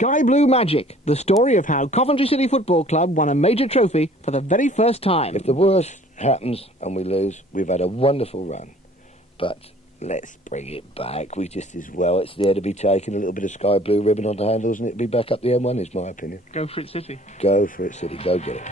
Sky Blue Magic, the story of how Coventry City Football Club won a major trophy for the very first time. If the worst happens and we lose, we've had a wonderful run. But let's bring it back. We just as well, it's there to be taken, a little bit of sky blue ribbon on the handles and it'll be back up the M1, is my opinion. Go for it, City. Go for it, City. Go get it.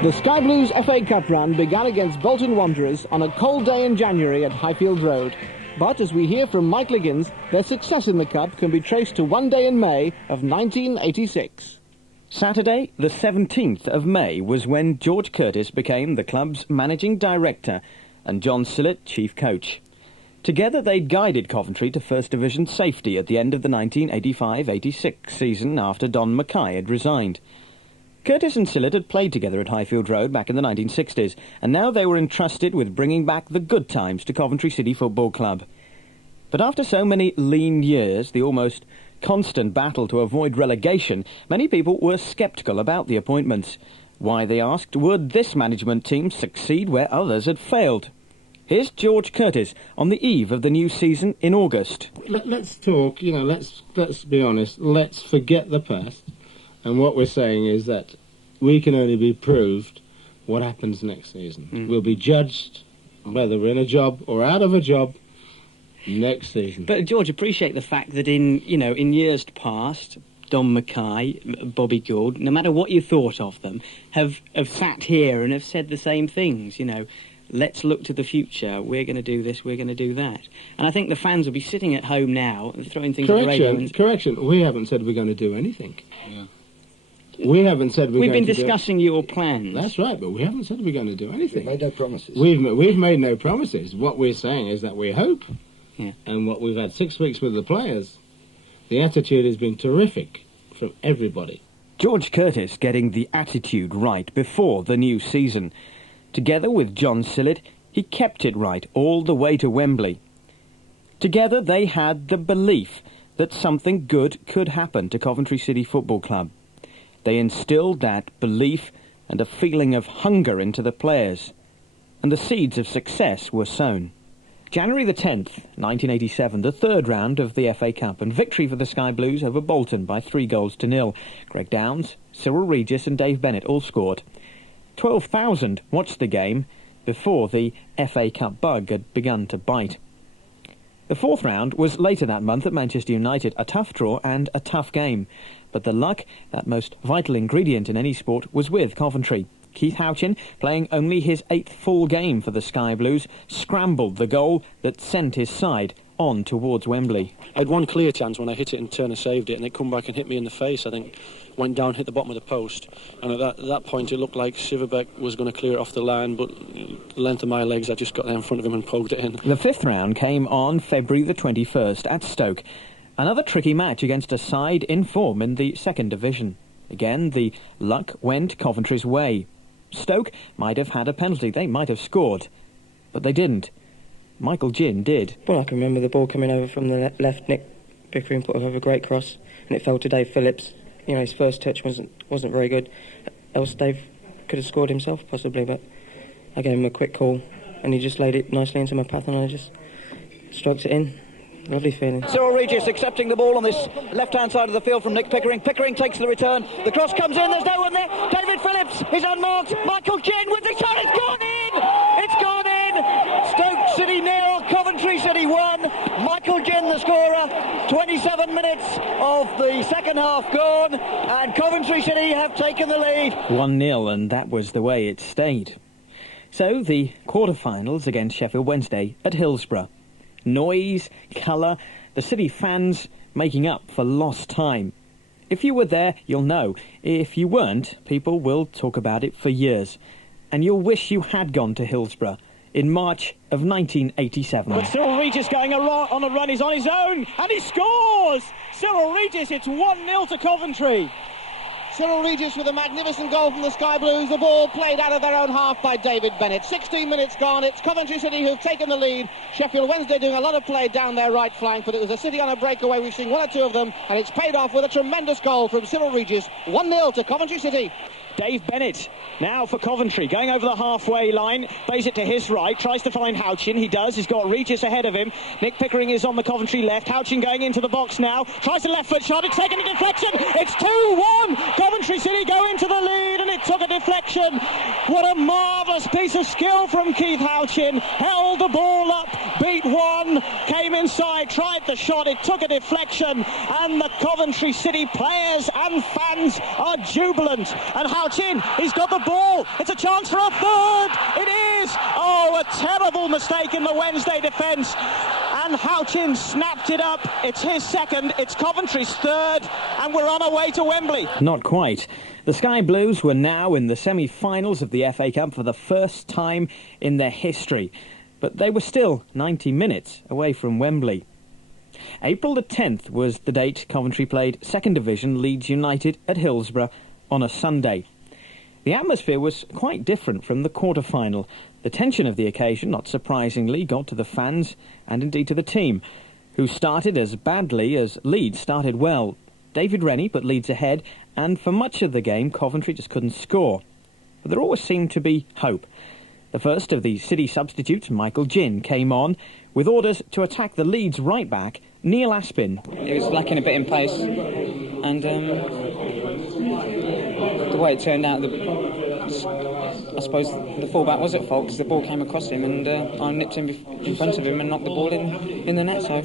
The Sky Blues FA Cup run began against Bolton Wanderers on a cold day in January at Highfield Road. But as we hear from Mike Liggins, their success in the Cup can be traced to one day in May of 1986. Saturday, the 17th of May, was when George Curtis became the club's managing director and John Sillett chief coach. Together they'd guided Coventry to First Division safety at the end of the 1985-86 season after Don Mackay had resigned. Curtis and Sillett had played together at Highfield Road back in the 1960s, and now they were entrusted with bringing back the good times to Coventry City Football Club. But after so many lean years, the almost constant battle to avoid relegation, many people were sceptical about the appointments. Why, they asked, would this management team succeed where others had failed? Here's George Curtis on the eve of the new season in August. Let's talk, let's be honest, let's forget the past. And what we're saying is that we can only be proved what happens next season. We'll be judged whether we're in a job or out of a job next season. But George, appreciate the fact that in years past, Don Mackay, Bobby Gould, no matter what you thought of them, have sat here and have said the same things. Let's look to the future. We're going to do this. We're going to do that. And I think the fans will be sitting at home now and throwing things at the radio. Correction. We haven't said we're going to do anything. Yeah. We haven't said we're We've going been to discussing your plans. That's right, but we haven't said we're going to do anything. We've made no promises. We've made no promises. What we're saying is that we hope. Yeah. And what we've had 6 weeks with the players, the attitude has been terrific from everybody. George Curtis getting the attitude right before the new season. Together with John Sillett, he kept it right all the way to Wembley. Together they had the belief that something good could happen to Coventry City Football Club. They instilled that belief and a feeling of hunger into the players, and the seeds of success were sown. January the 10th, 1987, the third round of the FA Cup, and victory for the Sky Blues over Bolton by 3-0. Greg Downs, Cyril Regis and Dave Bennett all scored. 12,000 watched the game before the FA Cup bug had begun to bite. The fourth round was later that month at Manchester United, a tough draw and a tough game. But the luck, that most vital ingredient in any sport, was with Coventry. Keith Houchen, playing only his 8th full game for the Sky Blues, scrambled the goal that sent his side on towards Wembley. I had one clear chance when I hit it and Turner saved it, and it come back and hit me in the face. I think went down, hit the bottom of the post, and at that point it looked like Shiverbeck was going to clear it off the line, but the length of my legs, I just got there in front of him and poked it in. The fifth round came on February the 21st at Stoke. Another tricky match against a side in form in the second division. Again, the luck went Coventry's way. Stoke might have had a penalty, they might have scored, but they didn't. Michael Ginn did. Well, I can remember the ball coming over from the left, Nick Pickering put over a great cross, and it fell to Dave Phillips. His first touch wasn't very good. Else Dave could have scored himself, possibly, but I gave him a quick call, and he just laid it nicely into my path, and I just stroked it in. Lovely feeling. Cyril Regis accepting the ball on this left-hand side of the field from Nick Pickering. Pickering takes the return. The cross comes in. There's no one there. David Phillips is unmarked. Michael Ginn with the shot. It's gone in. It's gone in. Stoke City 0, Coventry City 1. Michael Ginn the scorer. 27 minutes of the second half gone, and Coventry City have taken the lead. 1-0, and that was the way it stayed. So the quarter-finals against Sheffield Wednesday at Hillsborough. Noise, colour, the City fans making up for lost time. If you were there, you'll know. If you weren't, people will talk about it for years. And you'll wish you had gone to Hillsborough in March of 1987. But Cyril Regis going on a run, he's on his own, and he scores! Cyril Regis, it's 1-0 to Coventry. Cyril Regis with a magnificent goal from the Sky Blues. The ball played out of their own half by David Bennett. 16 minutes gone. It's Coventry City who've taken the lead. Sheffield Wednesday doing a lot of play down their right flank, but it was a City on a breakaway. We've seen one or two of them, and it's paid off with a tremendous goal from Cyril Regis. 1-0 to Coventry City. Dave Bennett now for Coventry, going over the halfway line, plays it to his right, tries to find Houchen. He does. He's got Regis ahead of him. Nick Pickering is on the Coventry left. Houchen going into the box now, tries a left foot shot. It's taken a deflection. It's 2-1. Coventry City go into the lead, and it took a deflection. What a marvellous piece of skill from Keith Houchen. Held the ball up, beat one, came inside, tried the shot. It took a deflection, and the Coventry City players and fans are jubilant. And Houchen, he's got the ball. It's a chance for a third. It is. Oh, a terrible mistake in the Wednesday defence. And Houchen snapped it up. It's his second. It's Coventry's third. And we're on our way to Wembley. Not quite. The Sky Blues were now in the semi-finals of the FA Cup for the first time in their history. But they were still 90 minutes away from Wembley. April the 10th was the date Coventry played Second Division Leeds United at Hillsborough on a Sunday. The atmosphere was quite different from the quarter-final. The tension of the occasion, not surprisingly, got to the fans and indeed to the team, who started as badly as Leeds started well. David Rennie put Leeds ahead, and for much of the game Coventry just couldn't score. But there always seemed to be hope. The first of the City substitutes, Michael Ginn, came on with orders to attack the Leeds right-back, Neil Aspin. It was lacking a bit in pace, and the way it turned out, I suppose the fullback was at fault because the ball came across him, and I nipped him in front of him and knocked the ball in the net, so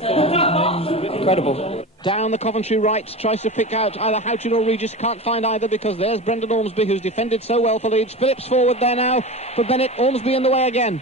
incredible. Down the Coventry right, tries to pick out either Houchen or Regis, can't find either because there's Brendan Ormsby, who's defended so well for Leeds. Phillips forward there now for Bennett, Ormsby in the way again.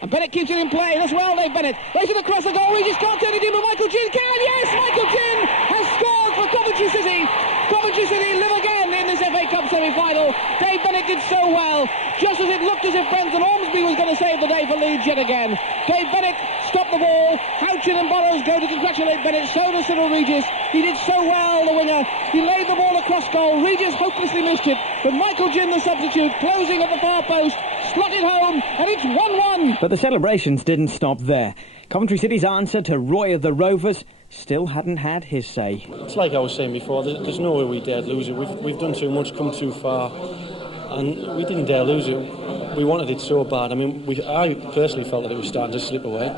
And Bennett keeps it in play as well, Dave Bennett. Lays it across the goal, Regis can't turn it in, but Michael Ginn can, yes! Michael Ginn has scored for Coventry City. Coventry City live again in this FA Cup semi-final. Dave Bennett did so well, just as it looked as if Brendan Ormsby was going to save the day for Leeds yet again. Dave Bennett stopped the ball. Houchen and Burrows go to congratulate Bennett. So does Cyril Regis. He did so well, the winger. He laid the ball across goal. Regis hopelessly missed it, but Michael Ginn, the substitute, closing at the far post, slotted home, and it's 1-1. But the celebrations didn't stop there. Coventry City's answer to Roy of the Rovers still hadn't had his say. It's like I was saying before, there's no way we dared lose it. We've done too much, come too far, and we didn't dare lose it. We wanted it so bad. I mean, I personally felt that it was starting to slip away,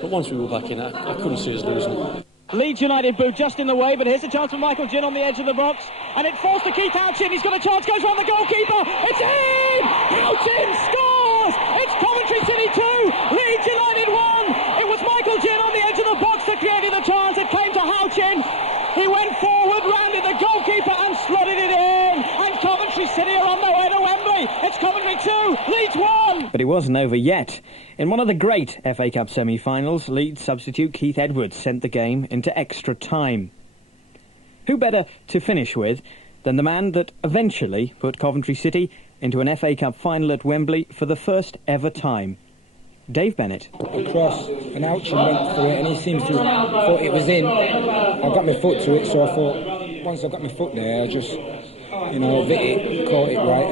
but once we were back in, I couldn't see us losing it. Leeds United boot just in the way, but here's a chance for Michael Ginn on the edge of the box, and it falls to Keith Houchen. He's got a chance, goes round the goalkeeper. It's in! Houchen scores! It's Coventry City 2, Leeds United 1. It was Michael Ginn on the edge of the box that created the chance. It came to Houchen. He went forward, rounded the goalkeeper and slotted it in. And Coventry City are on their way to Wembley. It's Coventry 2, Leeds 1. But it wasn't over yet. In one of the great FA Cup semi-finals, Leeds substitute Keith Edwards sent the game into extra time. Who better to finish with than the man that eventually put Coventry City into an FA Cup final at Wembley for the first ever time? Dave Bennett. A cross, and Houchen went through it, and he seems to have thought it was in. I got my foot to it, so I thought, once I got my foot there, I just, hit it, caught it right,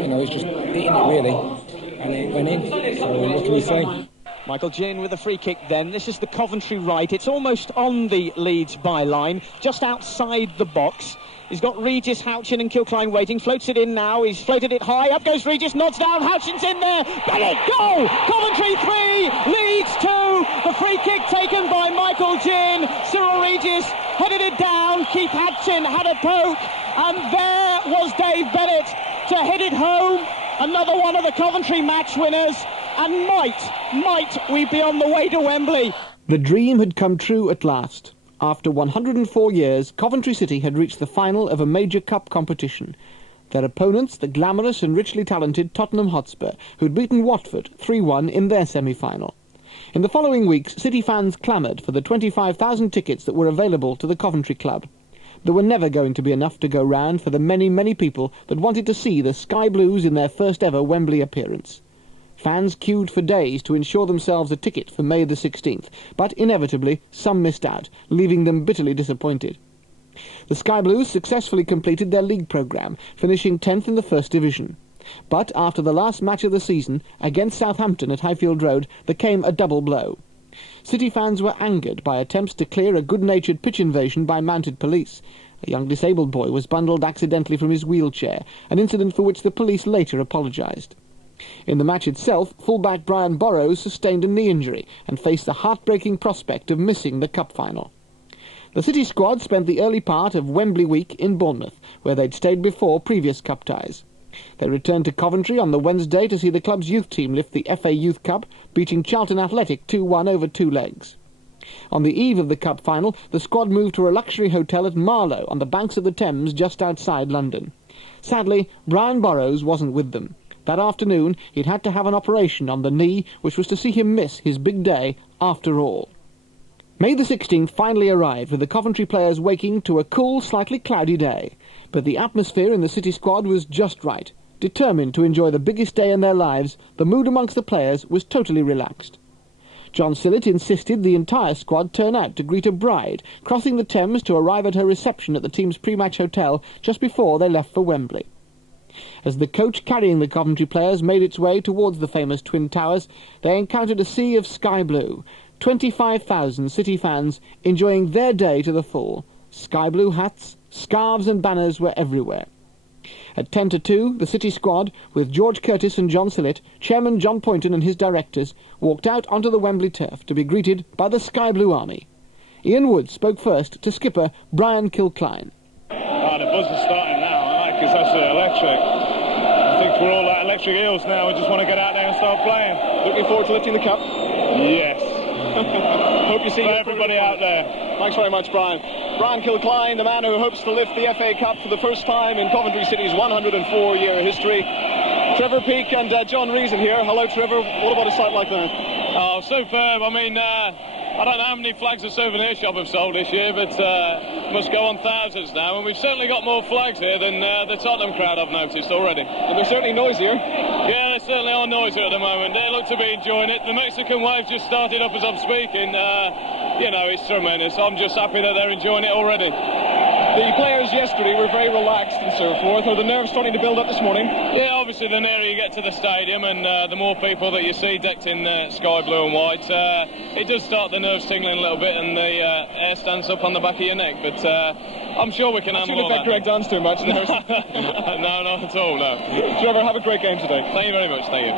and, it's just hitting it really. And it went in, so what can we say? Michael Ginn with a free kick then. This is the Coventry right. It's almost on the Leeds byline, just outside the box. He's got Regis, Houchen and Kilcline waiting. Floats it in now. He's floated it high. Up goes Regis, nods down. Houchen's in there. Bennett, goal! Coventry 3, Leeds 2. The free kick taken by Michael Ginn. Cyril Regis headed it down. Keith Houchen had a poke. And there was Dave Bennett to hit it home. Another one of the Coventry match winners. And might we be on the way to Wembley. The dream had come true at last. After 104 years, Coventry City had reached the final of a major cup competition. Their opponents, the glamorous and richly talented Tottenham Hotspur, who'd beaten Watford 3-1 in their semi-final. In the following weeks, City fans clamoured for the 25,000 tickets that were available to the Coventry club. There were never going to be enough to go round for the many, many people that wanted to see the Sky Blues in their first ever Wembley appearance. Fans queued for days to ensure themselves a ticket for May the 16th, but inevitably some missed out, leaving them bitterly disappointed. The Sky Blues successfully completed their league programme, finishing 10th in the First Division. But after the last match of the season, against Southampton at Highfield Road, there came a double blow. City fans were angered by attempts to clear a good-natured pitch invasion by mounted police, A young disabled boy was bundled accidentally from his wheelchair, an incident for which the police later apologised. In the match itself, fullback Brian Burrows sustained a knee injury and faced the heartbreaking prospect of missing the cup final. The City squad spent the early part of Wembley week in Bournemouth, where they'd stayed before previous cup ties. They returned to Coventry on the Wednesday to see the club's youth team lift the FA Youth Cup, beating Charlton Athletic 2-1 over 2 legs. On the eve of the cup final, the squad moved to a luxury hotel at Marlow on the banks of the Thames just outside London. Sadly, Brian Burrows wasn't with them. That afternoon, he'd had to have an operation on the knee, which was to see him miss his big day after all. May the 16th finally arrived, with the Coventry players waking to a cool, slightly cloudy day. But the atmosphere in the City squad was just right. Determined to enjoy the biggest day in their lives, the mood amongst the players was totally relaxed. John Sillett insisted the entire squad turn out to greet a bride, crossing the Thames to arrive at her reception at the team's pre-match hotel just before they left for Wembley. As the coach carrying the Coventry players made its way towards the famous Twin Towers, they encountered a sea of sky blue. 25,000 City fans enjoying their day to the full. Sky blue hats, scarves and banners were everywhere. At 10-2, the City squad, with George Curtis and John Sillett, Chairman John Poynton and his directors, walked out onto the Wembley turf to be greeted by the Sky Blue Army. Ian Wood spoke first to skipper Brian Kilcline. Oh, the buzz is starting now. I like it's absolutely electric. I think we're all like electric eels now. We just want to get out there and start playing. Looking forward to lifting the cup? Yes. Hope you see everybody out there. Thanks very much, Brian. Brian Kilcline, the man who hopes to lift the FA Cup for the first time in Coventry City's 104-year history. Trevor Peake and John Reason here. Hello, Trevor. What about a sight like that? Oh, superb. I mean, I don't know how many flags the souvenir shop have sold this year, but must go on thousands now. And we've certainly got more flags here than the Tottenham crowd, I've noticed already. And they're certainly noisier. Yeah, they certainly are noisier at the moment. They look to be enjoying it. The Mexican wave just started up as I'm speaking. You know, it's tremendous. I'm just happy that they're enjoying it already. The players yesterday were very relaxed and so forth. Are the nerves starting to build up this morning? Yeah, obviously the nearer you get to the stadium and the more people that you see decked in sky blue and white, it does start the nerves tingling a little bit and the hair stands up on the back of your neck. But I'm sure we can handle all that. Greg dance too much. No, not at all, no. Trevor, have a great game today. Thank you very much, thank you.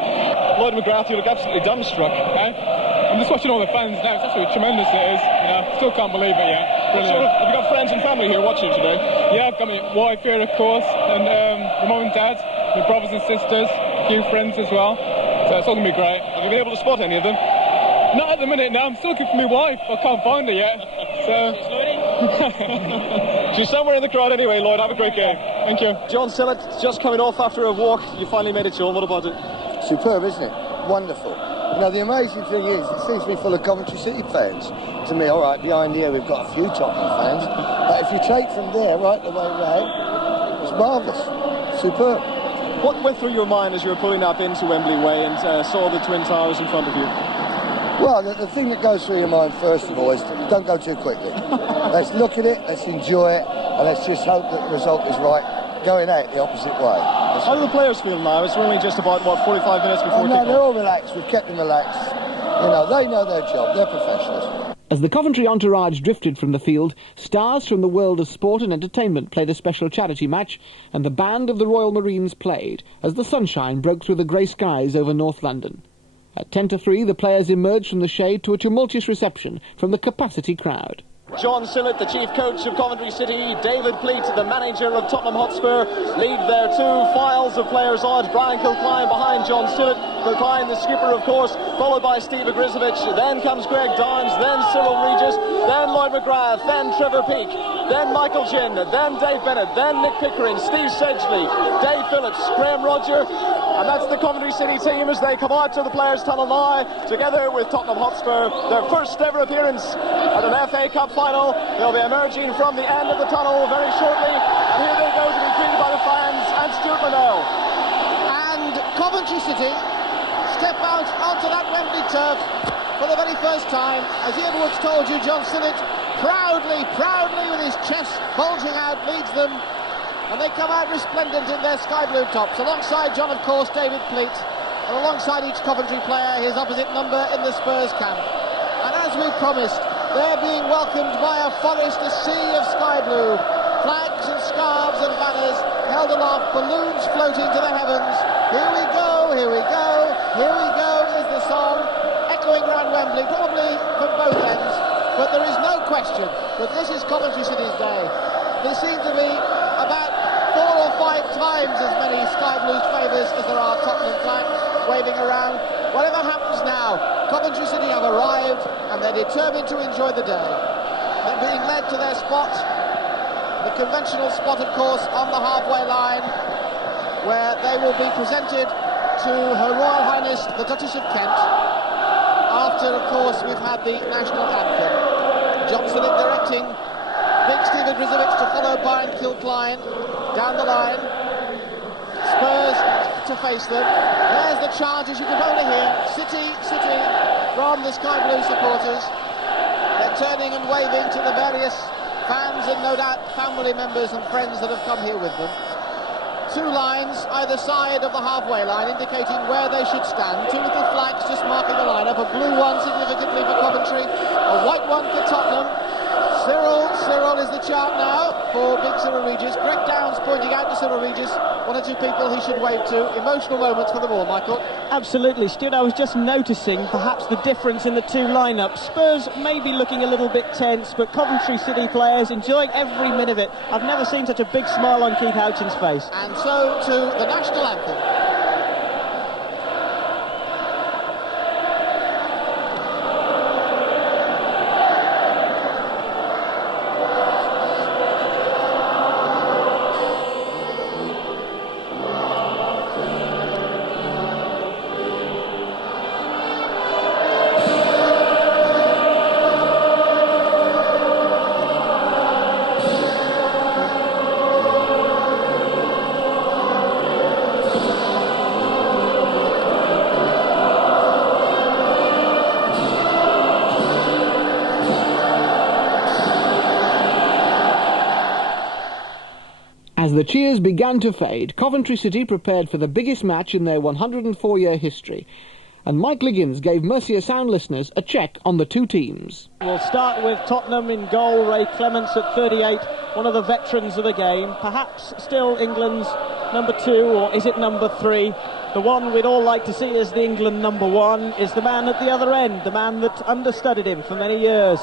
Lloyd McGrath, you look absolutely dumbstruck. I'm just watching all the fans now. It's absolutely tremendous, it is. You know, still can't believe it yet. Brilliant. Have you got friends and family here watching today? Yeah, I've got my wife here, of course, and my mum and dad, my brothers and sisters, a few friends as well. So it's all going to be great. Have you been able to spot any of them? Not at the minute, no. I'm still looking for my wife. I can't find her yet. So. She's somewhere in the crowd anyway, Lloyd. Have a great game. Thank you. John Sillett, just coming off after a walk. You finally made it, John. What about it? Superb, isn't it? Wonderful. You know, the amazing thing is, it seems to be full of Coventry City fans. To me, all right, behind here we've got a few Tottenham fans, but if you take from there right the way round, it's marvellous. Superb. What went through your mind as you were pulling up into Wembley Way and saw the Twin Towers in front of you? Well, the thing that goes through your mind first of all is don't go too quickly. Let's look at it, let's enjoy it, and let's just hope that the result is right, going out the opposite way. How do the players feel now? It's only just about, 45 minutes before no, they're all relaxed. We've kept them relaxed. You know, they know their job. They're professionals. As the Coventry entourage drifted from the field, stars from the world of sport and entertainment played a special charity match, and the band of the Royal Marines played as the sunshine broke through the grey skies over North London. At 10-3, the players emerged from the shade to a tumultuous reception from the capacity crowd. John Sillett, the chief coach of Coventry City, David Pleat, the manager of Tottenham Hotspur, lead their two files of players out. Brian Kilcline behind John Sillett, Kilcline the skipper of course, followed by Steve Agrizovic, then comes Greg Downs, then Cyril Regis, then Lloyd McGrath, then Trevor Peake, then Michael Ginn, then Dave Bennett, then Nick Pickering, Steve Sedgley, Dave Phillips, Graham Rodger, and that's the Coventry City team as they come out to the Players' Tunnel now, together with Tottenham Hotspur, their first ever appearance at an FA Cup final. They'll be emerging from the end of the tunnel very shortly, and here they go to be greeted by the fans and Stuart Linnell. And Coventry City step out onto that Wembley turf for the very first time. As Ian Woods told you, John Sillett proudly with his chest bulging out leads them, and they come out resplendent in their sky blue tops. Alongside John, of course, David Pleat, and alongside each Coventry player, his opposite number in the Spurs camp. And as we promised, they're being welcomed by a forest, a sea of sky blue, Flags and scarves and banners held aloft, balloons floating to the heavens. Here we go, here we go, here we go is the song, echoing around Wembley, probably from both ends. But there is no question that this is Coventry City's day. There seem to be about 4 or 5 times as many Sky Blues favours as there are Tottenham flags waving around. Whatever happens now, Coventry City have arrived and they're determined to enjoy the day. They're being led to their spot, the conventional spot, of course, on the halfway line, where they will be presented to Her Royal Highness the Duchess of Kent after, of course, we've had the national anthem. John Sillett directing Big Steve Grisevich to follow Brian Kilcline down the line. Spurs to face them. There's the charge, as you can probably hear. City from the Sky Blue supporters. They're turning and waving to the various fans and no doubt family members and friends that have come here with them. 2 lines either side of the halfway line indicating where they should stand. 2 little flags just marking the line-up. A blue one significantly for Coventry, a white one for Tottenham. Cyril is the chart now for Big Cyril Regis. Greg Downs pointing out to Cyril Regis 1 or 2 people he should wave to. Emotional moments for them all, Michael. Absolutely, Stuart. I was just noticing perhaps the difference in the 2 lineups. Spurs may be looking a little bit tense, but Coventry City players enjoying every minute of it. I've never seen such a big smile on Keith Houchen's face. And so to the national anthem. As the cheers began to fade, Coventry City prepared for the biggest match in their 104-year history, and Mike Liggins gave Mercia Sound listeners a check on the 2 teams. We'll start with Tottenham in goal. Ray Clements at 38, one of the veterans of the game, perhaps still England's number 2, or is it number 3? The one we'd all like to see as the England number 1 is the man at the other end, the man that understudied him for many years,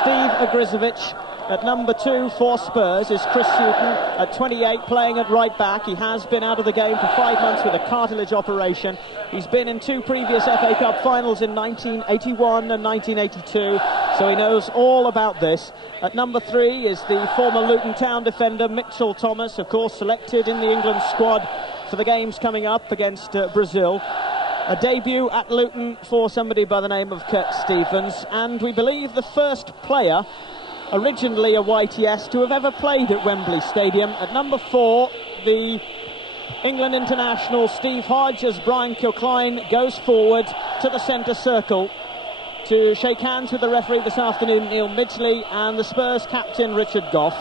Steve Grisevich. At number 2 for Spurs is Chris Houghton at 28, playing at right back. He has been out of the game for 5 months with a cartilage operation. He's been in 2 previous FA Cup finals in 1981 and 1982, so he knows all about this. At number 3 is the former Luton Town defender Mitchell Thomas, of course selected in the England squad for the games coming up against Brazil. A debut at Luton for somebody by the name of Kirk Stevens, and we believe the first player, originally a YTS, to have ever played at Wembley Stadium. At number 4, the England international Steve Hodge, as Brian Kilcline goes forward to the centre circle to shake hands with the referee this afternoon, Neil Midgley, and the Spurs captain Richard Gough.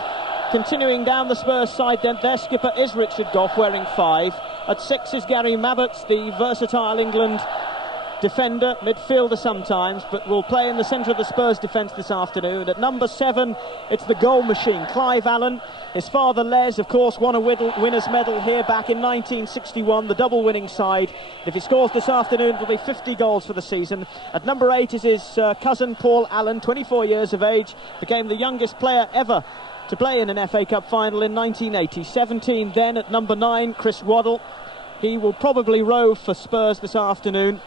Continuing down the Spurs side then, their skipper is Richard Gough, wearing 5. At 6 is Gary Mabbutt, the versatile England defender, midfielder sometimes, but will play in the centre of the Spurs defence this afternoon. At number 7, it's the goal machine, Clive Allen. His father Les, of course, won a winner's medal here back in 1961, the double winning side. If he scores this afternoon, it'll be 50 goals for the season. At number 8 is his cousin Paul Allen, 24 years of age, became the youngest player ever to play in an FA Cup final in 1980. 17 then. At number 9, Chris Waddle. He will probably rove for Spurs this afternoon,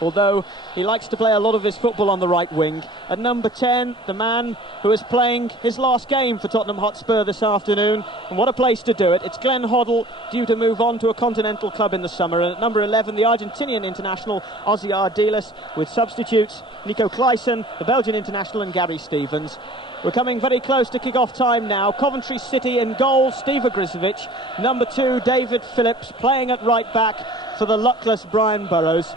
although he likes to play a lot of his football on the right wing. At number 10, the man who is playing his last game for Tottenham Hotspur this afternoon, and what a place to do it. It's Glenn Hoddle, due to move on to a continental club in the summer. And at number 11, the Argentinian international Ozzy Ardiles, with substitutes Nico Clayson, the Belgian international, and Gary Stevens. We're coming very close to kick-off time now. Coventry City in goal, Steve Grisevich. Number 2, David Phillips, playing at right back for the luckless Brian Burrows.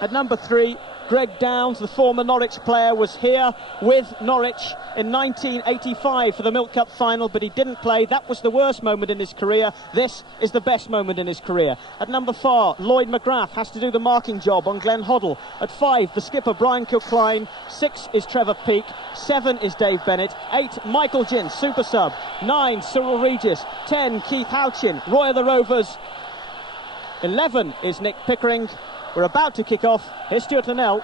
At number 3, Greg Downs, the former Norwich player, was here with Norwich in 1985 for the Milk Cup final, but he didn't play. That was the worst moment in his career. This is the best moment in his career. At number 4, Lloyd McGrath has to do the marking job on Glenn Hoddle. At 5, the skipper Brian Kilcline. 6 is Trevor Peake. 7 is Dave Bennett. 8, Michael Ginn, super sub. 9, Cyril Regis. 10, Keith Houchen, Roy of the Rovers. 11 is Nick Pickering. We're about to kick off. Here's Stuart Linnell.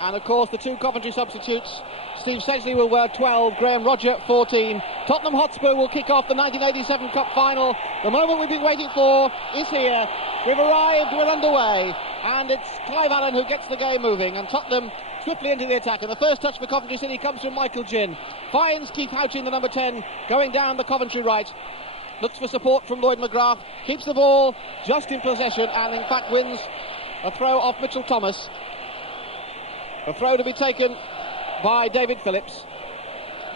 And of course the two Coventry substitutes. Steve Sedgley will wear 12, Graham Rodger 14. Tottenham Hotspur will kick off the 1987 Cup final. The moment we've been waiting for is here. We've arrived, we're underway. And it's Clive Allen who gets the game moving. And Tottenham swiftly into the attack. And the first touch for Coventry City comes from Michael Ginn. Finds Keith Houchen, the number 10, going down the Coventry right. Looks for support from Lloyd McGrath. Keeps the ball just in possession and in fact wins a throw off Mitchell Thomas. A throw to be taken by David Phillips.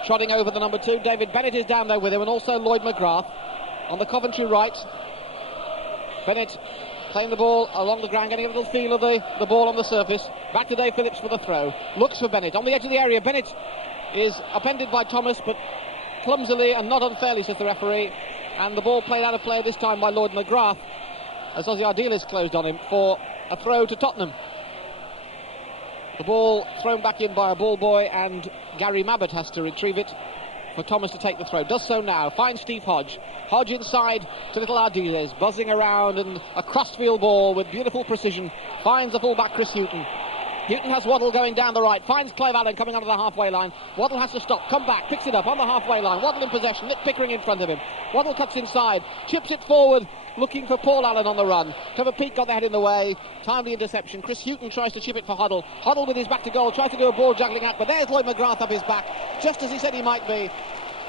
Trotting over the number 2. David Bennett is down there with him, and also Lloyd McGrath on the Coventry right. Bennett playing the ball along the ground, getting a little feel of the ball on the surface. Back to Dave Phillips for the throw. Looks for Bennett on the edge of the area. Bennett is upended by Thomas, but clumsily and not unfairly, says the referee. And the ball played out of play this time by Lloyd McGrath, as Ozzy Ardiles closed on him for a throw to Tottenham. The ball thrown back in by a ball boy, and Gary Mabbutt has to retrieve it for Thomas to take the throw. Does so now. Finds Steve Hodge. Hodge inside to little Ardiles, buzzing around, and a crossfield ball with beautiful precision. Finds the fullback Chris Houghton. Houghton has Waddle going down the right, finds Clive Allen coming onto the halfway line. Waddle has to stop, come back, picks it up on the halfway line. Waddle in possession, Nick Pickering in front of him. Waddle cuts inside, chips it forward, looking for Paul Allen on the run. Trevor Peake got the head in the way, timely interception. Chris Houghton tries to chip it for Hoddle. Hoddle with his back to goal, tries to do a ball juggling act, but there's Lloyd McGrath up his back, just as he said he might be,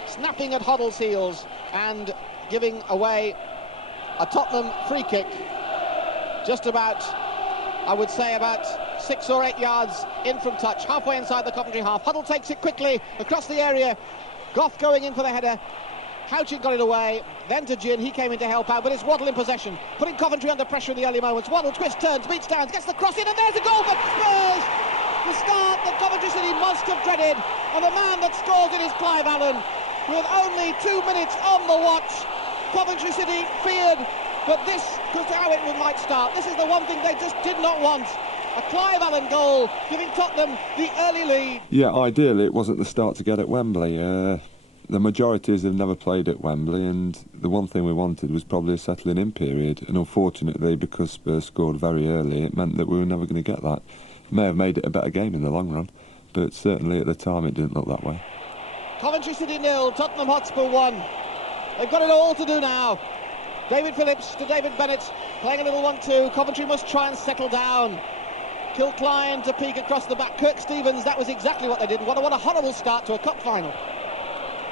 snapping at Hoddle's heels and giving away a Tottenham free kick. Just about, I would say about 6 or 8 yards in from touch, halfway inside the Coventry half. Hoddle takes it quickly across the area. Goff going in for the header. Houchen got it away, then to Ginn, he came in to help out, but it's Waddle in possession, putting Coventry under pressure in the early moments. Waddle twists, turns, beats Downs, gets the cross in, and there's a goal for Spurs! The start that Coventry City must have dreaded, and the man that scores it is Clive Allen. With only 2 minutes on the watch, Coventry City feared, but this was how it might start. This is the one thing they just did not want. A Clive Allen goal, giving Tottenham the early lead. Yeah, ideally it wasn't the start to get at Wembley. The majorities have never played at Wembley, and the one thing we wanted was probably a settling in period, and unfortunately, because Spurs scored very early, it meant that we were never going to get that. It may have made it a better game in the long run, but certainly at the time it didn't look that way. Coventry City 0, Tottenham Hotspur 1. They've got it all to do now. David Phillips to David Bennett, playing a little 1-2. Coventry must try and settle down. Kilcline to Peake across the back. Kirk Stevens, that was exactly what they did. What a horrible start to a cup final.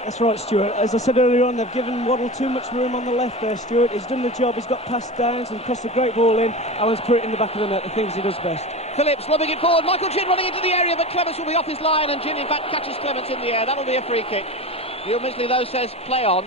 That's right, Stuart. As I said earlier on, they've given Waddle too much room on the left there, Stuart. He's done the job, he's got past Downs and crossed a great ball in. Allen's put it in the back of the net, the things he does best. Phillips lobbing it forward, Michael Ginn running into the area, but Clements will be off his line, and Ginn in fact catches Clements in the air. That'll be a free kick. Neil Misley though says play on.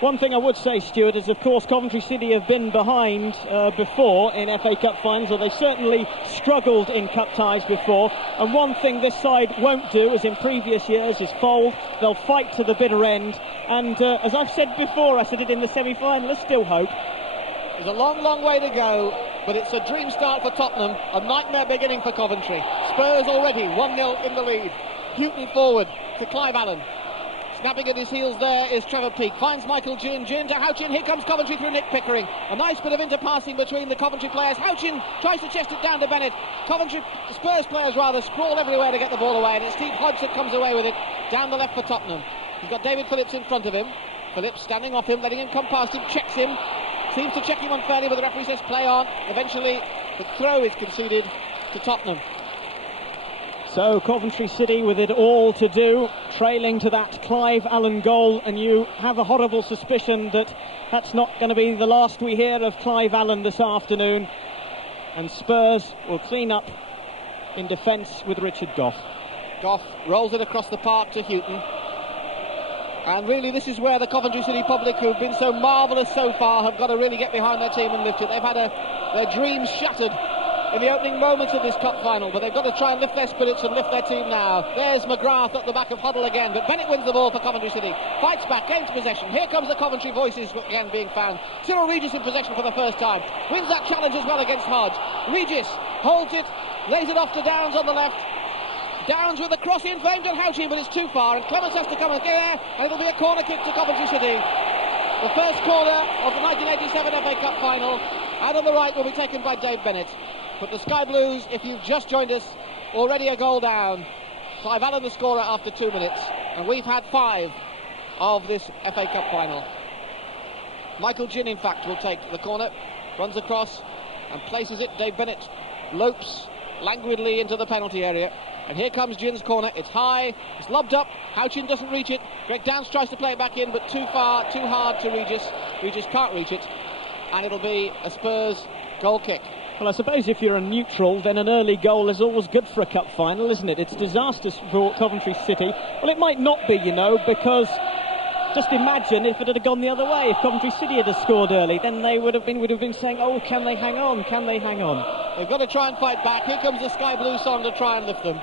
One thing I would say, Stuart, is of course Coventry City have been behind before in FA Cup finals, or they certainly struggled in cup ties before, and one thing this side won't do, as in previous years, is fold. They'll fight to the bitter end, and as I've said before, I said it in the semi-final, there's still hope. There's a long, long way to go, but it's a dream start for Tottenham, a nightmare beginning for Coventry. Spurs already 1-0 in the lead. Houghton forward to Clive Allen. Snapping at his heels there is Trevor Peake. Finds Michael Ginn. Ginn to Houchen. Here comes Coventry through Nick Pickering. A nice bit of interpassing between the Coventry players. Houchen tries to chest it down to Bennett. Spurs players rather sprawl everywhere to get the ball away, and it's Steve Hodge that comes away with it down the left for Tottenham. He's got David Phillips in front of him. Phillips standing off him, letting him come past him, checks him. Seems to check him unfairly, but the referee says play on. Eventually, the throw is conceded to Tottenham. So Coventry City with it all to do, trailing to that Clive Allen goal, and you have a horrible suspicion that that's not going to be the last we hear of Clive Allen this afternoon, and Spurs will clean up in defence with Richard Goff. Goff rolls it across the park to Houghton, and really this is where the Coventry City public, who've been so marvellous so far, have got to really get behind their team and lift it. They've had their dreams shattered in the opening moments of this cup final, but they've got to try and lift their spirits and lift their team now. There's McGrath at the back of Waddle again, but Bennett wins the ball for Coventry City. Fights back, gains possession. Here comes the Coventry voices again being found. Cyril Regis in possession for the first time. Wins that challenge as well against Hodge. Regis holds it, lays it off to Downs on the left. Downs with the cross in for John Houchen, but it's too far, and Clements has to come and get there, and it'll be a corner kick to Coventry City. The first corner of the 1987 FA Cup final, out on the right, will be taken by Dave Bennett. But the Sky Blues, if you've just joined us, already a goal down. Clive Allen the scorer after 2 minutes, and we've had 5 of this FA Cup final. Michael Ginn, in fact, will take the corner, runs across and places it. Dave Bennett lopes languidly into the penalty area. And here comes Ginn's corner. It's high, it's lobbed up. Houchen doesn't reach it. Greg Downs tries to play it back in, but too far, too hard to Regis. Regis can't reach it. And it'll be a Spurs goal kick. Well, I suppose if you're a neutral, then an early goal is always good for a cup final, isn't it? It's disastrous for Coventry City. Well, it might not be, you know, because just imagine if it had gone the other way. If Coventry City had scored early, then they would have been saying, oh, can they hang on? Can they hang on? They've got to try and fight back. Here comes the Sky Blue song to try and lift them.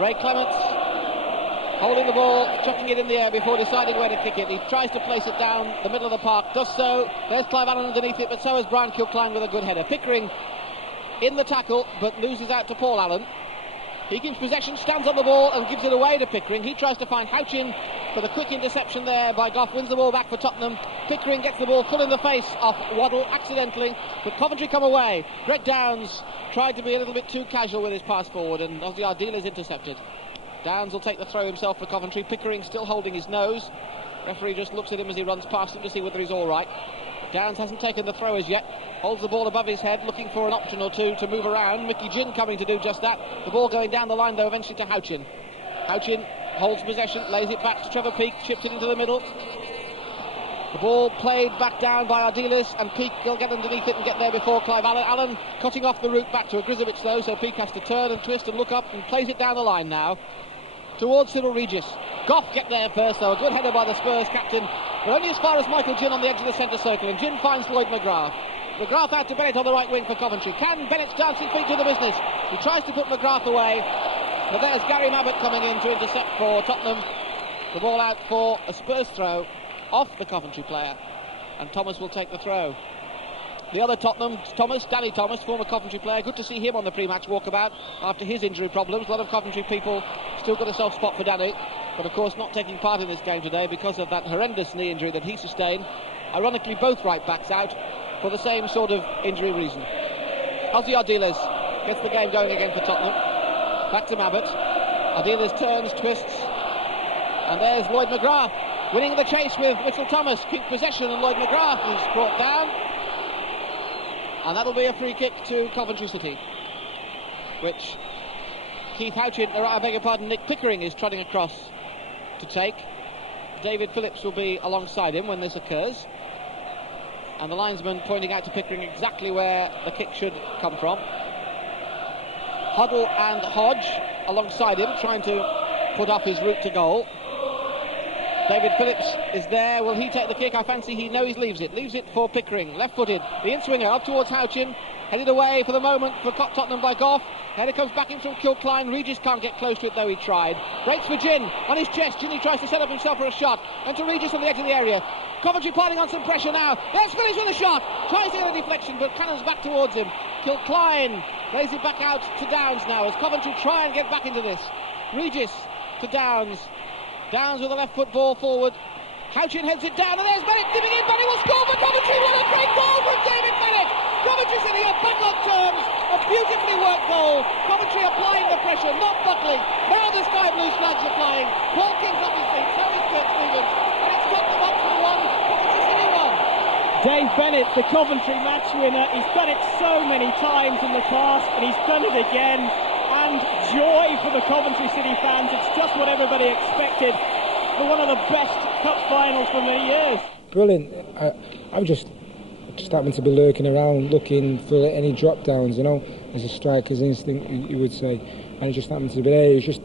Ray Clements holding the ball, chucking it in the air before deciding where to kick it. He tries to place it down the middle of the park, does so. There's Clive Allen underneath it, but so is Brian Kilcline with a good header. Pickering in the tackle, but loses out to Paul Allen. He keeps possession, stands on the ball and gives it away to Pickering. He tries to find Houchen for the quick interception there by Goff, wins the ball back for Tottenham. Pickering gets the ball full in the face of Waddle accidentally, but Coventry come away. Greg Downs tried to be a little bit too casual with his pass forward, and Ozzy Ardiles intercepted. Downs will take the throw himself for Coventry. Pickering still holding his nose. Referee just looks at him as he runs past him to see whether he's all right. Downs hasn't taken the throw as yet. Holds the ball above his head, looking for an option or two to move around. Mickey Ginn coming to do just that. The ball going down the line, though, eventually to Houchen. Houchen holds possession, lays it back to Trevor Peake, chips it into the middle. The ball played back down by Ardiles, and Peake will get underneath it and get there before Clive Allen. Allen cutting off the route back to Grizovic, though, so Peake has to turn and twist and look up and plays it down the line now towards Cyril Regis. Goff get there first, though. A good header by the Spurs captain, but only as far as Michael Ginn on the edge of the centre circle, and Ginn finds Lloyd McGrath. McGrath out to Bennett on the right wing for Coventry. Can Bennett's dancing feet do the business? He tries to put McGrath away, but there's Gary Mabbutt coming in to intercept for Tottenham. The ball out for a Spurs throw off the Coventry player, and Thomas will take the throw. The other Tottenham, Danny Thomas, former Coventry player. Good to see him on the pre-match walkabout after his injury problems. A lot of Coventry people still got a soft spot for Danny, but of course not taking part in this game today because of that horrendous knee injury that he sustained. Ironically, both right backs out for the same sort of injury reason. Ozzy Ardiles gets the game going again for Tottenham. Back to Mabbutt. Ardiles turns, twists, and there's Lloyd McGrath winning the chase with Mitchell Thomas. Keeps possession, and Lloyd McGrath is brought down. And that'll be a free kick to Coventry City, which Keith Houchen, I beg your pardon, Nick Pickering is trotting across to take. David Phillips will be alongside him when this occurs. And the linesman pointing out to Pickering exactly where the kick should come from. Waddle and Hodge alongside him, trying to put off his route to goal. David Phillips is there. Will he take the kick? I fancy he leaves it. Leaves it for Pickering. Left-footed. The in-swinger up towards Houchen. Headed away for the moment for Tottenham by Goff. Header comes back in from Kilcline. Regis can't get close to it, though he tried. Breaks for Ginn on his chest. Ginny tries to set up himself for a shot. And to Regis on the edge of the area. Coventry piling on some pressure now. There's Phillips with a shot. Tries to get a deflection, but cannons back towards him. Kilcline lays it back out to Downs now as Coventry try and get back into this. Regis to Downs. Downs with a left foot ball forward. Houchen heads it down, and there's Bennett dipping in. Bennett will score for Coventry. What a great goal from David Bennett! Coventry City are back on terms. A beautifully worked goal. Coventry applying the pressure, not buckling. Now the Sky Blue flags are flying. Paul King's off his feet, so is Kirk Stevens. And it's Tottenham up to 1, Coventry City 1. Dave Bennett, the Coventry match winner. He's done it so many times in the past, and he's done it again. And joy for the Coventry City fans. It's just what everybody expected for one of the best cup finals for many years. Brilliant. I was just happened to be lurking around looking for any drop downs, you know, as a striker's instinct, you would say. And it just happened to be there. It was just,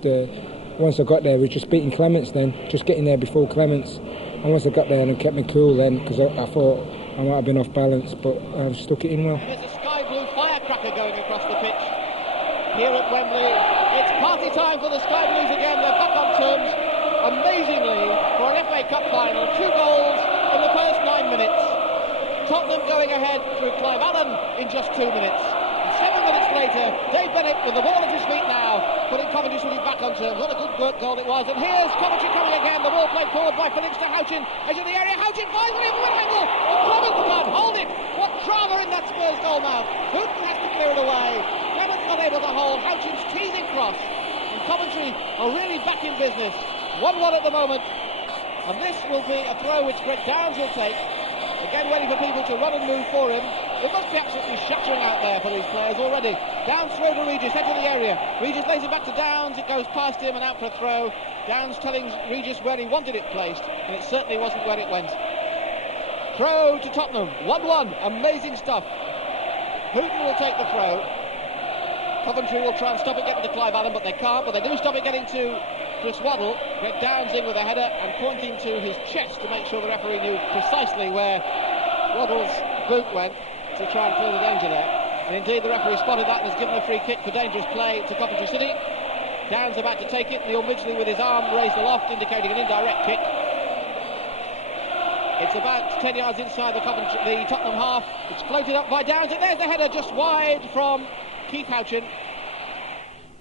once I got there, it was just beating Clements then, just getting there before Clements. And once I got there, and it kept me cool then, because I thought I might have been off balance, but I stuck it in well. There's a Sky Blue firecracker firecracker going across the pitch here at Wembley. It's party time for the Sky Blues again. They're back on terms. Amazingly, for an FA Cup final, 2 goals in the first 9 minutes. Tottenham going ahead through Clive Allen in just 2 minutes. And 7 minutes later, Dave Bennett with the ball at his feet now, putting Coventry City back on terms. What a good work goal it was. And here's Coventry coming again. The ball played forward by Phillips to Houchen. Edge of the area. Houchen finds it from an angle. Clements can't hold it. What drama in that Spurs goal now. Houghton has to clear it away. Clements not able to hold. Houchen's teasing cross. And Coventry are really back in business. 1-1 at the moment, and this will be a throw which Greg Downs will take. Again, waiting for people to run and move for him. It must be absolutely shattering out there for these players already. Downs throw to Regis, edge of the area. Regis lays it back to Downs, it goes past him and out for a throw. Downs telling Regis where he wanted it placed, and it certainly wasn't where it went. Throw to Tottenham, 1-1, amazing stuff. Houghton will take the throw. Coventry will try and stop it getting to Clive Allen, but they can't, but they do stop it getting to Chris Waddle. Greg Downs in with a header and pointing to his chest to make sure the referee knew precisely where Waddle's boot went to try and clear the danger there. And indeed the referee spotted that and has given a free kick for dangerous play to Coventry City. Downs about to take it, Neil Midgley with his arm raised aloft indicating an indirect kick. It's about 10 yards inside the Tottenham half. It's floated up by Downs and there's the header just wide from Keith Houchen.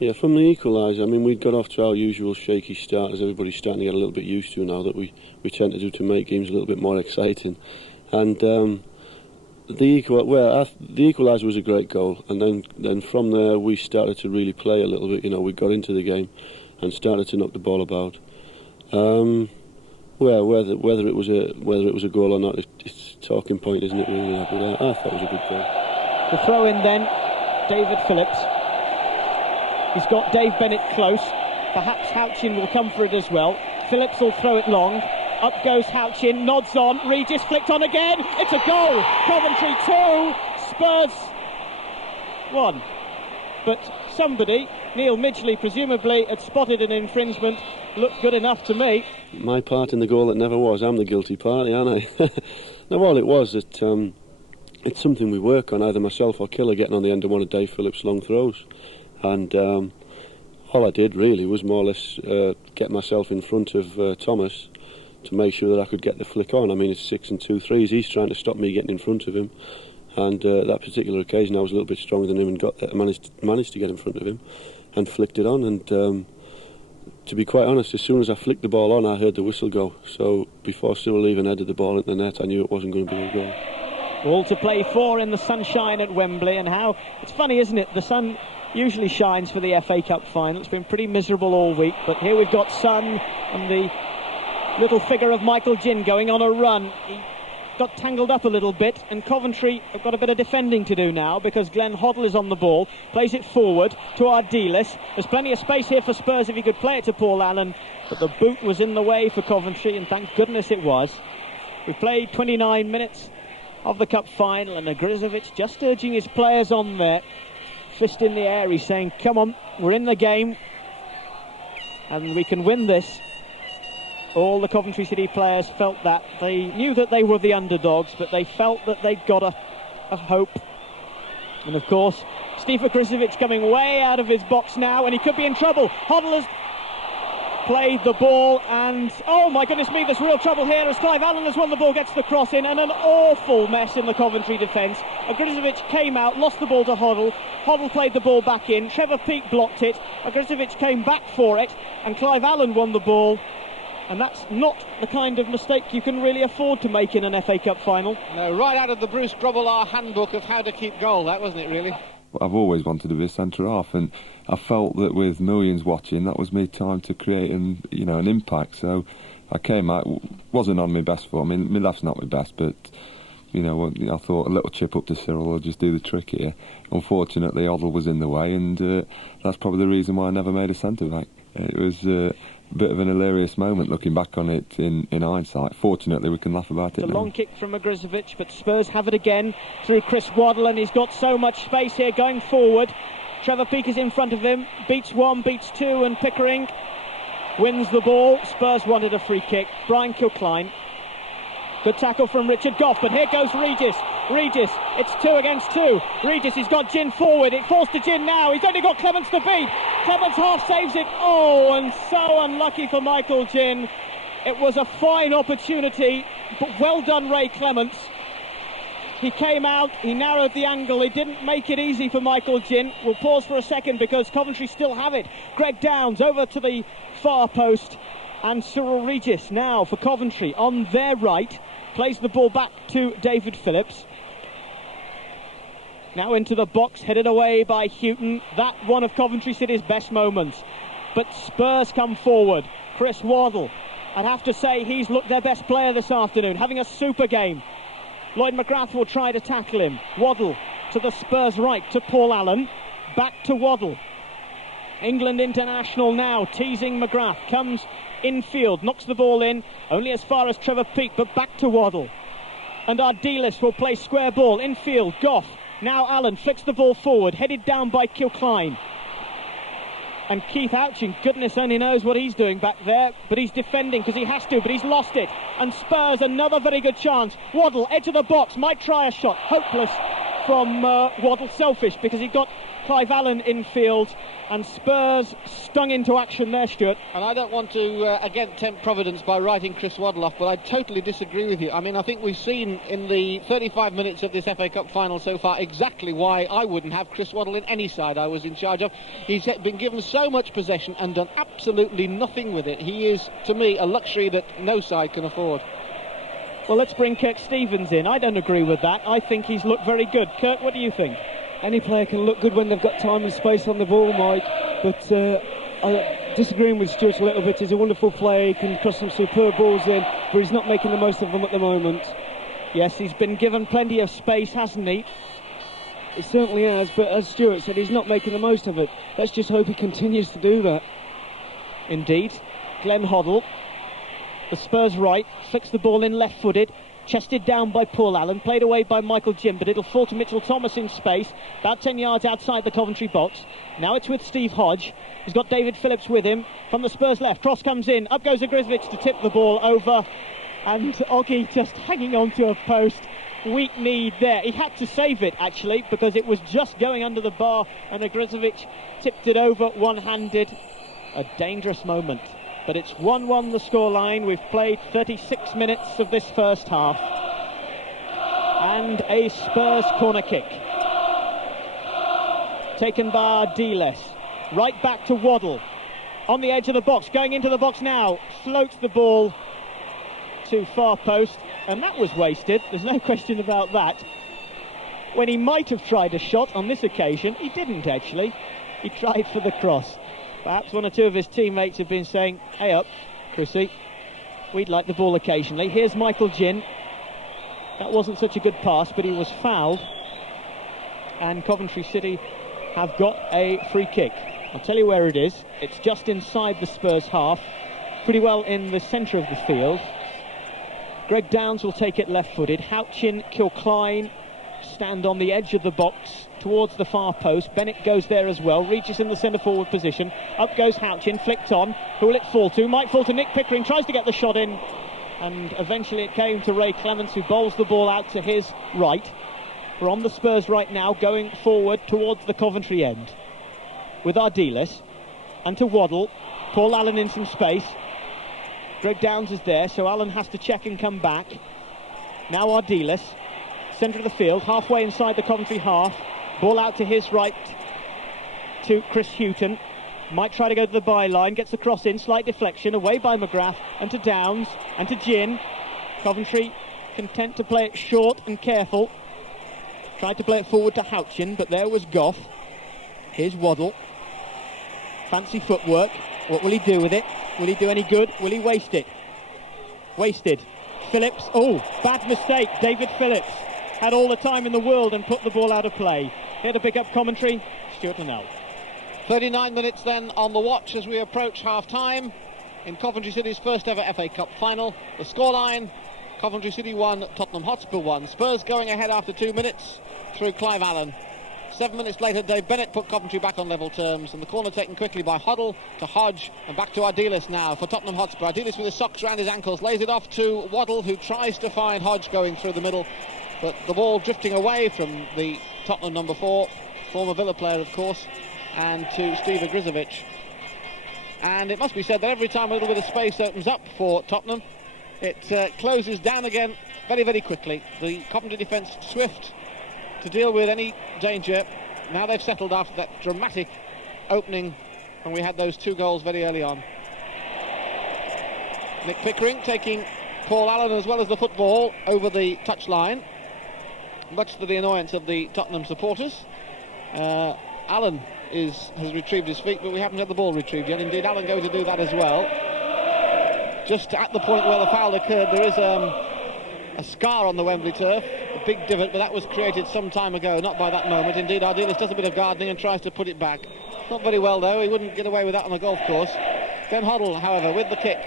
Yeah, from the equaliser, I mean, we'd got off to our usual shaky start, as everybody's starting to get a little bit used to now, that we tend to do to make games a little bit more exciting. And the equaliser was a great goal, and then from there we started to really play a little bit. You know, we got into the game and started to knock the ball about. Whether it was a goal or not, it's a talking point, isn't it? Really, but I thought it was a good goal. The throw in then, David Phillips. He's got Dave Bennett close. Perhaps Houchen will come for it as well. Phillips will throw it long. Up goes Houchen, nods on. Regis flicked on again. It's a goal. Coventry 2, Spurs 1. But somebody, Neil Midgley presumably, had spotted an infringement. Looked good enough to me. My part in the goal that never was. I'm the guilty party, aren't I? No, all it was that it's something we work on, either myself or Killer getting on the end of one of Dave Phillips' long throws. And all I did really was more or less get myself in front of Thomas to make sure that I could get the flick on. I mean, it's 6 and 2 threes. He's trying to stop me getting in front of him. And that particular occasion, I was a little bit stronger than him and managed to get in front of him and flicked it on. And to be quite honest, as soon as I flicked the ball on, I heard the whistle go. So before Stuart even headed the ball into the net, I knew it wasn't going to be a goal. All to play for in the sunshine at Wembley. And how it's funny, isn't it? The sun usually shines for the FA Cup final. It's been pretty miserable all week, but here we've got sun and the little figure of Michael Ginn going on a run. He got tangled up a little bit, and Coventry have got a bit of defending to do now because Glenn Hoddle is on the ball, plays it forward to Ardiles. There's plenty of space here for Spurs if he could play it to Paul Allen, but the boot was in the way for Coventry, and thank goodness it was. We played 29 minutes of the Cup final, and Agrizovic just urging his players on there. Fist in the air, he's saying, come on, we're in the game and we can win this. All the Coventry City players felt that. They knew that they were the underdogs, but they felt that they'd got a hope. And of course, Steve Agrizovic coming way out of his box now, and he could be in trouble. Hoddle has played the ball, and oh my goodness me, there's real trouble here as Clive Allen has won the ball, gets the cross in, and an awful mess in the Coventry defence. Agrizovic came out, lost the ball to Hoddle. Hoddle played the ball back in. Trevor Peake blocked it. Agrizovic came back for it, and Clive Allen won the ball. And that's not the kind of mistake you can really afford to make in an FA Cup final. No, right out of the Bruce Grobbelaar handbook of how to keep goal, that wasn't it, really? I've always wanted to be a centre-half, and I felt that with millions watching, that was me time to create an impact. So I came out, wasn't on my best form. I mean, my left's not my best, but I thought a little chip up to Cyril will just do the trick here. Unfortunately, Waddle was in the way, and that's probably the reason why I never made a centre-back. It was a bit of an hilarious moment looking back on it in hindsight. Fortunately, we can laugh about it now. It's a long kick from Agrizovic, but Spurs have it again through Chris Waddle, and he's got so much space here going forward. Trevor Peake is in front of him, beats one, beats two, and Pickering wins the ball. Spurs wanted a free kick. Brian Kilcline. Good tackle from Richard Goff, but here goes Regis. Regis, it's 2 against 2. Regis, he's got Gin forward. It falls to Gin now. He's only got Clements to beat. Clements half saves it. Oh, and so unlucky for Michael Gin. It was a fine opportunity, but well done, Ray Clements. He came out, he narrowed the angle, he didn't make it easy for Michael Gin. We'll pause for a second because Coventry still have it. Greg Downs over to the far post, and Cyril Regis now for Coventry on their right. Plays the ball back to David Phillips. Now into the box, headed away by Houghton. That one of Coventry City's best moments. But Spurs come forward. Chris Waddle, I'd have to say he's looked their best player this afternoon, having a super game. Lloyd McGrath will try to tackle him. Waddle to the Spurs right, to Paul Allen. Back to Waddle. England international now, teasing McGrath. Comes infield, knocks the ball in, only as far as Trevor Peake, but back to Waddle. And Ardiles will play square ball, infield, Goff. Now Allen flicks the ball forward, headed down by Kilcline. And Keith Houchen, goodness only knows what he's doing back there, but he's defending because he has to, but he's lost it. And Spurs, another very good chance. Waddle, edge of the box, might try a shot. Hopeless from Waddle, selfish because he got Clive Allen infield, and Spurs stung into action there, Stuart. And I don't want to, again, tempt Providence by writing Chris Waddle off, but I totally disagree with you. I mean, I think we've seen in the 35 minutes of this FA Cup final so far exactly why I wouldn't have Chris Waddle in any side I was in charge of. He's been given so much possession and done absolutely nothing with it. He is, to me, a luxury that no side can afford. Well, let's bring Kirk Stevens in. I don't agree with that. I think he's looked very good. Kirk, what do you think? Any player can look good when they've got time and space on the ball, Mike, but disagreeing with Stuart a little bit. He's a wonderful player, he can cross some superb balls in, but he's not making the most of them at the moment. Yes, he's been given plenty of space, hasn't he? He certainly has, but as Stuart said, he's not making the most of it. Let's just hope he continues to do that. Indeed. Glenn Hoddle, the Spurs right, flicks the ball in left-footed. Chested down by Paul Allen, played away by Michael Gin, but it'll fall to Mitchell Thomas in space, about 10 yards outside the Coventry box. Now it's with Steve Hodge. He's got David Phillips with him from the Spurs left. Cross comes in, up goes Ogrizovic to tip the ball over, and Oggy just hanging on to a post. Weak need there. He had to save it, actually, because it was just going under the bar, and Ogrizovic tipped it over one-handed. A dangerous moment. But it's 1-1 the scoreline. We've played 36 minutes of this first half. And a Spurs corner kick. Taken by Ardiles. Right back to Waddle. On the edge of the box. Going into the box now. Floats the ball to far post. And that was wasted. There's no question about that. When he might have tried a shot on this occasion, he didn't actually. He tried for the cross. Perhaps one or two of his teammates have been saying, hey up, Chrissy, we'd like the ball occasionally. Here's Michael Gin. That wasn't such a good pass, but he was fouled. And Coventry City have got a free kick. I'll tell you where it is. It's just inside the Spurs half, pretty well in the centre of the field. Greg Downs will take it left-footed. Houchen, Kilcline stand on the edge of the box towards the far post. Bennett goes there as well. Regis in the centre forward position. Up goes Houchen, flicked on. Who will it fall to? Might fall to Nick Pickering. Tries to get the shot in, and eventually it came to Ray Clements, who bowls the ball out to his right. We're on the Spurs right now, going forward towards the Coventry end with Ardiles, and to Waddle. Paul Allen in some space. Greg Downs is there, so Allen has to check and come back. Now Ardiles, centre of the field, halfway inside the Coventry half. Ball out to his right to Chris Houghton. Might try to go to the byline, gets the cross in, slight deflection, away by McGrath, and to Downs, and to Gin. Coventry content to play it short and careful. Tried to play it forward to Houchen, but there was Goff. Here's Waddle. Fancy footwork. What will he do with it? Will he do any good? Will he waste it? Wasted. Phillips. Oh, bad mistake. David Phillips had all the time in the world and put the ball out of play. Here to pick up commentary, Stuart Linnell. 39 minutes then on the watch as we approach half-time in Coventry City's first ever FA Cup final. The scoreline, Coventry City 1, Tottenham Hotspur 1. Spurs going ahead after 2 minutes through Clive Allen. 7 minutes later, Dave Bennett put Coventry back on level terms, and the corner taken quickly by Hoddle to Hodge, and back to Ardiles now for Tottenham Hotspur. Ardiles with his socks round his ankles, lays it off to Waddle, who tries to find Hodge going through the middle. but the ball drifting away from the Tottenham number 4, former Villa player of course, and to Steve Grizovic. And it must be said that every time a little bit of space opens up for Tottenham, it closes down again very, very quickly. The Coventry defence swift to deal with any danger. Now they've settled after that dramatic opening when we had those 2 goals very early on. Nick Pickering taking Paul Allen as well as the football over the touchline, much to the annoyance of the Tottenham supporters. Allen has retrieved his feet, but we haven't had the ball retrieved yet. Indeed, Allen going to do that as well. Just at the point where the foul occurred, there is a scar on the Wembley turf, a big divot, but that was created some time ago, not by that moment. Indeed, Ardiles does a bit of gardening and tries to put it back. Not very well, though. He wouldn't get away with that on a golf course. Glenn Hoddle, however, with the kick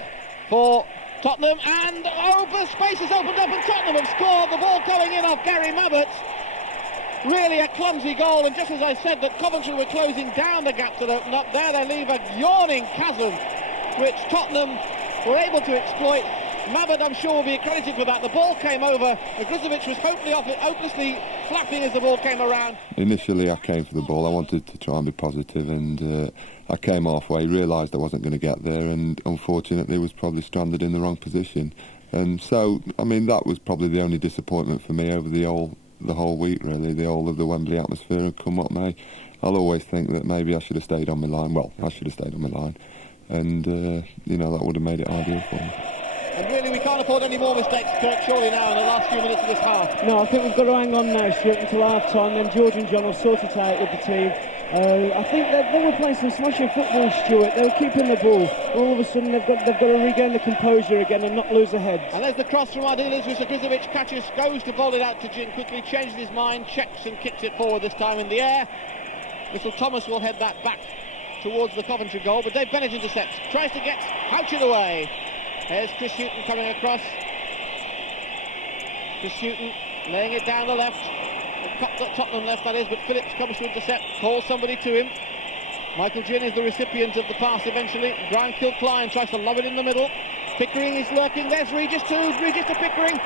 for Tottenham, and the space has opened up and Tottenham have scored. The ball going in off Gary Mabbutt. Really a clumsy goal, and just as I said that Coventry were closing down the gap that opened up, there they leave a yawning chasm which Tottenham were able to exploit. Mabbutt, I'm sure, will be accredited for that. The ball came over. Grizovic was hopelessly flapping as the ball came around. Initially, I came for the ball. I wanted to try and be positive, and I came halfway, realised I wasn't going to get there, and unfortunately was probably stranded in the wrong position. And so, I mean, that was probably the only disappointment for me over the whole week, really, the whole of the Wembley atmosphere, and come what may. I'll always think that maybe I should have stayed on my line. Well, I should have stayed on my line, and, that would have made it ideal for me. And really, we can't afford any more mistakes, Kirk, surely now in the last few minutes of this half. No, I think we've got to hang on now, Stuart, until half-time, then George and John will sort it out with the team. I think they were playing some smashing football, Stuart. They were keeping the ball. All of a sudden, they've got to regain the composure again and not lose their heads. And there's the cross from Ardiles, which Grizovic catches, goes to bowl it out to Jin quickly, changes his mind, checks and kicks it forward, this time in the air. Little Thomas will head that back towards the Coventry goal, but Dave Bennett intercepts, tries to get Houchen away. There's Chris Houghton coming across. Chris Houghton laying it down the left. Tottenham left, that is, but Phillips comes to intercept, calls somebody to him. Michael Jin is the recipient of the pass eventually. Brian Kilcline tries to lob it in the middle. Pickering is lurking. There's Regis to Pickering.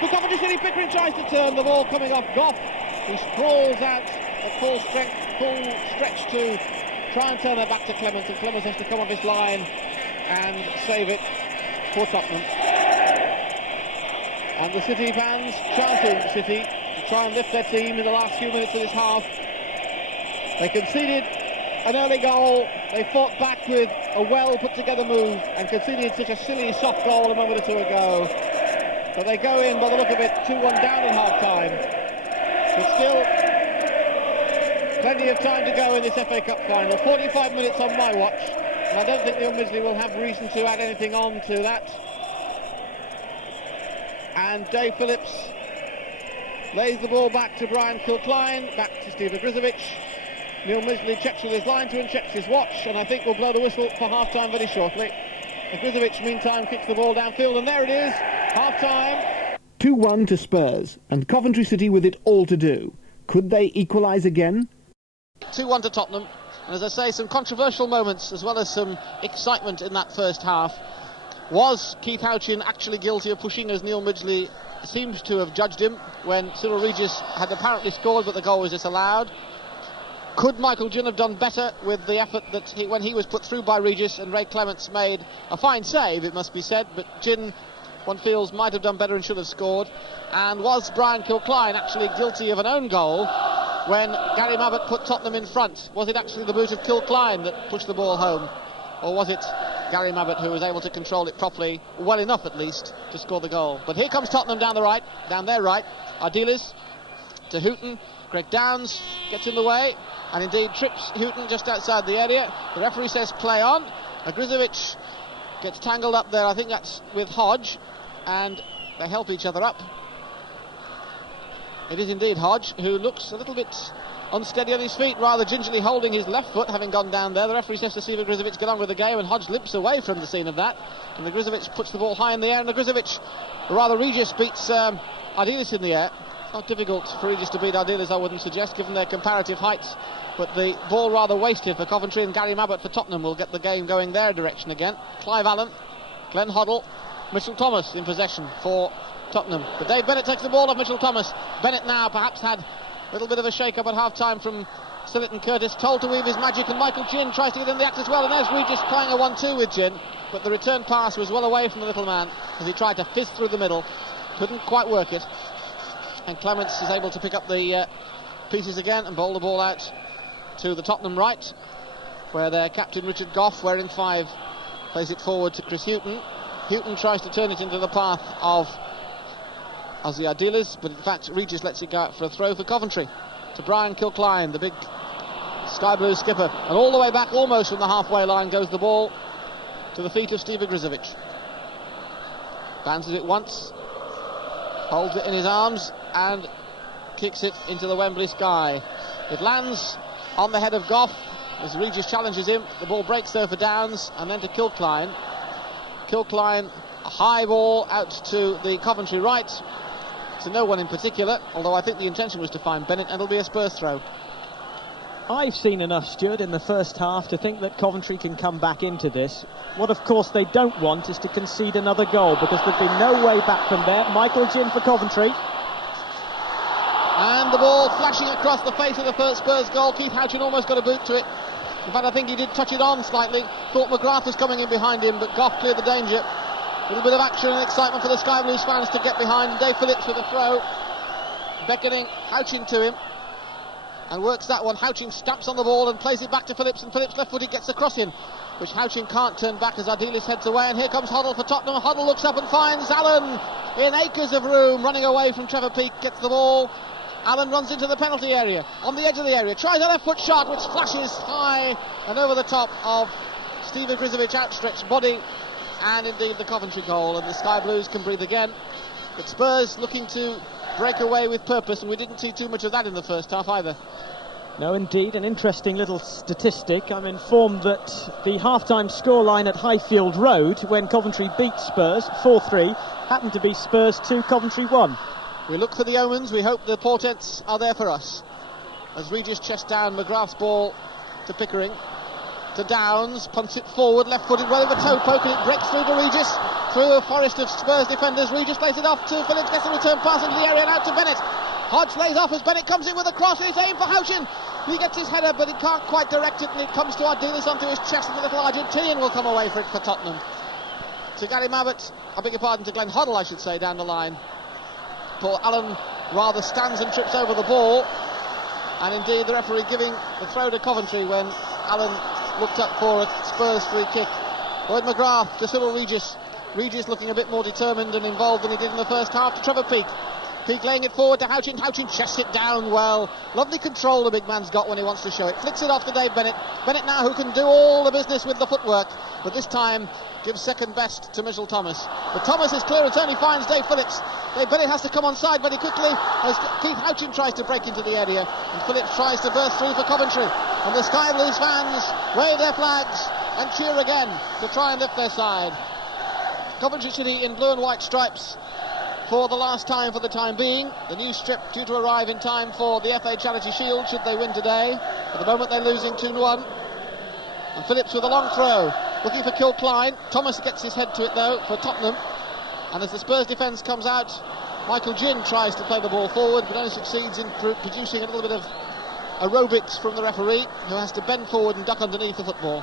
For Coventry City, Pickering tries to turn. The ball coming off Goff, who sprawls out at full stretch to try and turn it back to Clements, and Clements has to come off his line and save it for Tottenham. And the City fans chanting City to try and lift their team in the last few minutes of this half. They conceded an early goal. They fought back with a well put together move and conceded such a silly soft goal a moment or two ago. But they go in, by the look of it, 2-1 down in half time. But still plenty of time to go in this FA Cup final. 45 minutes on my watch, and I don't think Neil Midgley will have reason to add anything on to that. And Dave Phillips lays the ball back to Brian Kilcline, back to Steve Grizovic. Neil Midgley checks with his line to and checks his watch, and I think we'll blow the whistle for half-time very shortly. Grizovic, meantime, kicks the ball downfield, and there it is, half-time. 2-1 to Spurs, and Coventry City with it all to do. Could they equalise again? 2-1 to Tottenham, and as I say, some controversial moments as well as some excitement in that first half. Was Keith Houchen actually guilty of pushing, as Neil Midgley seems to have judged him, when Cyril Regis had apparently scored but the goal was disallowed? Could Michael Jin have done better with the effort that when he was put through by Regis, and Ray Clements made a fine save, it must be said, but Jin, one feels, might have done better and should have scored? And was Brian Kilcline actually guilty of an own goal when Gary Mabbutt put Tottenham in front? Was it actually the boot of Kilcline that pushed the ball home, or was it Gary Mabbutt who was able to control it properly, well enough at least, to score the goal? But here comes Tottenham down their right. Ardiles to Houghton. Greg Downs gets in the way and indeed trips Houghton just outside the area. The referee says play on. Grizovic gets tangled up there, I think that's with Hodge, and they help each other up. It is indeed Hodge, who looks a little bit unsteady on his feet, rather gingerly holding his left foot, having gone down there. The referee says to Steve Grizovic get on with the game, and Hodge limps away from the scene of that. And the Grizovic puts the ball high in the air, and the Grizovic, rather Regis, beats Ardiles in the air. It's not difficult for Regis to beat Ardiles, I wouldn't suggest, given their comparative heights. But the ball rather wasted for Coventry, and Gary Mabbutt for Tottenham will get the game going their direction again. Clive Allen, Glenn Hoddle, Mitchell Thomas in possession for Tottenham. But Dave Bennett takes the ball off Mitchell Thomas. Bennett now perhaps had a little bit of a shake-up at half-time from Sillett and Curtis, told to weave his magic, and Michael Ginn tries to get in the act as well, and there's Regis playing a 1-2 with Ginn, but the return pass was well away from the little man as he tried to fizz through the middle, couldn't quite work it, and Clements is able to pick up the pieces again and bowl the ball out to the Tottenham right, where their captain Richard Gough, wearing 5, plays it forward to Chris Houghton. Houghton tries to turn it into the path of Ozzy Ardiles, but in fact Regis lets it go out for a throw for Coventry to Brian Kilcline, the big Sky Blue skipper, and all the way back almost from the halfway line goes the ball to the feet of Steve Grizovic. Bounces it once, holds it in his arms and kicks it into the Wembley sky. It lands on the head of Gough as Regis challenges him. The ball breaks though for Downs and then to Kilcline. Kilcline, a high ball out to the Coventry right, to no one in particular, although I think the intention was to find Bennett, and it'll be a Spurs throw. I've seen enough, Stuart, in the first half to think that Coventry can come back into this. What, of course, they don't want is to concede another goal, because there'd be no way back from there. Michael Ginn for Coventry. And the ball flashing across the face of the first Spurs goal. Keith Houchen almost got a boot to it. In fact, I think he did touch it on slightly. Thought McGrath was coming in behind him, but Gough cleared the danger. A little bit of action and excitement for the Sky Blues fans to get behind. And Dave Phillips with a throw, beckoning Houchen to him, and works that one. Houchen stamps on the ball and plays it back to Phillips, and Phillips left-footed gets the cross in, which Houchen can't turn back as Ardiles heads away. And here comes Hoddle for Tottenham. Hoddle looks up and finds Allen in acres of room, running away from Trevor Peake, gets the ball. Allen runs into the penalty area, on the edge of the area, tries a left-foot shot which flashes high and over the top of Steve Grizovic, outstretched body, and indeed the Coventry goal, and the Sky Blues can breathe again. But Spurs looking to break away with purpose, and we didn't see too much of that in the first half either. No, indeed, an interesting little statistic. I'm informed that the half-time scoreline at Highfield Road, when Coventry beat Spurs 4-3, happened to be Spurs 2, Coventry 1. We look for the omens, we hope the portents are there for us. As Regis chest down, McGrath's ball to Pickering, to Downs, punts it forward, left-footed, well over toe poke, and it breaks through to Regis, through a forest of Spurs defenders. Regis plays it off to Phillips, gets a return pass into the area and out to Bennett. Hodge lays off as Bennett comes in with a cross, and it's aimed for Houchen. He gets his header, but he can't quite direct it, and it comes to Ardiles onto his chest, and the little Argentinian will come away for it for Tottenham. To Gary Mabbutt, I beg your pardon, to Glenn Hoddle, I should say, down the line. Paul Allen rather stands and trips over the ball, and indeed the referee giving the throw to Coventry when Allen looked up for a Spurs free kick. Lloyd McGrath to Cyril Regis. Regis looking a bit more determined and involved than he did in the first half, to Trevor Peake. Peake laying it forward to Houchen. Houchen chests it down well. Lovely control the big man's got when he wants to show it. Flicks it off to Dave Bennett. Bennett now who can do all the business with the footwork, but this time gives second best to Mitchell Thomas. But Thomas is clear, it only finds Dave Phillips. Dave Bennett has to come on side very quickly as Keith Houchen tries to break into the area, and Phillips tries to burst through for Coventry. And the Sky Blues fans wave their flags and cheer again to try and lift their side. Coventry City in blue and white stripes for the last time for the time being. The new strip due to arrive in time for the FA Charity Shield should they win today. At the moment they're losing 2-1. And Phillips with a long throw, looking for Kilcline. Thomas gets his head to it though for Tottenham. And as the Spurs defence comes out, Michael Ginn tries to play the ball forward, but only succeeds in producing a little bit of aerobics from the referee, who has to bend forward and duck underneath the football.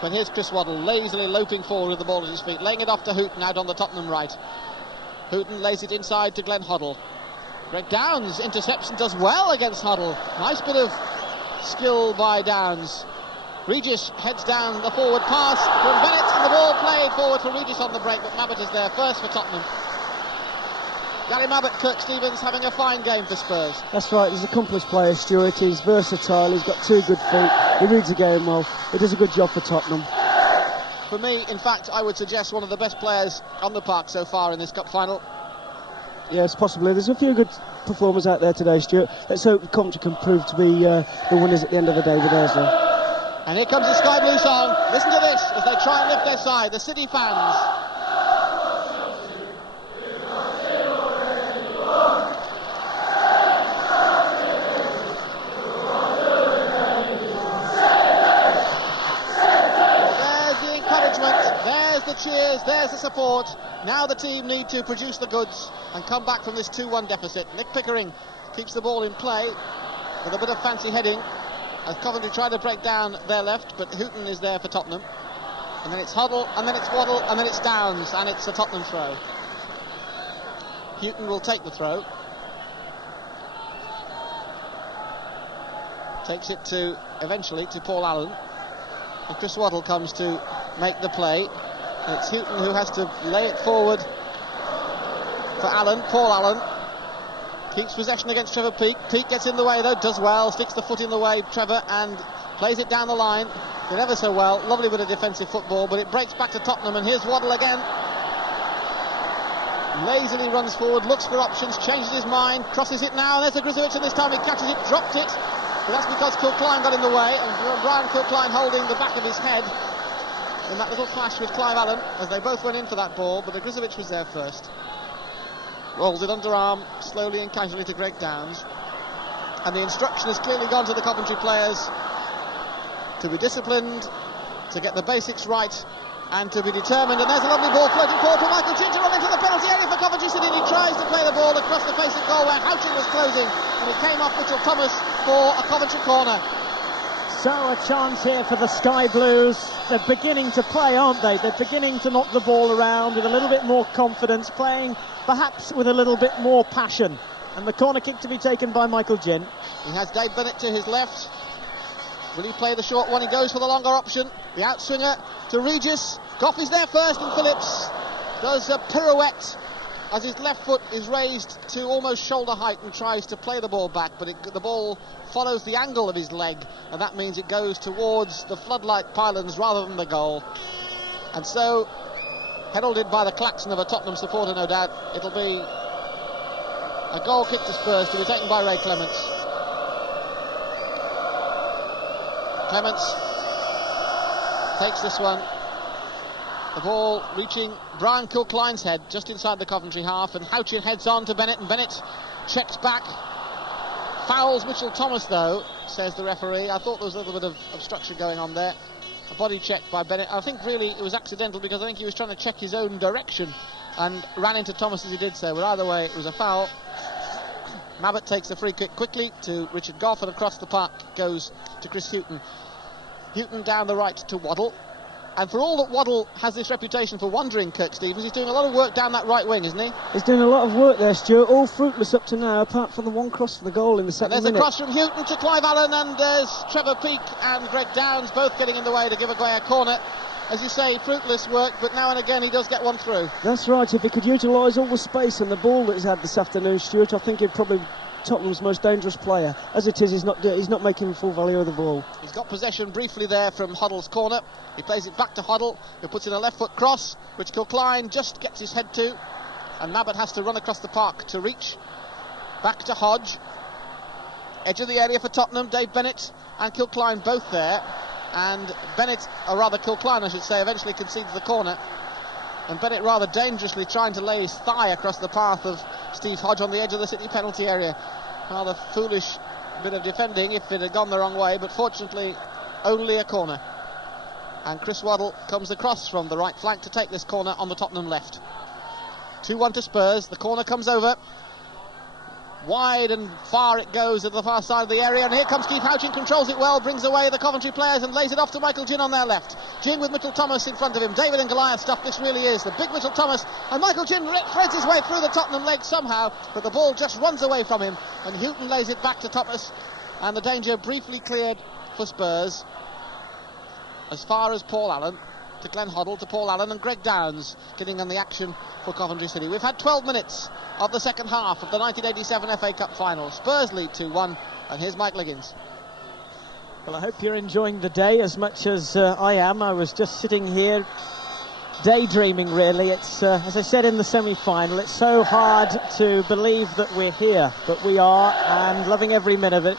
But here's Chris Waddle lazily loping forward with the ball at his feet, laying it off to Houghton out on the Tottenham right. Houghton lays it inside to Glenn Hoddle. Greg Downs intercepts and does well against Hoddle. Nice bit of skill by Downs. Regis heads down the forward pass from Bennett, and the ball played forward for Regis on the break, but Mabbutt is there first for Tottenham. Gary Mabbutt, Kirk Stevens having a fine game for Spurs. That's right, he's an accomplished player, Stuart. He's versatile, he's got 2 good feet, he reads the game well, he does a good job for Tottenham. For me, in fact, I would suggest one of the best players on the park so far in this cup final. Yes, possibly. There's a few good performers out there today, Stuart. Let's hope Coventry can prove to be the winners at the end of the day with theirs, though. And here comes the Sky Blue song. Listen to this as they try and lift their side, the City fans. There's the encouragement, there's the cheers, there's the support. Now the team need to produce the goods and come back from this 2-1 deficit. Nick Pickering keeps the ball in play with a bit of fancy heading as Coventry try to break down their left, but Houghton is there for Tottenham. And then it's Huddle, and then it's Waddle, and then it's Downs, and it's a Tottenham throw. Houghton will take the throw. Takes it eventually to Paul Allen. And Chris Waddle comes to make the play. And it's Houghton who has to lay it forward for Allen. Paul Allen keeps possession against Trevor Peake. Peake gets in the way though, does well, sticks the foot in the way, Trevor, and plays it down the line. Did ever so well. Lovely bit of defensive football, but it breaks back to Tottenham, and here's Waddle again. Lazily runs forward, looks for options, changes his mind, crosses it now. There's a Grizovic, and this time he catches it, dropped it. But that's because Kilcline got in the way, and Brian Kilcline holding the back of his head in that little clash with Clive Allen as they both went in for that ball, but the Grizovic was there first. Rolls it underarm, slowly and casually to Greg Downs. And the instruction has clearly gone to the Coventry players to be disciplined, to get the basics right, and to be determined. And there's a lovely ball floating forward for Michael Ginger running to the penalty area for Coventry City, and he tries to play the ball across the face of goal where Houchen was closing, and it came off Mitchell Thomas for a Coventry corner. So a chance here for the Sky Blues. They're beginning to play, aren't they? They're beginning to knock the ball around with a little bit more confidence, playing perhaps with a little bit more passion. And the corner kick to be taken by Michael Ginn. He has Dave Bennett to his left. Will he play the short one? He goes for the longer option. The outswinger to Regis. Goff is there first, and Phillips does a pirouette as his left foot is raised to almost shoulder height and tries to play the ball back, but the ball follows the angle of his leg, and that means it goes towards the floodlight pylons rather than the goal. And so, heralded by the klaxon of a Tottenham supporter, no doubt, it'll be a goal kick to Spurs to be taken by Ray Clements. Clements takes this one. The ball reaching Brian Kilcline's head just inside the Coventry half, and Houchen heads on to Bennett, and Bennett checks back. Fouls Mitchell Thomas though, says the referee. I thought there was a little bit of obstruction going on there. A body check by Bennett. I think really it was accidental because I think he was trying to check his own direction and ran into Thomas as he did so, but either way it was a foul. Mabbutt takes the free kick quickly to Richard Goff, and across the park goes to Chris Houghton. Houghton down the right to Waddle. And for all that Waddle has this reputation for wandering, Kirk Stevens, he's doing a lot of work down that right wing, isn't he? He's doing a lot of work there, Stuart. All fruitless up to now, apart from the one cross for the goal in the second minute. And there's a cross from Houghton to Clive Allen, and there's Trevor Peake and Greg Downs both getting in the way to give away a corner. As you say, fruitless work, but now and again he does get one through. That's right. If he could utilise all the space and the ball that he's had this afternoon, Stuart, I think he'd probably Tottenham's most dangerous player. As it is, he's not making full value of the ball. He's got possession briefly there from Huddle's corner. He plays it back to Huddle, who puts in a left foot cross, which Kilcline just gets his head to, and Mabbutt has to run across the park to reach. Back to Hodge. Edge of the area for Tottenham. Dave Bennett and Kilcline both there, and Bennett, or rather Kilcline I should say, eventually concedes the corner, and Bennett rather dangerously trying to lay his thigh across the path of Steve Hodge on the edge of the City penalty area. Rather foolish bit of defending if it had gone the wrong way, but fortunately only a corner. And Chris Waddle comes across from the right flank to take this corner on the Tottenham left. 2-1 to Spurs. The corner comes over. Wide and far it goes at the far side of the area, and here comes Keith Houchen, controls it well, brings away the Coventry players and lays it off to Michael Ginn on their left. Ginn with Mitchell Thomas in front of him. David and Goliath stuff this really is. The big Mitchell Thomas, and Michael Ginn threads his way through the Tottenham leg somehow, but the ball just runs away from him, and Houghton lays it back to Thomas, and the danger briefly cleared for Spurs. As far as Paul Allen, to Glenn Hoddle, to Paul Allen, and Greg Downs getting on the action for Coventry City. We've had 12 minutes of the second half of the 1987 FA Cup final. Spurs lead 2-1, and here's Mike Liggins. Well, I hope you're enjoying the day as much as I am. I was just sitting here daydreaming, really. It's, as I said in the semi-final, it's so hard to believe that we're here, but we are, and loving every minute of it.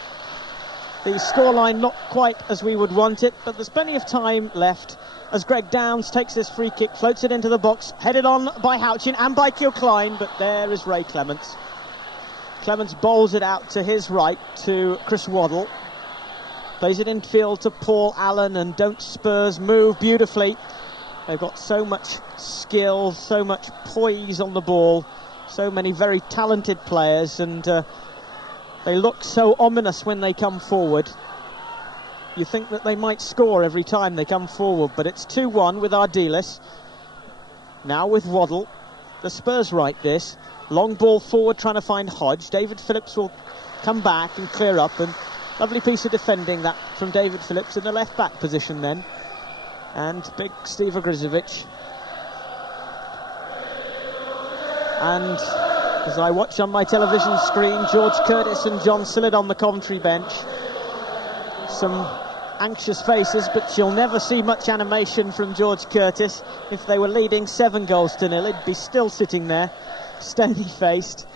The scoreline not quite as we would want it, but there's plenty of time left as Greg Downs takes this free kick, floats it into the box, headed on by Houchen and by Kilcline, but there is Ray Clements. Clements bowls it out to his right to Chris Waddle. Plays it in field to Paul Allen, and don't Spurs move beautifully They've got so much skill, so much poise on the ball, so many very talented players, and they look so ominous when they come forward. You think that they might score every time they come forward, but it's 2-1 with Ardiles. Now with Waddle. The Spurs right this. Long ball forward trying to find Hodge. David Phillips will come back and clear up, and lovely piece of defending that from David Phillips in the left back position then. And big Steve Ogrizovic. And as I watch on my television screen, George Curtis and John Sillett on the Coventry bench. Some anxious faces, but you'll never see much animation from George Curtis. If they were leading 7-0, he'd be still sitting there, stony-faced.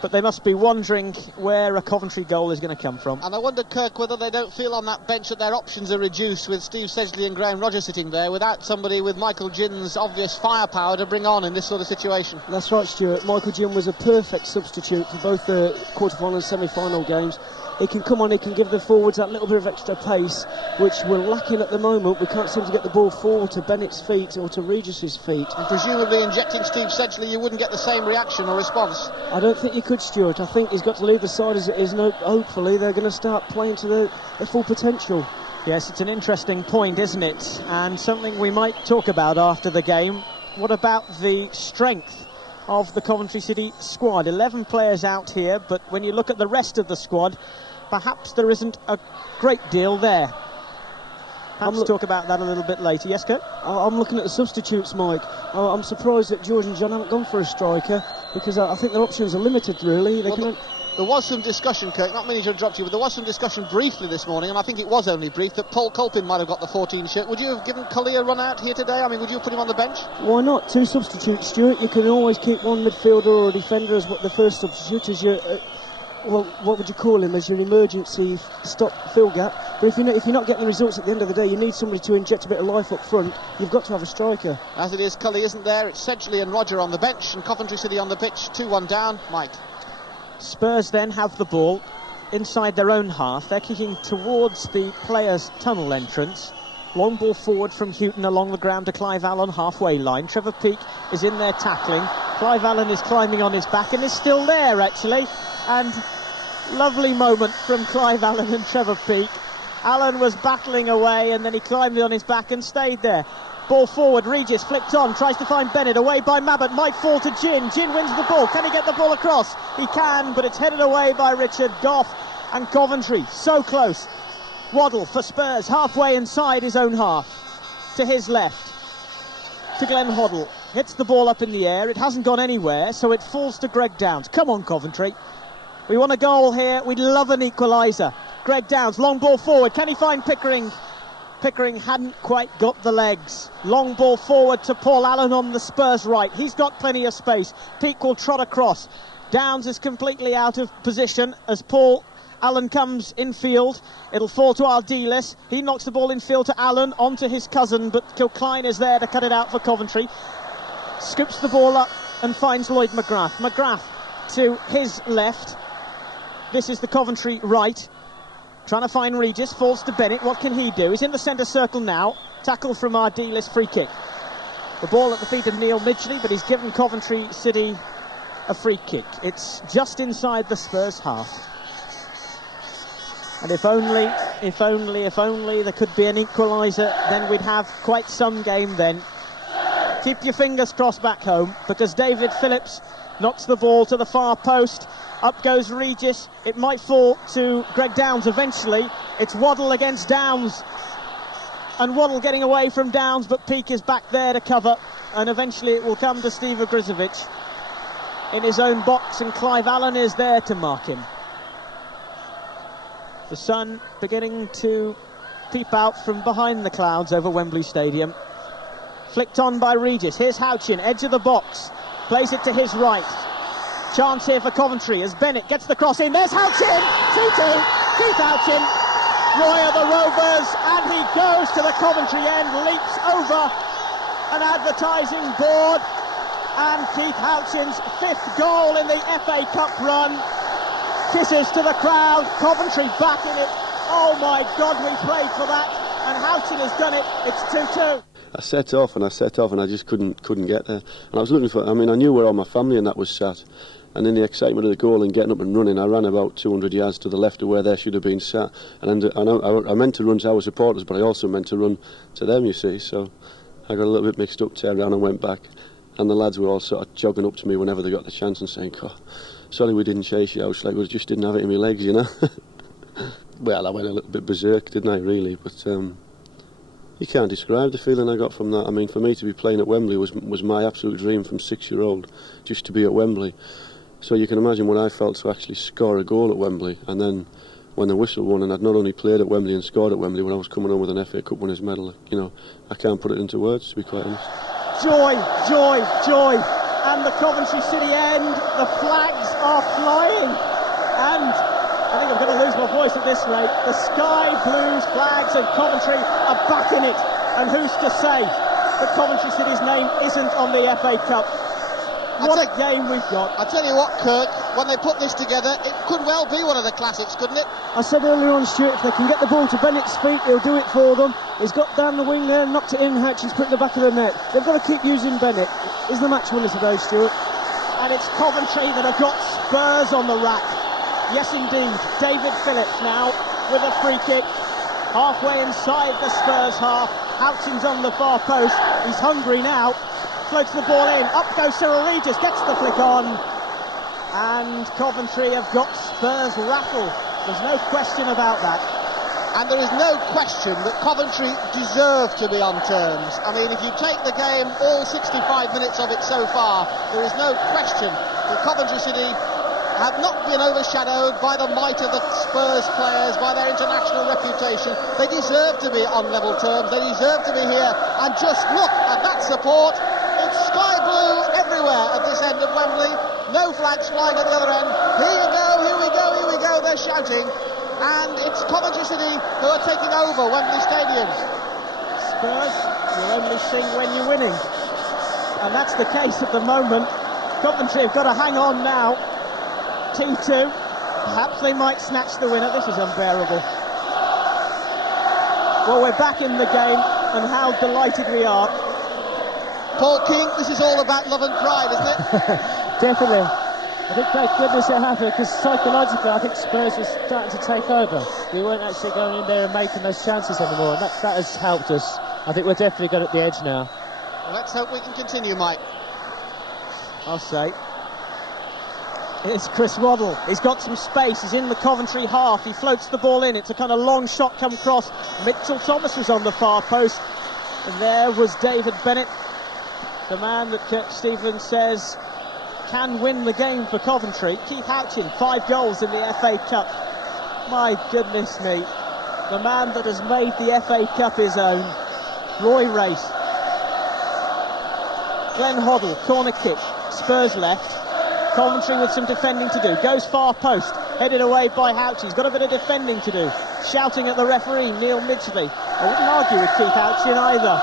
But they must be wondering where a Coventry goal is going to come from. And I wonder, Kirk, whether they don't feel on that bench that their options are reduced with Steve Sedgley and Graham Rodgers sitting there without somebody with Michael Ginn's obvious firepower to bring on in this sort of situation. That's right, Stuart. Michael Ginn was a perfect substitute for both the quarter-final and semi-final games. He can come on, he can give the forwards that little bit of extra pace, which we're lacking at the moment. We can't seem to get the ball forward to Bennett's feet or to Regis's feet. And presumably injecting Steve Sedgley, you wouldn't get the same reaction or response. I don't think you could, Stuart. I think he's got to leave the side as it is, and hopefully they're going to start playing to their full potential. Yes, it's an interesting point, isn't it? And something we might talk about after the game. What about the strength of the Coventry City squad? 11 players out here, but when you look at the rest of the squad, perhaps there isn't a great deal there. Perhaps talk about that a little bit later. Yes, Kirk? I'm looking at the substitutes, Mike. I'm surprised that George and John haven't gone for a striker, because I think their options are limited, really. There was some discussion, Kirk, not meaning to interrupt you, but there was some discussion briefly this morning, and I think it was only brief, that Paul Colpin might have got the 14 shirt. Would you have given Cully a run out here today? I mean, would you have put him on the bench? Why not? 2 substitutes, Stuart. You can always keep one midfielder or a defender as what the first substitute is your... well, what would you call him, as your emergency stop fill gap? But if you're not getting the results at the end of the day, you need somebody to inject a bit of life up front. You've got to have a striker. As it is, Cully isn't there. It's Sedgley and Roger on the bench, and Coventry City on the pitch. 2-1 down. Mike. Spurs then have the ball inside their own half. They're kicking towards the players' tunnel entrance. Long ball forward from Houghton along the ground to Clive Allen, halfway line. Trevor Peake is in there tackling. Clive Allen is climbing on his back and is still there, actually. And lovely moment from Clive Allen and Trevor Peake. Allen was battling away, and then he climbed on his back and stayed there. Ball forward, Regis flipped on, tries to find Bennett, away by Mabbutt, might fall to Ginn. Ginn wins the ball. Can he get the ball across? He can, but it's headed away by Richard Goff, and Coventry so close. Waddle for Spurs, halfway inside his own half. To his left, to Glenn Hoddle. Hits the ball up in the air. It hasn't gone anywhere, so it falls to Greg Downs. Come on, Coventry. We want a goal here. We'd love an equaliser. Greg Downs, long ball forward. Can he find Pickering? Pickering hadn't quite got the legs. Long ball forward to Paul Allen on the Spurs right. He's got plenty of space. Peake will trot across. Downs is completely out of position as Paul Allen comes infield. It'll fall to Ardiles. He knocks the ball infield to Allen, onto his cousin, but Kilcline is there to cut it out for Coventry. Scoops the ball up and finds Lloyd McGrath. McGrath to his left. This is the Coventry right. Trying to find Regis, falls to Bennett. What can he do? He's in the centre circle now. Tackle from Ardiles, free kick. The ball at the feet of Neil Midgley, but he's given Coventry City a free kick. It's just inside the Spurs half. And if only there could be an equaliser, then we'd have quite some game then. Keep your fingers crossed back home, because David Phillips knocks the ball to the far post. Up goes Regis. It might fall to Greg Downs eventually. It's Waddle against Downs. And Waddle getting away from Downs, but Peake is back there to cover. And eventually it will come to Steve Ogrizovic in his own box, and Clive Allen is there to mark him. The sun beginning to peep out from behind the clouds over Wembley Stadium. Flicked on by Regis. Here's Houchen, edge of the box. Plays it to his right. Chance here for Coventry as Bennett gets the cross in. There's Houchen! 2-2. Keith Houchen. Roy of the Rovers, and he goes to the Coventry end, leaps over an advertising board, and Keith Houchen's 5th goal in the FA Cup run. Kisses to the crowd. Coventry back in it. Oh my God, we prayed for that, and Houchen has done it. It's 2-2. I set off and I just couldn't get there. And I was looking for, I knew where all my family and that was sat. And in the excitement of the goal and getting up and running, I ran about 200 yards to the left of where they should have been sat. And I meant to run to our supporters, but I also meant to run to them, you see. So I got a little bit mixed up, turned around and went back. And the lads were all sort of jogging up to me whenever they got the chance and saying, "Oh, sorry we didn't chase you." I was like, "We just didn't have it in my legs, you know." Well, I went a little bit berserk, didn't I, really? But you can't describe the feeling I got from that. I mean, for me to be playing at Wembley was my absolute dream from 6-year-old, just to be at Wembley. So you can imagine what I felt to actually score a goal at Wembley. And then when the whistle won, and I'd not only played at Wembley and scored at Wembley, when I was coming home with an FA Cup winners' medal, you know, I can't put it into words, to be quite honest. Joy, joy, joy. And the Coventry City end, the flags are flying. And I think I'm going to lose my voice at this rate. The Sky Blues flags and Coventry are back in it. And who's to say that Coventry City's name isn't on the FA Cup? What a game we've got. I tell you what, Kirk, when they put this together, it could well be one of the classics, couldn't it? I said earlier on, Stuart, if they can get the ball to Bennett's feet, he'll do it for them. He's got down the wing there, knocked it in, Houchen's put it in the back of the net. They've got to keep using Bennett. He's the match winner today, Stuart. And it's Coventry that have got Spurs on the rack. Yes, indeed. David Phillips now with a free kick. Halfway inside the Spurs half. Houchen's on the far post. He's hungry now. Floats the ball in. Up goes Cyril Regis. Gets the flick on. And Coventry have got Spurs rattled. There's no question about that. And there is no question that Coventry deserve to be on terms. I mean, if you take the game, all 65 minutes of it so far, there is no question that Coventry City have not been overshadowed by the might of the Spurs players, by their international reputation. They deserve to be on level terms. They deserve to be here. And just look at that support. It's sky blue everywhere at this end of Wembley. No flags flying at the other end. Here you go, here we go, here we go. They're shouting. And it's Coventry City who are taking over Wembley Stadium. Spurs, you only sing when you're winning. And that's the case at the moment. Coventry have got to hang on now. 2-2. Perhaps they might snatch the winner. This is unbearable. Well, we're back in the game, and how delighted we are. Paul King, this is all about love and pride, isn't it? Definitely. I think thank goodness it happened, because psychologically I think Spurs was starting to take over. We weren't actually going in there and making those chances anymore, and that has helped us. I think we're definitely got at the edge now. Well, let's hope we can continue, Mike. I'll say. It's Chris Waddle. He's got some space. He's in the Coventry half. He floats the ball in. It's a kind of long shot come across. Mitchell Thomas was on the far post. And there was David Bennett, the man that Kirk Stevens says can win the game for Coventry. Keith Houchen, 5 goals in the FA Cup. My goodness me. The man that has made the FA Cup his own. Roy Race. Glenn Hoddle, corner kick. Spurs left. Coventry with some defending to do. Goes far post. Headed away by Houchen. He's got a bit of defending to do. Shouting at the referee, Neil Midgley. I wouldn't argue with Keith Houchen either.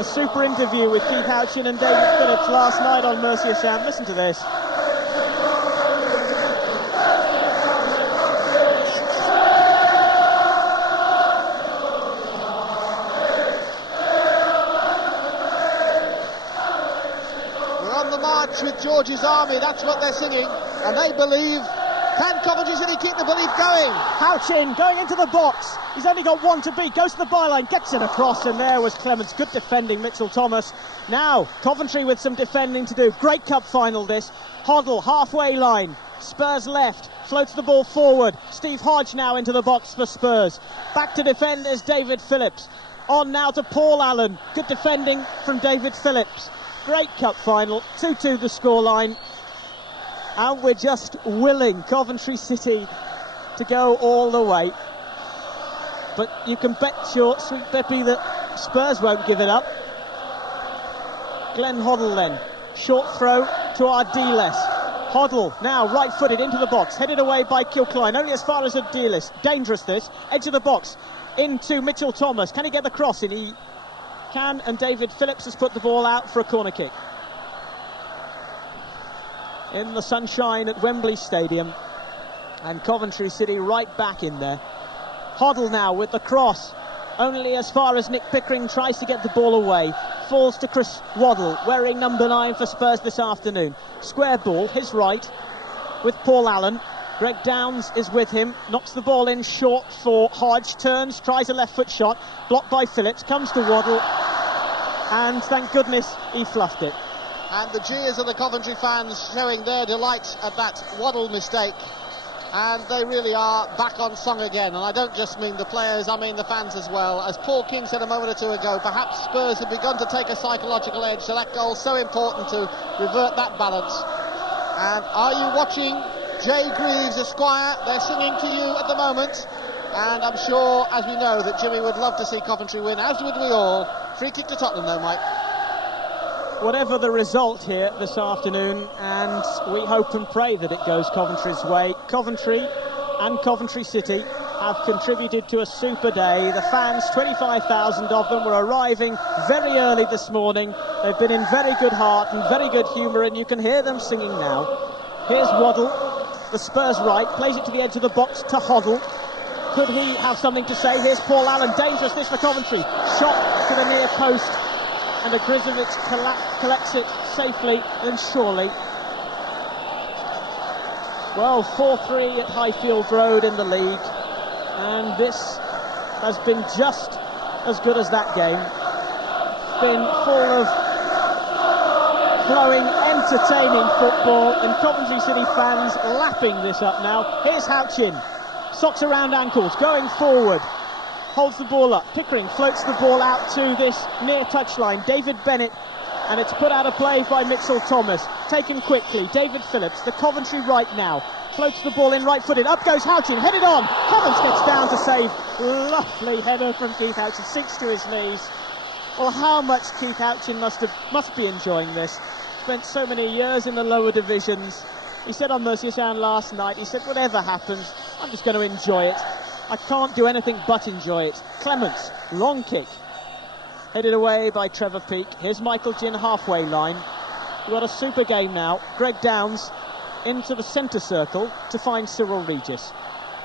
A super interview with Keith Houchen and David Phillips last night on Mercia Sound. Listen to this. We're on the march with George's army, that's what they're singing. And they believe, can Coventry City keep the belief going? Houchen going into the box. He's only got one to beat. Goes to the byline, gets it across, and there was Clements. Good defending, Mitchell Thomas. Now, Coventry with some defending to do. Great cup final this. Hoddle, halfway line. Spurs left. Floats the ball forward. Steve Hodge now into the box for Spurs. Back to defend is David Phillips. On now to Paul Allen. Good defending from David Phillips. Great cup final. 2-2 the scoreline. And we're just willing Coventry City to go all the way. But you can bet your sweet Beppy that Spurs won't give it up. Glenn Hoddle then. Short throw to Ardiles. Hoddle now right-footed into the box. Headed away by Kilcline. Only as far as Ardiles. Dangerous this. Edge of the box. Into Mitchell Thomas. Can he get the cross in? He can, and David Phillips has put the ball out for a corner kick. In the sunshine at Wembley Stadium. And Coventry City right back in there. Hoddle now with the cross. only as far as Nick Pickering tries to get the ball away. Falls to Chris Waddle, wearing number 9 for Spurs this afternoon. Square ball, his right, with Paul Allen. Greg Downs is with him, knocks the ball in short for Hodge, turns, tries a left foot shot, blocked by Phillips, comes to Waddle, and thank goodness he fluffed it. And the jeers of the Coventry fans showing their delight at that Waddle mistake. And they really are back on song again. And I don't just mean the players, I mean the fans as well. As Paul King said a moment or two ago, perhaps Spurs have begun to take a psychological edge, so that goal's so important to revert that balance. And are you watching Jay Greaves, Esquire? They're singing to you at the moment. And I'm sure, as we know, that Jimmy would love to see Coventry win, as would we all. Free kick to Tottenham though, Mike. Whatever the result here this afternoon, and we hope and pray that it goes Coventry's way. Coventry and Coventry City have contributed to a super day. The fans, 25,000 of them, were arriving very early this morning. They've been in very good heart and very good humour, and you can hear them singing now. Here's Waddle, the Spurs right, plays it to the edge of the box to Hoddle. Could he have something to say? Here's Paul Allen, dangerous this for Coventry. Shot to the near post, and Agrizovic collects it safely and surely. Well, 4-3 at Highfield Road in the league, and this has been just as good as that game. Been full of flowing, entertaining football, and Coventry City fans lapping this up now. Here's Houchen, socks around ankles, going forward. Holds the ball up. Pickering floats the ball out to this near touchline. David Bennett, and it's put out of play by Mitchell Thomas. Taken quickly. David Phillips, the Coventry right now, floats the ball in right-footed. Up goes Houchen, headed on. Collins gets down to save. Lovely header from Keith Houchen, sinks to his knees. Well, how much Keith Houchen must be enjoying this. Spent so many years in the lower divisions. He said on Mercia Sound last night, he said, whatever happens, I'm just going to enjoy it. I can't do anything but enjoy it. Clements, long kick. Headed away by Trevor Peake. Here's Michael Ginn, halfway line. We've got a super game now. Greg Downs into the centre circle to find Cyril Regis.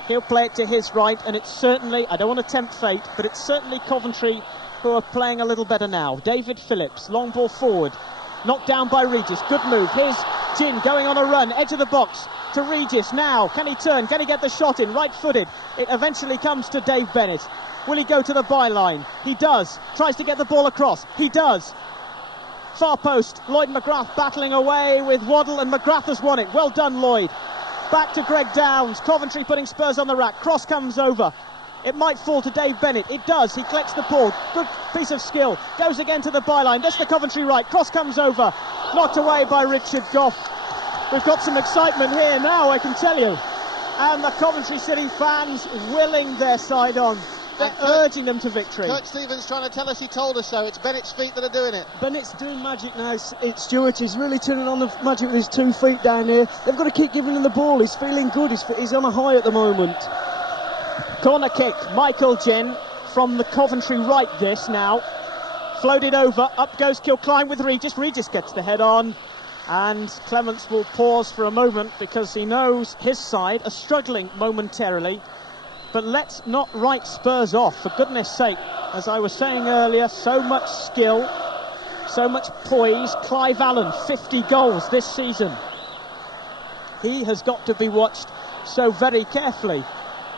He'll play it to his right, and it's certainly, I don't want to tempt fate, but it's certainly Coventry who are playing a little better now. David Phillips, long ball forward. Knocked down by Regis. Good move. Here's Ginn going on a run. Edge of the box to Regis now. Can he turn? Can he get the shot in? Right-footed. It eventually comes to Dave Bennett. Will he go to the byline? He does. Tries to get the ball across. He does. Far post. Lloyd McGrath battling away with Waddle, and McGrath has won it. Well done, Lloyd. Back to Greg Downs. Coventry putting Spurs on the rack. Cross comes over. It might fall to Dave Bennett. It does. He collects the ball. Good piece of skill. Goes again to the byline. That's the Coventry right. Cross comes over. Knocked away by Richard Goff. We've got some excitement here now, I can tell you. And the Coventry City fans willing their side on. They're urging them to victory. Kirk Stevens trying to tell us he told us so. It's Bennett's feet that are doing it. Bennett's doing magic now. It's Stuart. He's really turning on the magic with his 2 feet down here. They've got to keep giving him the ball. He's feeling good. He's on a high at the moment. Corner kick, Michael Ginn from the Coventry right this now. Floated over, up goes Kilcline with Regis. Regis gets the head on, and Clements will pause for a moment because he knows his side are struggling momentarily. But let's not write Spurs off, for goodness sake. As I was saying earlier, so much skill, so much poise. Clive Allen, 50 goals this season. He has got to be watched so very carefully.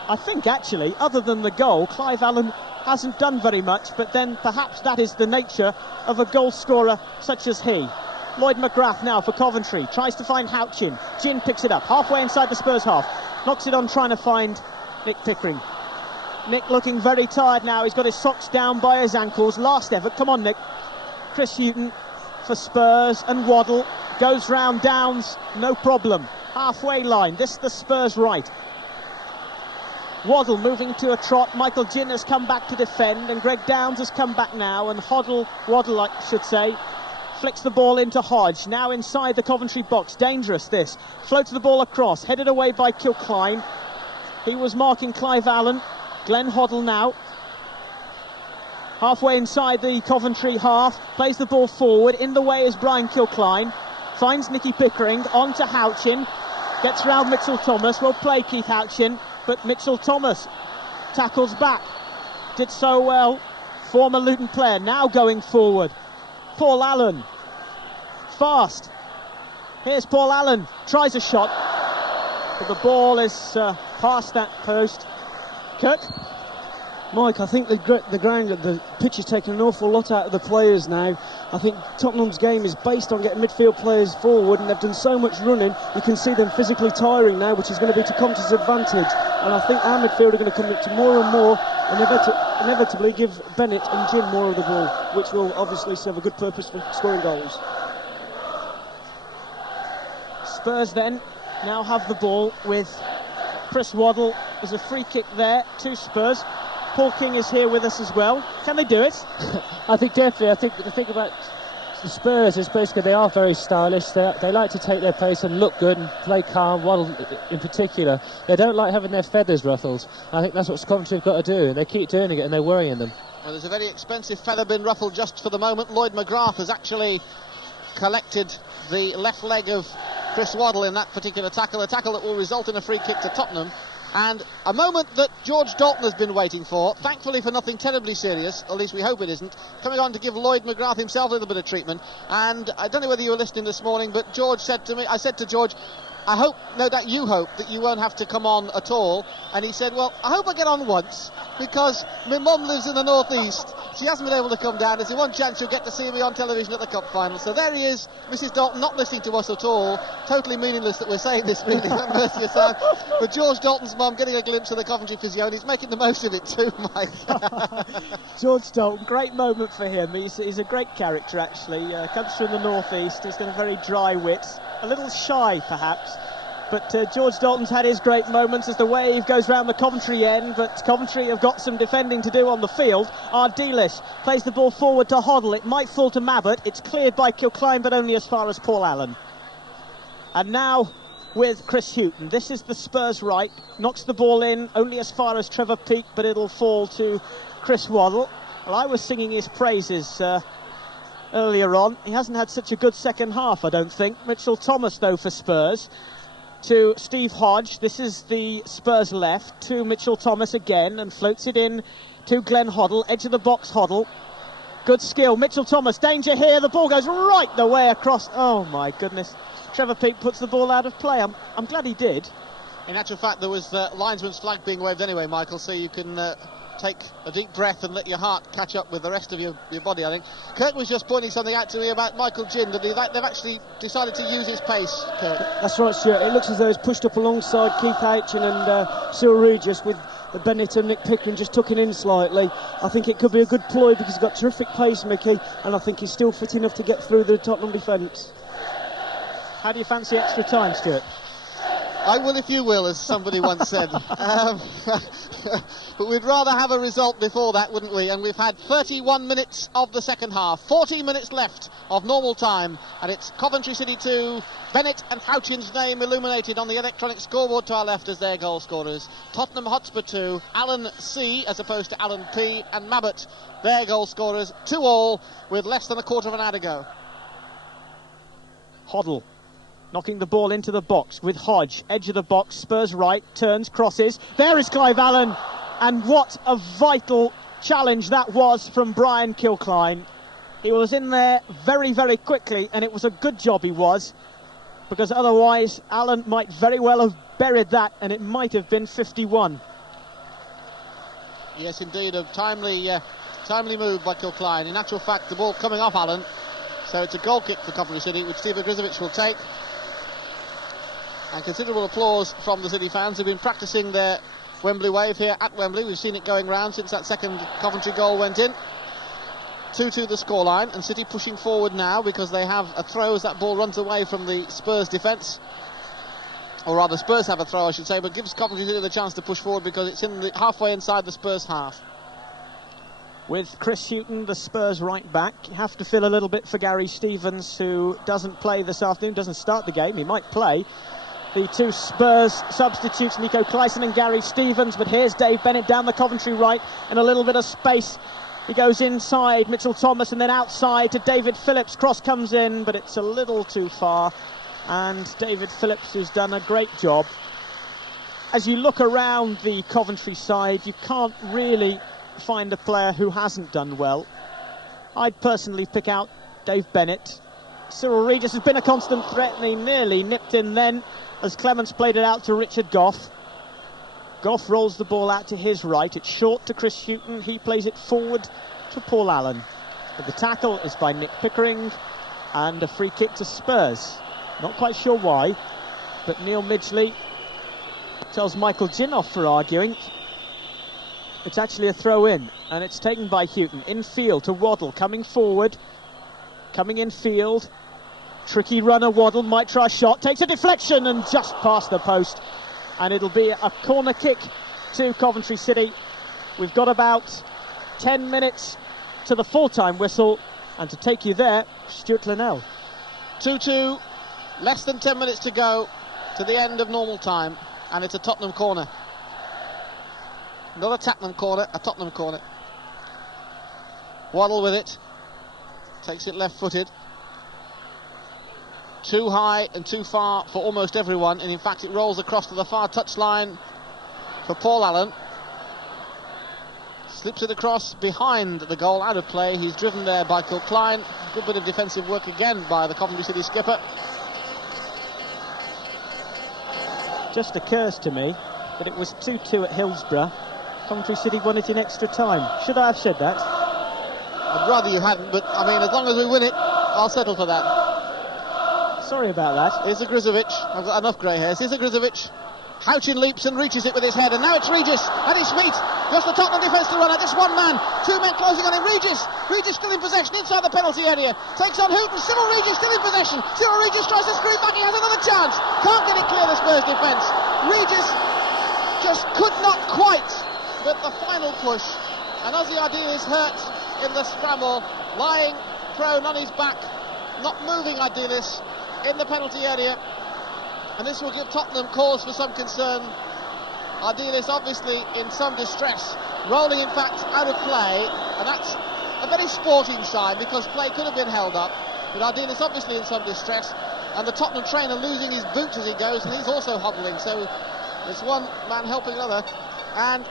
I think, actually, other than the goal, Clive Allen hasn't done very much, but then perhaps that is the nature of a goal scorer such as he. Lloyd McGrath now for Coventry, tries to find Houchen. Ginn picks it up, halfway inside the Spurs half. Knocks it on, trying to find Nick Pickering. Nick looking very tired now, he's got his socks down by his ankles. Last effort, come on Nick. Chris Houghton for Spurs, and Waddle goes round Downs, no problem. Halfway line, this is the Spurs right. Waddle moving to a trot. Michael Ginn has come back to defend, and Greg Downs has come back now, and Waddle I should say, flicks the ball into Hodge, now inside the Coventry box. Dangerous this. Floats the ball across, headed away by Kilcline. He was marking Clive Allen. Glenn Hoddle now. Halfway inside the Coventry half, plays the ball forward. In the way is Brian Kilcline. Finds Nicky Pickering, on to Houchen. Gets round Mitchell Thomas. Will play Keith Houchen, but Mitchell Thomas tackles back. did so well. Former Luton player, now going forward. Paul Allen, fast. Here's Paul Allen, tries a shot, but the ball is past that post. Kirk? Mike, I think the ground, the pitch is taking an awful lot out of the players now. I think Tottenham's game is based on getting midfield players forward, and they've done so much running, you can see them physically tiring now, which is going to be to Coventry's advantage. And I think our midfield are going to come into more and more, and inevitably give Bennett and Jim more of the ball, which will obviously serve a good purpose for scoring goals. Spurs then now have the ball with Chris Waddle. There's a free kick there to Spurs. Paul King is here with us as well. Can they do it? I think definitely. I think the thing about the Spurs is basically they are very stylish. They like to take their pace and look good and play calm. Waddle in particular, they don't like having their feathers ruffled. I think that's what Coventry have got to do, and they keep doing it and they're worrying them. Well, there's a very expensive feather bin ruffled just for the moment. Lloyd McGrath has actually collected the left leg of Chris Waddle in that particular tackle, a tackle that will result in a free kick to Tottenham. And a moment that George Dalton has been waiting for, thankfully for nothing terribly serious, at least we hope it isn't, coming on to give Lloyd McGrath himself a little bit of treatment. And I don't know whether you were listening this morning, but George said to me, I said to George, I hope, no doubt you hope, that you won't have to come on at all. And he said, well, I hope I get on once, because my mum lives in the northeast. She hasn't been able to come down. There's one chance she'll get to see me on television at the cup final. So there he is, Mrs. Dalton, not listening to us at all. Totally meaningless that we're saying this really at Mercia Sound. But George Dalton's mum getting a glimpse of the Coventry physio, and he's making the most of it too, Mike. George Dalton, great moment for him. He's a great character, actually. Comes from the northeast. He's got a very dry wit, a little shy perhaps. But George Dalton's had his great moments as the wave goes round the Coventry end, but Coventry have got some defending to do on the field. Ardiles plays the ball forward to Hoddle. It might fall to Mabbutt. It's cleared by Kilcline, but only as far as Paul Allen. And now with Chris Houghton. This is the Spurs right. Knocks the ball in only as far as Trevor Peake, but it'll fall to Chris Waddle. Well, I was singing his praises earlier on. He hasn't had such a good second half, I don't think. Mitchell Thomas, though, for Spurs. To Steve Hodge, this is the Spurs left, to Mitchell Thomas again, and floats it in to Glenn Hoddle, edge of the box Hoddle. Good skill, Mitchell Thomas, danger here, the ball goes right the way across. Oh my goodness, Trevor Peake puts the ball out of play. I'm glad he did. In actual fact, there was the linesman's flag being waved anyway, Michael, so you can take a deep breath and let your heart catch up with the rest of your body, I think. Kirk was just pointing something out to me about Michael Ginn, that they've actually decided to use his pace, Kirk. That's right, Stuart. It looks as though he's pushed up alongside Keith Houchen and Cyril Regis, with Bennett and Nick Pickering just tucking in slightly. I think it could be a good ploy because he's got terrific pace, Mickey, and I think he's still fit enough to get through the Tottenham defence. How do you fancy extra time, Stuart? I will if you will, as somebody once said. But we'd rather have a result before that, wouldn't we? And we've had 31 minutes of the second half, 14 minutes left of normal time, and it's Coventry City 2, Bennett and Houchen's name illuminated on the electronic scoreboard to our left as their goal scorers. Tottenham Hotspur 2, Alan C as opposed to Alan P, and Mabbutt, their goal scorers, 2-2 with less than a quarter of an hour to go. Hoddle knocking the ball into the box with Hodge, edge of the box, Spurs right, turns, crosses. There is Clive Allen, and what a vital challenge that was from Brian Kilcline. He was in there very, very quickly, and it was a good job he was, because otherwise Allen might very well have buried that, and it might have been 51. Yes, indeed, a timely move by Kilcline. In actual fact, the ball coming off Allen, so it's a goal kick for Coventry City, which Steve Grizovic will take. And considerable applause from the City fans who've been practising their Wembley wave here at Wembley. We've seen it going round since that second Coventry goal went in. 2-2 the scoreline, and City pushing forward now because they have a throw as that ball runs away from the Spurs defence. Or rather, Spurs have a throw, I should say, but gives Coventry City the chance to push forward because it's in the halfway inside the Spurs half. With Chris Houghton, the Spurs right back, you have to feel a little bit for Gary Stevens, who doesn't play this afternoon, doesn't start the game. He might play. The two Spurs substitutes, Nico Clayson and Gary Stevens, but here's Dave Bennett down the Coventry right in a little bit of space. He goes inside, Mitchell Thomas, and then outside to David Phillips. Cross comes in, but it's a little too far, and David Phillips has done a great job. As you look around the Coventry side, you can't really find a player who hasn't done well. I'd personally pick out Dave Bennett. Cyril Regis has been a constant threat, and he nearly nipped in then as Clements played it out to Richard Gough. Gough rolls the ball out to his right. It's short to Chris Houghton. He plays it forward to Paul Allen. But the tackle is by Nick Pickering, and a free kick to Spurs. Not quite sure why, but Neil Midgley tells Michael Ginn off for arguing. It's actually a throw-in, and it's taken by Houghton. In field to Waddle, coming forward. Coming in field. Tricky runner, Waddle might try a shot. Takes a deflection and just past the post. And it'll be a corner kick to Coventry City. We've got about 10 minutes to the full-time whistle. And to take you there, Stuart Linnell. 2-2, less than 10 minutes to go to the end of normal time. And it's a Tottenham corner. Not a Tottenham corner, a Tottenham corner. Waddle with it. Takes it left-footed. Too high and too far for almost everyone, and in fact it rolls across to the far touchline for Paul Allen. Slips it across behind the goal, out of play. He's driven there by Kirk. Good bit of defensive work again by the Coventry City skipper. Just occurs to me that it was 2-2 at Hillsborough. Coventry City won it in extra time. Should I have said that? I'd rather you hadn't, but I mean, as long as we win it, I'll settle for that. Sorry about that. Here's Grizovic. I've got enough grey hairs. Here's Grizovic. Houchen leaps and reaches it with his head, and now it's Regis at his feet. Just the Tottenham defence to run at. Just one man. Two men closing on him. Regis still in possession inside the penalty area. Takes on Houghton. Cyril Regis still in possession. Cyril Regis tries to screw back. He has another chance. Can't get it clear, the Spurs defence. Regis just could not quite. But the final push, and Ozzy Ardil is hurt in the scramble, lying prone on his back, not moving Ardiles in the penalty area, and this will give Tottenham cause for some concern. Ardiles obviously in some distress, rolling in fact out of play, and that's a very sporting sign because play could have been held up, but Ardiles obviously in some distress, and the Tottenham trainer losing his boots as he goes, and he's also hobbling, so there's one man helping another, and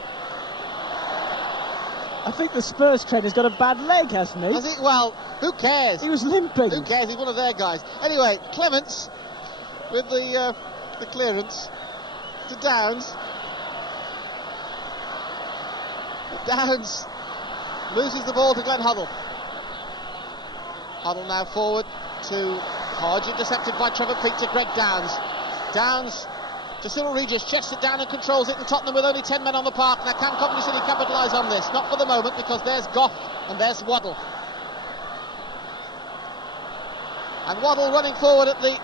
I think the Spurs trainer's got a bad leg, hasn't he? Has he? Well, who cares? He was limping. Who cares? He's one of their guys. Anyway, Clements with the clearance to Downs. Downs loses the ball to Glenn Huddle. Huddle now forward to Hodge, intercepted by Trevor Peake to Greg Downs. Downs to Cyril Regis, chests it down and controls it, and Tottenham with only 10 men on the park. Now can Coventry City capitalise on this? Not for the moment, because there's Gough and there's Waddle. And Waddle running forward at the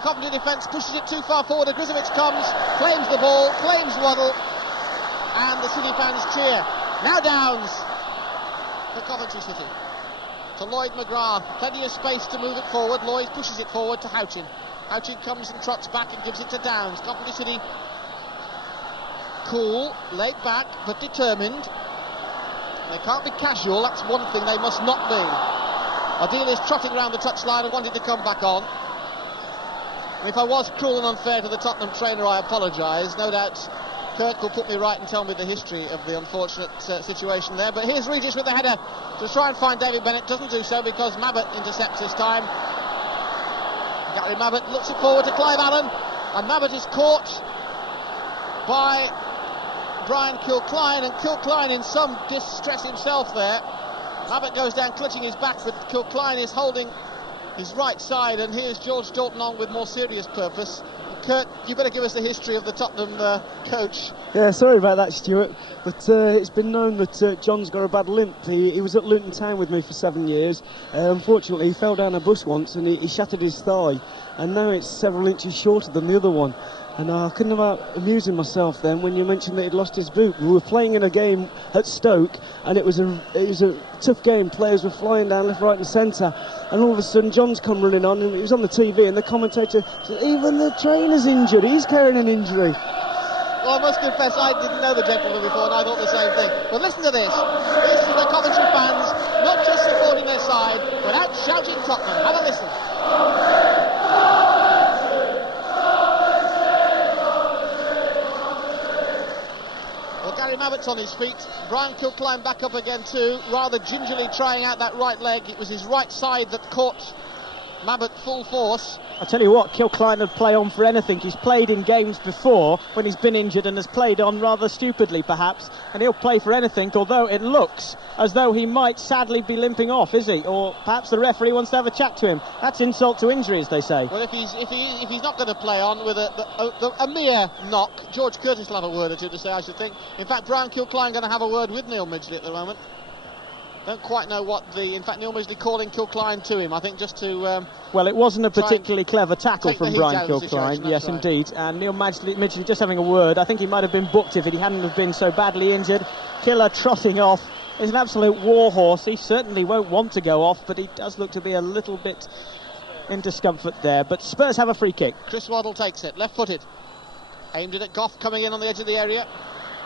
Coventry defence, pushes it too far forward. Grizovic comes, claims the ball, claims Waddle, and the City fans cheer. Now Downs for Coventry City. To Lloyd McGrath, plenty of space to move it forward. Lloyd pushes it forward to Houchen. Houchen comes and trots back and gives it to Downs. Coventry City cool, laid back, but determined. They can't be casual, that's one thing they must not be. Ardil is trotting around the touchline and wanting to come back on. And if I was cruel and unfair to the Tottenham trainer, I apologise. No doubt Kirk will put me right and tell me the history of the unfortunate situation there. But here's Regis with the header to try and find David Bennett. Doesn't do so because Mabbutt intercepts this time. Gary Mabbutt looks it forward to Clive Allen, and Mabbutt is caught by Brian Kilcline, and Kilcline in some distress himself there. Mabbutt goes down clutching his back, but Kilcline is holding his right side, and here's George Dalton on with more serious purpose. Kirk, you better give us the history of the Tottenham coach. Yeah, sorry about that, Stuart, but it's been known that John's got a bad limp. He was at Luton Town with me for 7 years. Unfortunately, he fell down a bus once and he shattered his thigh, and now it's several inches shorter than the other one. And I couldn't have amusing myself then when you mentioned that he'd lost his boot. We were playing in a game at Stoke, and it was a tough game. Players were flying down left, right and centre, and all of a sudden John's come running on, and it was on the TV, and the commentator said, even the trainer's injured, he's carrying an injury. Well, I must confess, I didn't know the gentleman before, and I thought the same thing. But listen to this. This is the Coventry fans, not just supporting their side, but out shouting Tottenham. Have a listen. Gary Mabbutt's on his feet. Brian Kilcline back up again too, rather gingerly trying out that right leg. It was his right side that caught Mabbutt full force. I tell you what, Kilcline would play on for anything. He's played in games before when he's been injured and has played on rather stupidly perhaps, and he'll play for anything, although it looks as though he might sadly be limping off, is he? Or perhaps the referee wants to have a chat to him. That's insult to injury, as they say. Well, if he's not going to play on with a mere knock, George Curtis will have a word or two to say, I should think. In fact, Brian Kilcline going to have a word with Neil Midgley at the moment. Don't quite know what in fact, Neil Midgley calling Kilcline to him, I think, just to... well, it wasn't a particularly clever tackle from Brian Kilcline, yes, right. Indeed. And Neil Midgley just having a word. I think he might have been booked if he hadn't have been so badly injured. Killer trotting off. He's an absolute warhorse. He certainly won't want to go off, but he does look to be a little bit in discomfort there. But Spurs have a free kick. Chris Waddle takes it, left-footed. Aimed it at Goff, coming in on the edge of the area.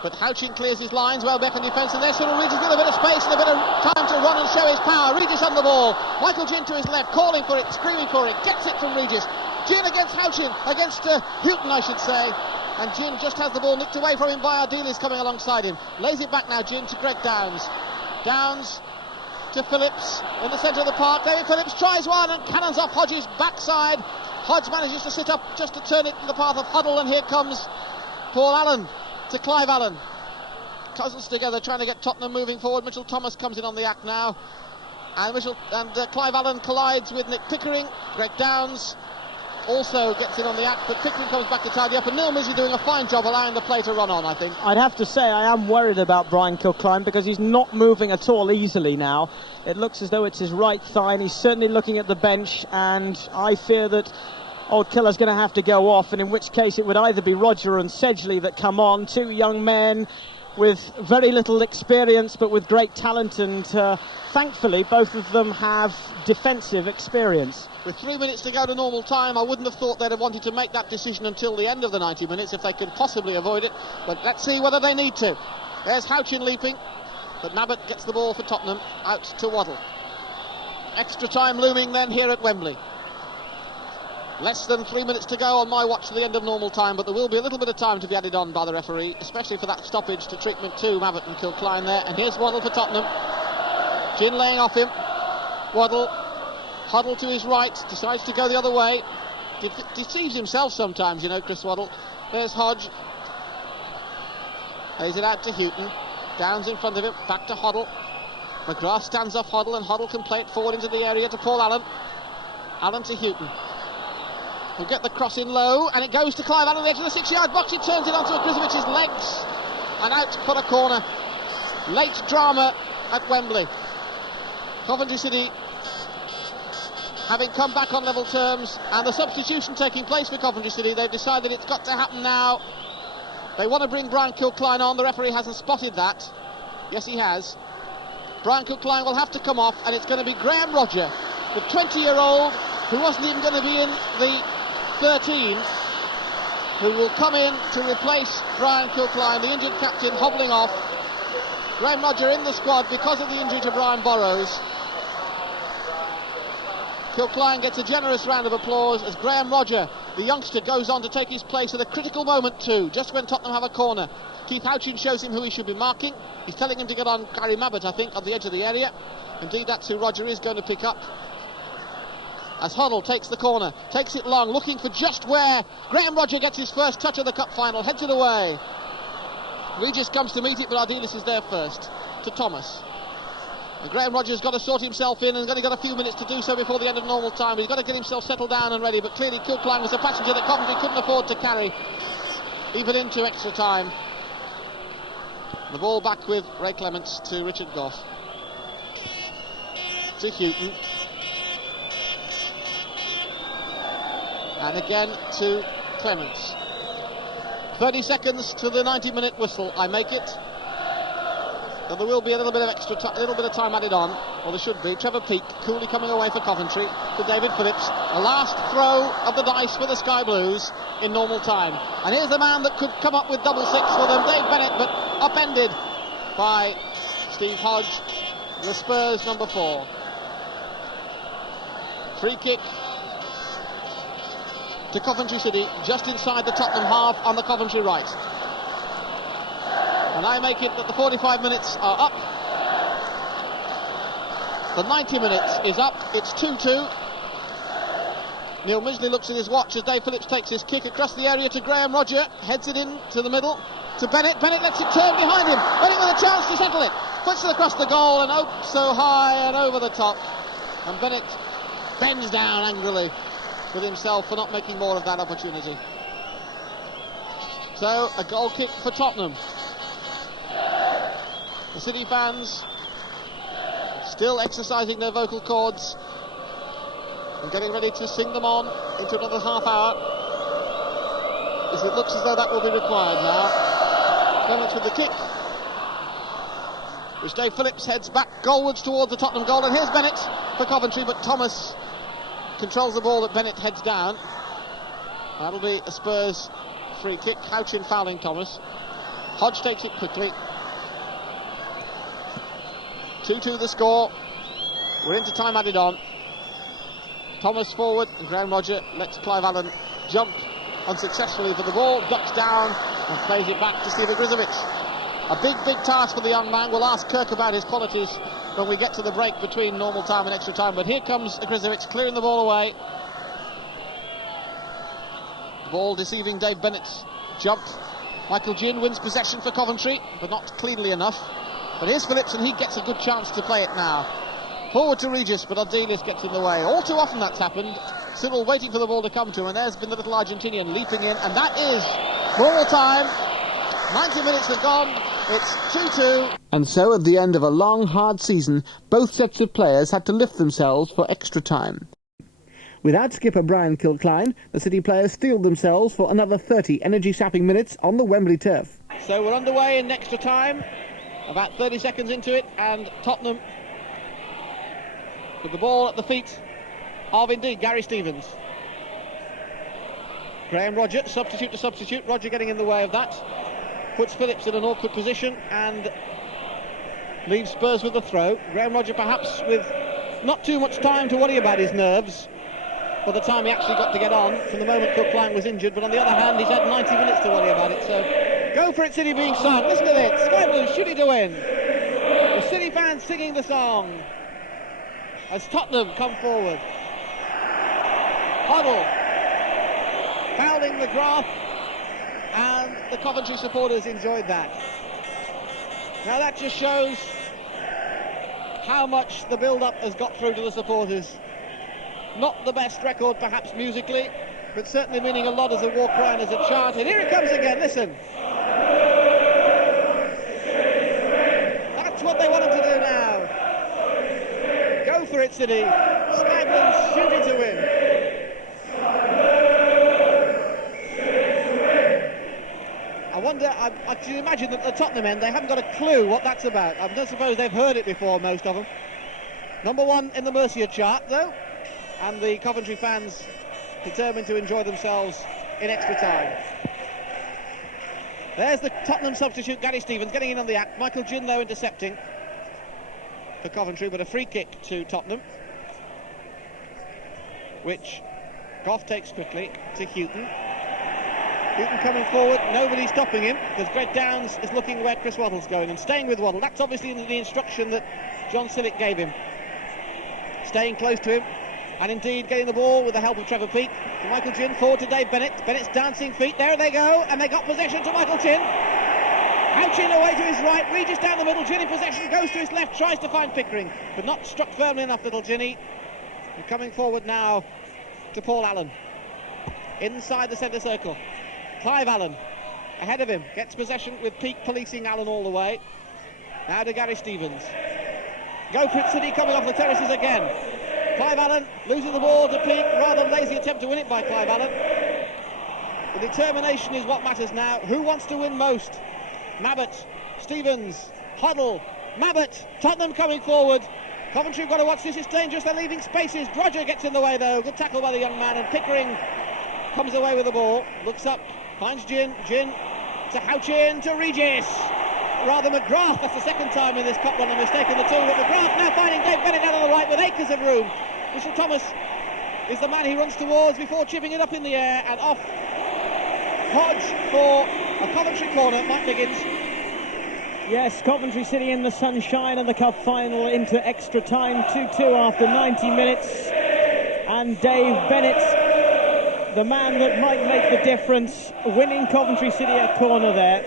But Houchen clears his lines, well back in defence, and there's Cyril Regis with a bit of space and a bit of time to run and show his power. Regis on the ball, Michael Ginn to his left, calling for it, screaming for it, gets it from Regis. Ginn against Houchen, against Houghton, I should say. And Ginn just has the ball nicked away from him by Ardiles coming alongside him. Lays it back now, Ginn to Greg Downs. Downs to Phillips in the centre of the park. David Phillips tries one and cannons off Hodges' backside. Hodge manages to sit up just to turn it to the path of Huddle, and here comes Paul Allen to Clive Allen. Cousins together trying to get Tottenham moving forward. Mitchell Thomas comes in on the act now, and Clive Allen collides with Nick Pickering. Greg Downs also gets in on the act, but Pickering comes back to tidy up, and Neil Midgley doing a fine job allowing the play to run on, I think. I'd have to say I am worried about Brian Kilcline because he's not moving at all easily now. It looks as though it's his right thigh, and he's certainly looking at the bench, and I fear that Old Killer's going to have to go off, and in which case it would either be Roger and Sedgley that come on, two young men with very little experience but with great talent, and thankfully both of them have defensive experience. With 3 minutes to go to normal time, I wouldn't have thought they'd have wanted to make that decision until the end of the 90 minutes if they could possibly avoid it, but let's see whether they need to. There's Houchen leaping, but Mabbutt gets the ball for Tottenham, out to Waddle. Extra time looming then here at Wembley. Less than 3 minutes to go on my watch to the end of normal time, but there will be a little bit of time to be added on by the referee, especially for that stoppage to treatment to Mabbutt and Kilcline there. And here's Waddle for Tottenham. Ginn laying off him. Waddle, Huddle to his right, decides to go the other way. Deceives himself sometimes, you know, Chris Waddle. There's Hodge. Lays it out to Houghton. Downs in front of him, back to Huddle. McGrath stands off Huddle, and Huddle can play it forward into the area to Paul Allen. Allen to Houghton. He'll get the cross in low, and it goes to Clive Allen at the edge of the 6-yard box. He turns it onto Agrizovich's legs, and out for a corner. Late drama at Wembley. Coventry City having come back on level terms, and the substitution taking place for Coventry City. They've decided it's got to happen now. They want to bring Brian Kilcline on. The referee hasn't spotted that. Yes, he has. Brian Kilcline will have to come off, and it's going to be Graham Roger, the 20-year-old who wasn't even going to be in the 13, who will come in to replace Brian Kilcline, the injured captain, hobbling off. Graham Roger in the squad because of the injury to Brian Burrows. Kilcline gets a generous round of applause as Graham Roger, the youngster, goes on to take his place at a critical moment too, just when Tottenham have a corner. Keith Houchen shows him who he should be marking. He's telling him to get on Gary Mabbutt, I think, on the edge of the area. Indeed, that's who Roger is going to pick up. As Huddle takes the corner, takes it long, looking for just where Graham Roger gets his first touch of the cup final, heads it away. Regis comes to meet it, but Ardiles is there first, to Thomas. And Graham Roger's got to sort himself in, and he's only got a few minutes to do so before the end of normal time. He's got to get himself settled down and ready, but clearly Kilcline was a passenger that Coventry couldn't afford to carry, even into extra time. The ball back with Ray Clements to Richard Goff. To Houghton. And again to Clements. 30 seconds to the 90-minute whistle. I make it. And there will be a little bit of time added on, or there should be. Trevor Peake coolly coming away for Coventry to David Phillips. A last throw of the dice for the Sky Blues in normal time. And here's the man that could come up with double six for them, Dave Bennett, but upended by Steve Hodge, the Spurs number 4. Free kick to Coventry City, just inside the Tottenham half on the Coventry right. And I make it that the 45 minutes are up. The 90 minutes is up. It's 2-2. Neil Midgley looks at his watch as Dave Phillips takes his kick across the area to Graham Rodger, heads it in to the middle to Bennett. Bennett lets it turn behind him. Bennett with a chance to settle it. Puts it across the goal and so high and over the top. And Bennett bends down angrily with himself for not making more of that opportunity. So a goal kick for Tottenham. The City fans still exercising their vocal cords and getting ready to sing them on into another half hour, as it looks as though that will be required now. Clements with the kick, which Dave Phillips heads back goalwards towards the Tottenham goal, and here's Bennett for Coventry, but Thomas controls the ball that Bennett heads down. That'll be a Spurs free kick. Houchen fouling Thomas. Hodge takes it quickly. 2-2 the score. We're into time added on. Thomas forward, and Graham Rodger lets Clive Allen jump unsuccessfully for the ball, ducks down and plays it back to Steve Ogrizovic. A big task for the young man. We'll ask Kirk about his qualities when we get to the break between normal time and extra time, but here comes Ogrizovic clearing the ball away. The ball deceiving Dave Bennett's jump. Michael Ginn wins possession for Coventry, but not cleanly enough. But here's Phillips, and he gets a good chance to play it now. Forward to Regis, but Ardiles gets in the way. All too often that's happened. Cyril waiting for the ball to come to him, and there's been the little Argentinian leaping in, and that is normal time. 90 minutes have gone. It's 2-2. And so at the end of a long, hard season, both sets of players had to lift themselves for extra time. Without skipper Brian Kilcline, the City players steeled themselves for another 30 energy-sapping minutes on the Wembley turf. So we're underway in extra time, about 30 seconds into it, and Tottenham with the ball at the feet of, indeed, Gary Stevens. Graham Rodger, substitute to substitute. Rodger getting in the way of that. Puts Phillips in an awkward position and leaves Spurs with the throw. Graham Rodger perhaps with not too much time to worry about his nerves by the time he actually got to get on from the moment Kilcline was injured, but on the other hand he's had 90 minutes to worry about it. So go for it City being sung. Listen to this. Sky Blues shooting to win. The City fans singing the song as Tottenham come forward. Waddle fouling McGrath, and the Coventry supporters enjoyed that. Now that just shows how much the build-up has got through to the supporters. Not the best record perhaps musically, but certainly meaning a lot as a walk round, as a chant. And here it comes again, listen. That's what they wanted to do now. Go for it, City. Sky Blues shooting to win. I wonder, I can imagine that at the Tottenham end they haven't got a clue what that's about. I don't suppose they've heard it before, most of them. Number one in the Mercia chart, though, and the Coventry fans determined to enjoy themselves in extra time. There's the Tottenham substitute, Gary Stevens, getting in on the act. Michael Ginn, though, intercepting for Coventry, but a free kick to Tottenham, which Goff takes quickly to Houghton. Houghton coming forward, nobody stopping him, because Greg Downs is looking where Chris Waddle's going and staying with Waddle. That's obviously the instruction that John Sillett gave him. Staying close to him, and indeed getting the ball with the help of Trevor Peake. To Michael Ginn, forward to Dave Bennett. Bennett's dancing feet, there they go, and they got possession to Michael Ginn. Houchen away to his right, Regis down the middle, Ginn in possession, goes to his left, tries to find Pickering, but not struck firmly enough, little Ginny. And coming forward now to Paul Allen. Inside the centre circle. Clive Allen ahead of him, gets possession with Peake policing Allen all the way. Now to Gary Stevens. Go for it, City coming off the terraces again. Clive Allen losing the ball to Peake, rather lazy attempt to win it by Clive Allen. The determination is what matters now. Who wants to win most? Mabbutt, Stevens, Waddle, Mabbutt, Tottenham coming forward. Coventry have got to watch this, it's dangerous, they're leaving spaces. Rodger gets in the way though, good tackle by the young man, and Pickering comes away with the ball, looks up, finds Ginn to Houchen, to Regis. Rather McGrath, that's the second time in this cup run I'm mistaken the two, but McGrath now finding Dave Bennett down on the right with acres of room. Mitchell Thomas is the man he runs towards before chipping it up in the air, and off Hodge for a Coventry corner. Mike Liggins Yes, Coventry City in the sunshine and the cup final into extra time, 2-2 after 90 minutes. And Dave Bennett, the man that might make the difference, winning Coventry City a corner there.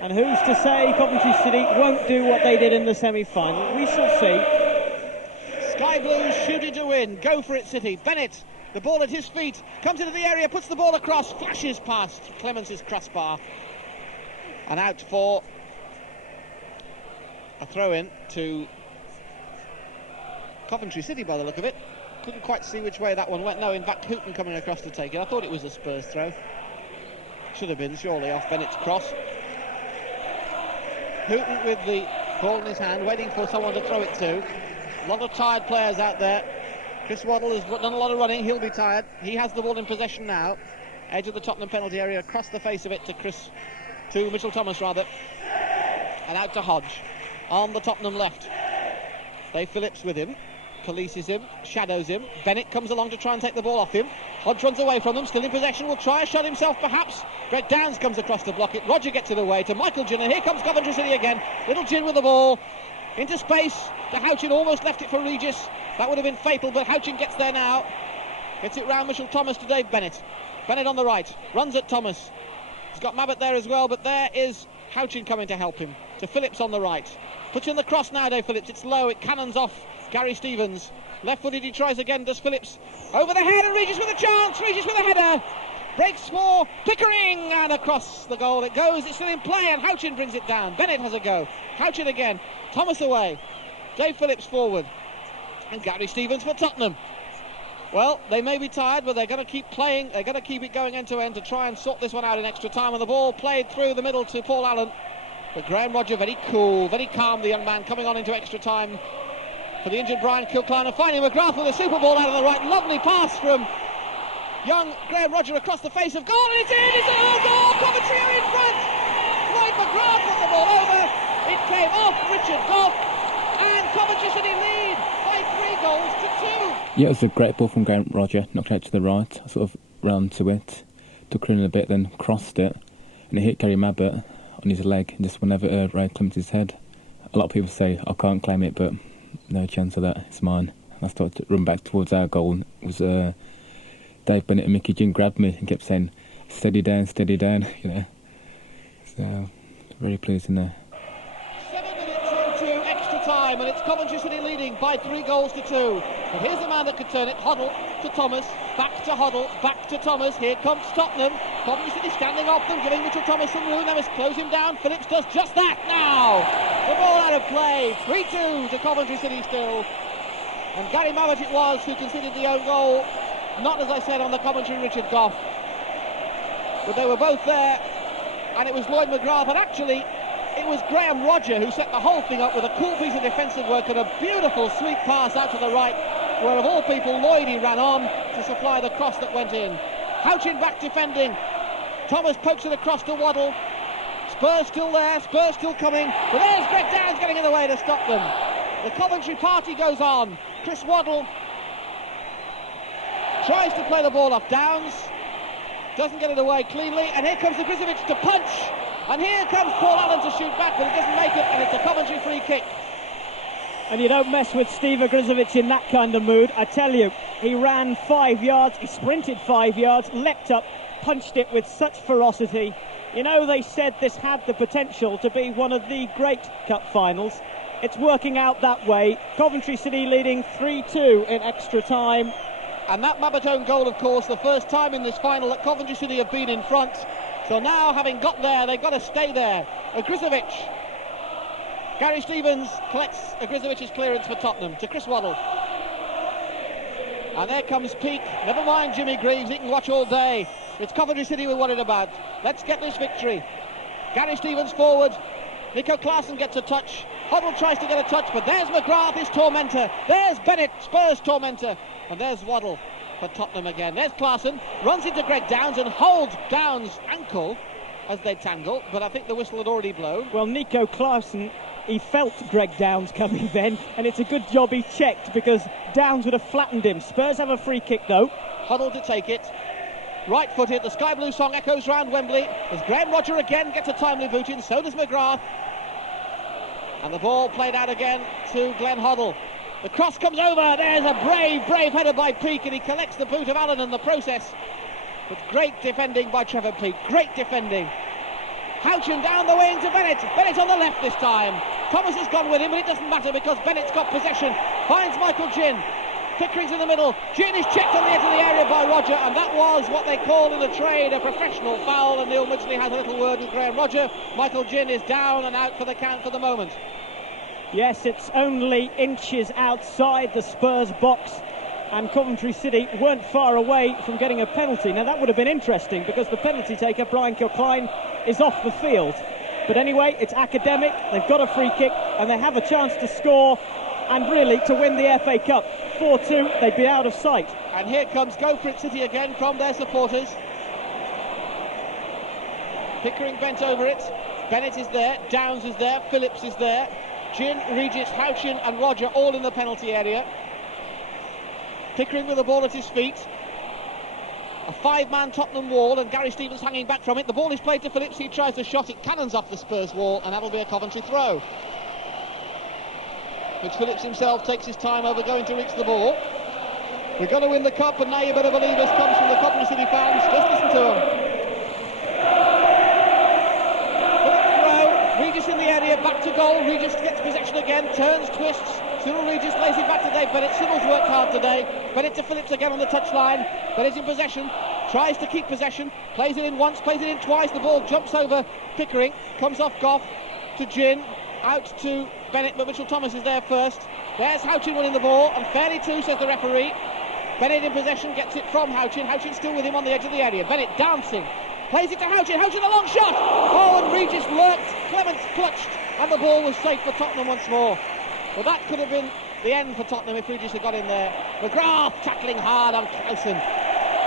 And who's to say Coventry City won't do what they did in the semi-final? We shall see. Sky Blues shooting to win. Go for it, City. Bennett, the ball at his feet, comes into the area, puts the ball across, flashes past Clements' crossbar. And out for a throw-in to Coventry City by the look of it. Couldn't quite see which way that one went. No, in fact, Houghton coming across to take it. I thought it was a Spurs throw. Should have been, surely, off Bennett's cross. Houghton with the ball in his hand, waiting for someone to throw it to. A lot of tired players out there. Chris Waddle has done a lot of running. He'll be tired. He has the ball in possession now. Edge of the Tottenham penalty area, across the face of it to Mitchell Thomas, rather. And out to Hodge. On the Tottenham left. Dave Phillips with him. Polices him, shadows him. Bennett comes along to try and take the ball off him. Hodge runs away from them, still in possession, will try a shot himself perhaps. Greg Downs comes across to block it. Roger gets it away to Michael Ginn, and here comes Coventry City again. Little Ginn with the ball. Into space to Houchen, almost left it for Regis. That would have been fatal, but Houchen gets there now. Gets it round Mitchell Thomas to Dave Bennett. Bennett on the right, runs at Thomas. He's got Mabbutt there as well, but there is Houchen coming to help him. To Phillips on the right. Puts in the cross now, Dave Phillips. It's low, it cannons off Gary Stevens. Left-footed, he tries again, does Phillips. Over the head, and Regis with a chance. Regis with a header. Breaks for Pickering, and across the goal it goes. It's still in play, and Houchen brings it down. Bennett has a go. Houchen again. Thomas away. Dave Phillips forward. And Gary Stevens for Tottenham. Well, they may be tired, but they're going to keep playing. They're going to keep it going end-to-end to try and sort this one out in extra time. And the ball played through the middle to Paul Allen. But Graham Roger, very cool, very calm, the young man, coming on into extra time for the injured Brian Kilclan. And finally McGrath with a super ball out of the right. Lovely pass from young Graham Roger across the face of goal. And it's in! It's a goal! Coventry are in front! Lloyd McGrath put the ball over. It came off Richard Goff. And Coventry City lead by 3 goals to 2. Yeah, it was a great ball from Graham Roger. Knocked it out to the right. I sort of ran to it. Took her in a bit, then crossed it. And it hit Gary Mabbutt on his leg and just went over Ray Clements' head. A lot of people say I can't claim it, but no chance of that, it's mine. I started to run back towards our goal, and it was Dave Bennett and Mickey Ginn grabbed me and kept saying steady down, you know. So very pleased in there. 7 minutes into extra time, and it's Coventry City leading by 3 goals to 2. But here's the man that could turn it. Waddle to Thomas, back to Waddle, back to Thomas. Here comes Tottenham. Coventry City standing off them, giving Mitchell Thomas some room. They must close him down. Phillips does just that now. The ball out of play. 3-2 to Coventry City still. And Gary Mabbutt it was who conceded the own goal. Not, as I said, on the commentary, Richard Goff. But they were both there. And it was Lloyd McGrath. And actually, it was Graham Roger who set the whole thing up with a cool piece of defensive work and a beautiful sweet pass out to the right, where of all people Lloydie ran on to supply the cross that went in. Houchen back defending. Thomas pokes it across to Waddle. Spurs still there, Spurs still coming, but there's Greg Downs getting in the way to stop them. The Coventry party goes on. Chris Waddle tries to play the ball off Downs, doesn't get it away cleanly, and here comes the Grizovic to punch, and here comes Paul Allen to shoot back, but he doesn't make it, and it's a Coventry free kick. And you don't mess with Steve Grizovic in that kind of mood. I tell you, he ran 5 yards, he sprinted 5 yards, leapt up, punched it with such ferocity. You know, they said this had the potential to be one of the great cup finals. It's working out that way. Coventry City leading 3-2 in extra time. And that Mabbutt own goal, of course, the first time in this final that Coventry City have been in front. So now, having got there, they've got to stay there. Grizovic. Gary Stevens collects Grizovic's clearance for Tottenham to Chris Waddle. And there comes Peake. Never mind Jimmy Greaves, he can watch all day. It's Coventry City we're worried about. Let's get this victory. Gary Stevens forward. Nico Klaassen gets a touch. Waddle tries to get a touch, but there's McGrath, his tormentor. There's Bennett, Spurs tormentor. And there's Waddle for Tottenham again. There's Klaassen, runs into Greg Downs and holds Downs' ankle as they tangle, but I think the whistle had already blown. Well, Nico Klaassen, he felt Greg Downs coming then, and it's a good job he checked, because Downs would have flattened him. Spurs have a free kick though. Waddle to take it. Right-footed, the Sky Blue song echoes round Wembley as Graham Roger again gets a timely boot in, so does McGrath. And the ball played out again to Glenn Hoddle. The cross comes over. There's a brave header by Peake, and he collects the boot of Allen in the process. But great defending by Trevor Peake. Great defending. Houchen down the wing to Bennett. Bennett on the left this time. Thomas has gone with him, but it doesn't matter because Bennett's got possession. Finds Michael Ginn. Pickering's in the middle. Ginn is checked on the edge of the area by Roger, and that was what they call in the trade a professional foul. And Neil Midgley has a little word with Graham Roger. Michael Ginn is down and out for the count for the moment. Yes, it's only inches outside the Spurs box, and Coventry City weren't far away from getting a penalty. Now that would have been interesting because the penalty taker, Brian Kilcline, is off the field. But anyway, it's academic. They've got a free kick and they have a chance to score and really to win the FA Cup. 4-2, they'd be out of sight. And here comes Go For It City again from their supporters. Pickering bent over it. Bennett is there, Downs is there, Phillips is there. Ginn, Regis, Houchen and Roger all in the penalty area. Pickering with the ball at his feet. A five-man Tottenham wall and Gary Stevens hanging back from it. The ball is played to Phillips. He tries a shot. It cannons off the Spurs wall and that'll be a Coventry throw. But Phillips himself takes his time over going to reach the ball. We're going to win the cup, and now you better believe this comes from the Coventry City fans. Just listen to them. Throw. Regis in the area, back to goal. Regis gets possession again, turns, twists. Cyril Regis lays it back to Dave Bennett. Cyril's worked hard today. Bennett to Phillips again on the touchline. Bennett in possession, tries to keep possession, plays it in once, plays it in twice. The ball jumps over Pickering, comes off Goff to Ginn, out to Bennett, but Mitchell Thomas is there first. There's Houchen winning the ball, and fairly too, says the referee. Bennett in possession, gets it from Houchen. Houchen still with him on the edge of the area. Bennett dancing, plays it to Houchen. Houchen, a long shot. Oh, and Regis lurked. Clements clutched, and the ball was safe for Tottenham once more. Well, that could have been the end for Tottenham if Regis had got in there. McGrath tackling hard on Clausen.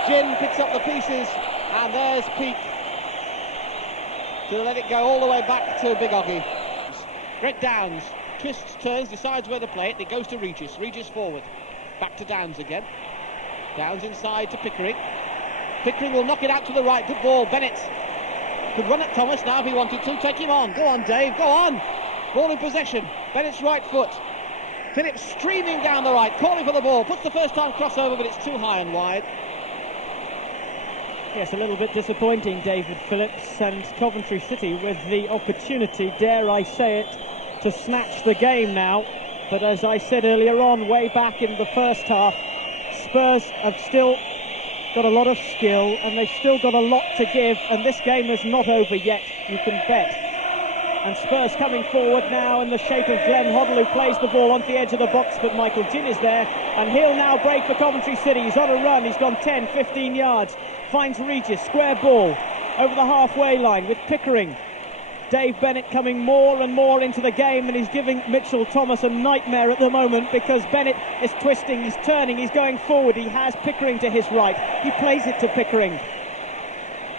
Ginn picks up the pieces, and there's Peake to let it go all the way back to Big Oggy. Greg Downs twists, turns, decides where to play it. It goes to Regis. Regis forward. Back to Downs again. Downs inside to Pickering. Pickering will knock it out to the right. Good ball. Bennett could run at Thomas now if he wanted to. Take him on. Go on, Dave. Go on. Ball in possession. Bennett's right foot. Phillips streaming down the right, calling for the ball. Puts the first time crossover, but it's too high and wide. Yes, a little bit disappointing, David Phillips, and Coventry City with the opportunity, dare I say it, to snatch the game now. But as I said earlier on, way back in the first half, Spurs have still got a lot of skill and they've still got a lot to give, and this game is not over yet, you can bet. And Spurs coming forward now in the shape of Glenn Hoddle, who plays the ball onto the edge of the box, but Michael Ginn is there, and he'll now break for Coventry City. He's on a run, he's gone 10, 15 yards, finds Regis, square ball, over the halfway line with Pickering. Dave Bennett coming more and more into the game, and he's giving Mitchell Thomas a nightmare at the moment because Bennett is twisting, he's turning, he's going forward. He has Pickering to his right, he plays it to Pickering.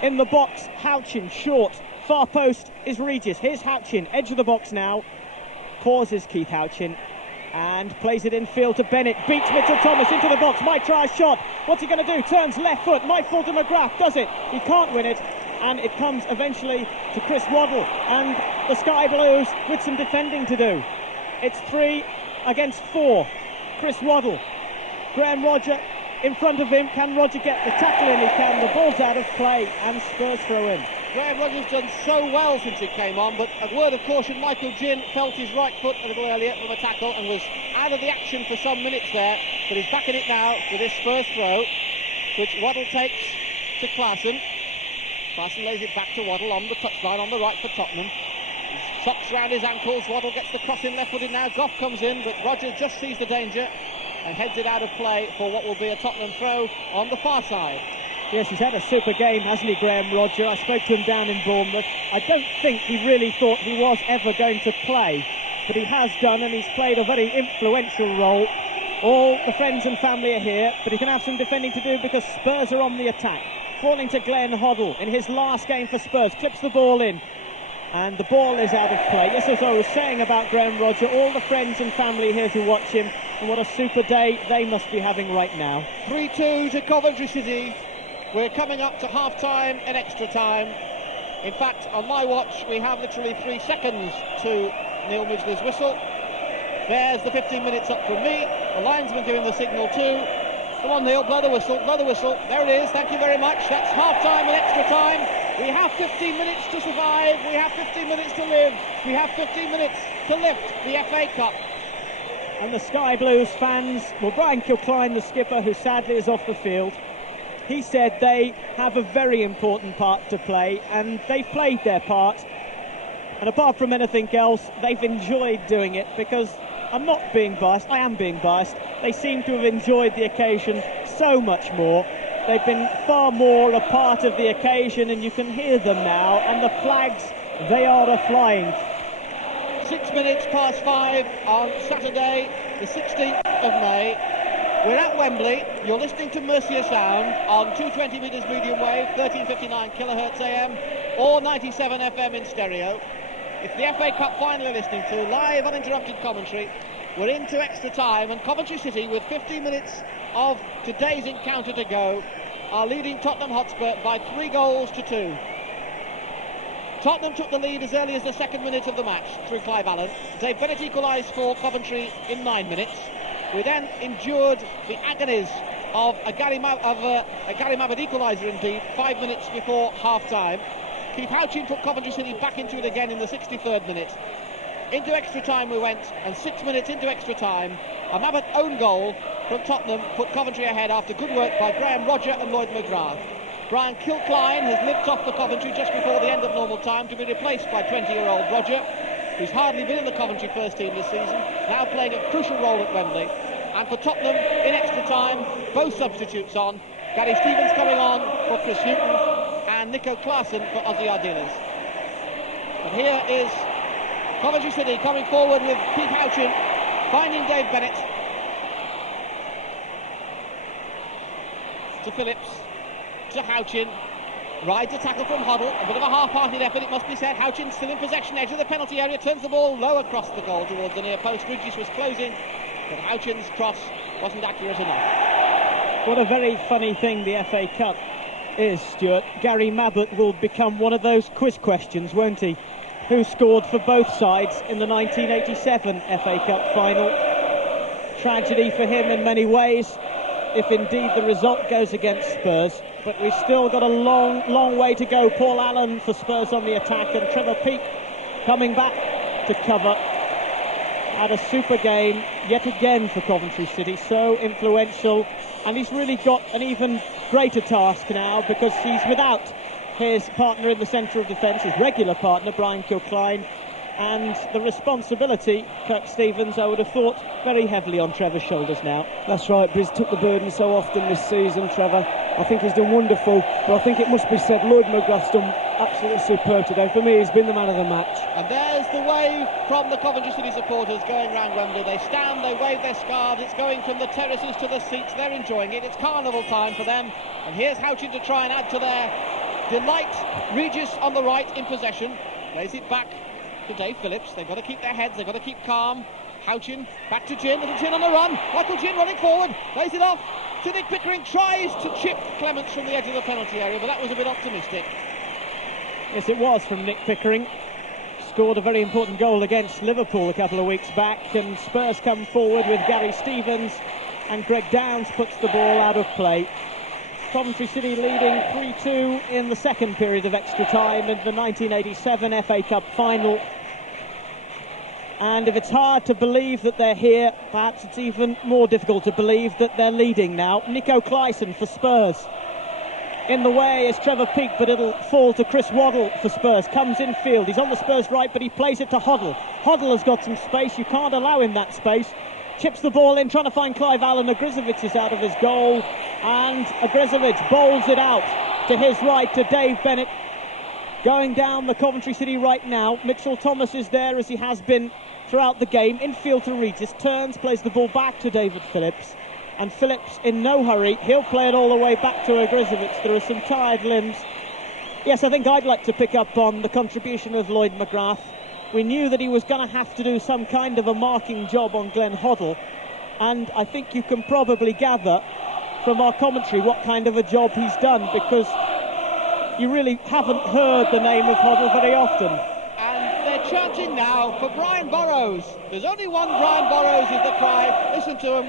In the box, Houchen, short. Far post is Regis. Here's Houchen, edge of the box now. Pauses Keith Houchen and plays it infield to Bennett. Beats Mitchell Thomas into the box. Might try a shot. What's he going to do? Turns left foot. Might fall to McGrath. Does it? He can't win it. And it comes eventually to Chris Waddle. And the Sky Blues with some defending to do. It's 3 against 4. Chris Waddle. Graham Roger in front of him. Can Roger get the tackle in? He can. The ball's out of play and Spurs throw in. Graham Rodgers done so well since he came on, but a word of caution, Michael Ginn felt his right foot a little earlier from a tackle and was out of the action for some minutes there, but he's back in it now with this Spurs throw, which Waddle takes to Clausen. Clausen lays it back to Waddle on the touchline on the right for Tottenham. Socks round his ankles, Waddle gets the cross in left-footed now, Goff comes in, but Rodgers just sees the danger and heads it out of play for what will be a Tottenham throw on the far side. Yes, he's had a super game, hasn't he, Graham Roger? I spoke to him down in Bournemouth. I don't think he really thought he was ever going to play, but he has done, and he's played a very influential role. All the friends and family are here, but he can have some defending to do because Spurs are on the attack. Falling to Glenn Hoddle in his last game for Spurs, clips the ball in, and the ball is out of play. Yes, as I was saying about Graham Roger, all the friends and family here to watch him, and what a super day they must be having right now. 3-2 to Coventry City. We're coming up to half-time and extra time. In fact, on my watch, we have literally 3 seconds to Neil Midgley's whistle. There's the 15 minutes up from me. The linesman giving the signal too. Come on, Neil, blow the whistle, blow the whistle. There it is, thank you very much. That's half-time and extra time. We have 15 minutes to survive. We have 15 minutes to live. We have 15 minutes to lift the FA Cup. And the Sky Blues fans, well, Brian Kilcline, the skipper, who sadly is off the field, he said they have a very important part to play, and they've played their part. And apart from anything else, they've enjoyed doing it, because I'm not being biased, I am being biased. They seem to have enjoyed the occasion so much more. They've been far more a part of the occasion, and you can hear them now, and the flags, they are a-flying. 6 minutes past 5 on Saturday, the 16th of May. We're at Wembley. You're listening to Mercia Sound on 220 metres medium wave, 1359 kilohertz AM, or 97 FM in stereo. It's the FA Cup final you're listening to, live uninterrupted commentary. We're into extra time, and Coventry City, with 15 minutes of today's encounter to go, are leading Tottenham Hotspur by 3 goals to 2. Tottenham took the lead as early as the 2nd minute of the match through Clive Allen. Dave Bennett equalised for Coventry in 9 minutes. We then endured the agonies of a Gary Mabbutt equaliser indeed, 5 minutes before half-time. Keith Houchen put Coventry City back into it again in the 63rd minute. Into extra time we went, and 6 minutes into extra time, a Mabbutt own goal from Tottenham put Coventry ahead after good work by Graham Rodger and Lloyd McGrath. Brian Kilcline has limped off for Coventry just before the end of normal time to be replaced by 20-year-old Rodger, who's hardly been in the Coventry first team this season, now playing a crucial role at Wembley. And for Tottenham, in extra time, both substitutes on. Gary Stevens coming on for Chris Houghton and Nico Klaassen for Ozzy Ardiles. But here is Coventry City coming forward with Keith Houchen finding Dave Bennett. To Phillips, to Houchen, rides a tackle from Waddle, a bit of a half-hearted effort it must be said. Houchen still in possession, edge of the penalty area, turns the ball low across the goal towards the near post. Regis was closing, but Houchen's cross wasn't accurate enough. What a very funny thing the FA Cup is, Stuart. Gary Mabbutt will become one of those quiz questions, won't he? Who scored for both sides in the 1987 FA Cup final? Tragedy for him in many ways, if indeed the result goes against Spurs. But we've still got a long way to go. Paul Allen for Spurs on the attack, and Trevor Peake coming back to cover. Had a super game yet again for Coventry City, so influential, and he's really got an even greater task now because he's without his partner in the centre of defence, his regular partner Brian Kilcline, and the responsibility, Kirk Stevens, I would have thought, very heavily on Trevor's shoulders now. That's right, but he's took the burden so often this season, Trevor. I think he's done wonderful, but I think it must be said, Lloyd McGrath's done absolutely superb today. For me, he's been the man of the match. And there's the wave from the Coventry City supporters going round Wembley. They stand, they wave their scarves, it's going from the terraces to the seats, they're enjoying it, it's carnival time for them. And here's Houchen to try and add to their delight. Regis on the right in possession, plays it back to Dave Phillips. They've got to keep their heads, they've got to keep calm. Houchen back to Ginn, little Ginn on the run. Michael Ginn running forward, lays it off to Nick Pickering, tries to chip Clements from the edge of the penalty area, but that was a bit optimistic. Yes, it was from Nick Pickering. Scored a very important goal against Liverpool a couple of weeks back, and Spurs come forward with Gary Stevens, and Greg Downs puts the ball out of play. Coventry City leading 3-2 in the second period of extra time in the 1987 FA Cup final. And if it's hard to believe that they're here, perhaps it's even more difficult to believe that they're leading now. Nico Klaassen for Spurs. In the way is Trevor Peake, but it'll fall to Chris Waddle for Spurs. Comes infield, he's on the Spurs right, but he plays it to Hoddle. Hoddle has got some space, you can't allow him that space. Chips the ball in, trying to find Clive Allen. Ogrizovic is out of his goal, and Ogrizovic bowls it out to his right to Dave Bennett. Going down the Coventry City right now, Mitchell Thomas is there as he has been throughout the game. Infield to Regis, turns, plays the ball back to David Phillips. And Phillips in no hurry, he'll play it all the way back to Ogrizovic. There are some tired limbs. Yes, I think I'd like to pick up on the contribution of Lloyd McGrath. We knew that he was going to have to do some kind of a marking job on Glenn Hoddle, and I think you can probably gather from our commentary what kind of a job he's done, because you really haven't heard the name of Hoddle very often. And they're chanting now for Brian Burrows. There's only one Brian Burrows is the cry. Listen to him.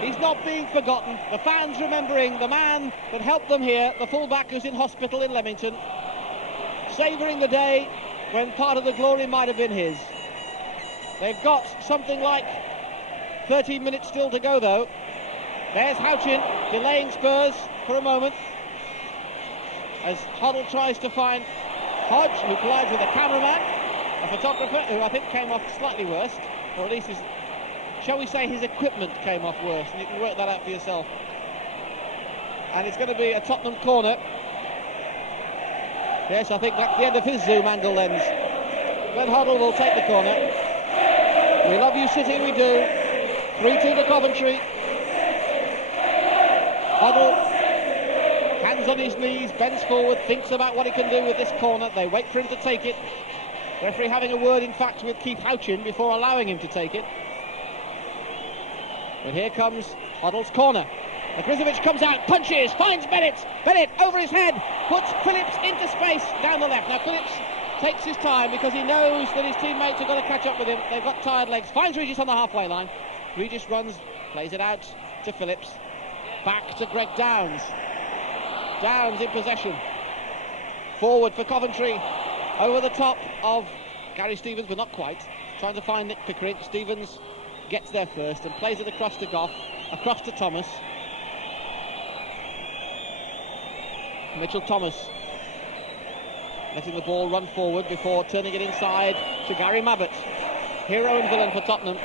He's not being forgotten. The fans remembering the man that helped them here, the full-back who's in hospital in Leamington, savouring the day when part of the glory might have been his. They've got something like 13 minutes still to go, though. There's Houchen delaying Spurs for a moment as Waddle tries to find Hodge, who collides with a cameraman, a photographer, who I think came off slightly worse, or at least his, shall we say, his equipment came off worse, and you can work that out for yourself. And it's going to be a Tottenham corner. Yes, I think that's the end of his zoom angle lens. Then Waddle will take the corner. We love you, City, we do. 3-2 to Coventry. Waddle, hands on his knees, bends forward, thinks about what he can do with this corner. They wait for him to take it. Referee having a word, in fact, with Keith Houchen before allowing him to take it. But here comes Waddle's corner. Grizovic comes out, punches, finds Bennett. Bennett over his head, puts Phillips into space down the left. Now Phillips takes his time because he knows that his teammates are going to catch up with him. They've got tired legs. Finds Regis on the halfway line. Regis runs, plays it out to Phillips. Back to Greg Downs. Downs in possession. Forward for Coventry. Over the top of Gary Stevens, but not quite. Trying to find Nick Pickering. Stevens gets there first and plays it across to Goff. Across to Thomas. Mitchell Thomas letting the ball run forward before turning it inside to Gary Mabbutt. Hero and villain for Tottenham.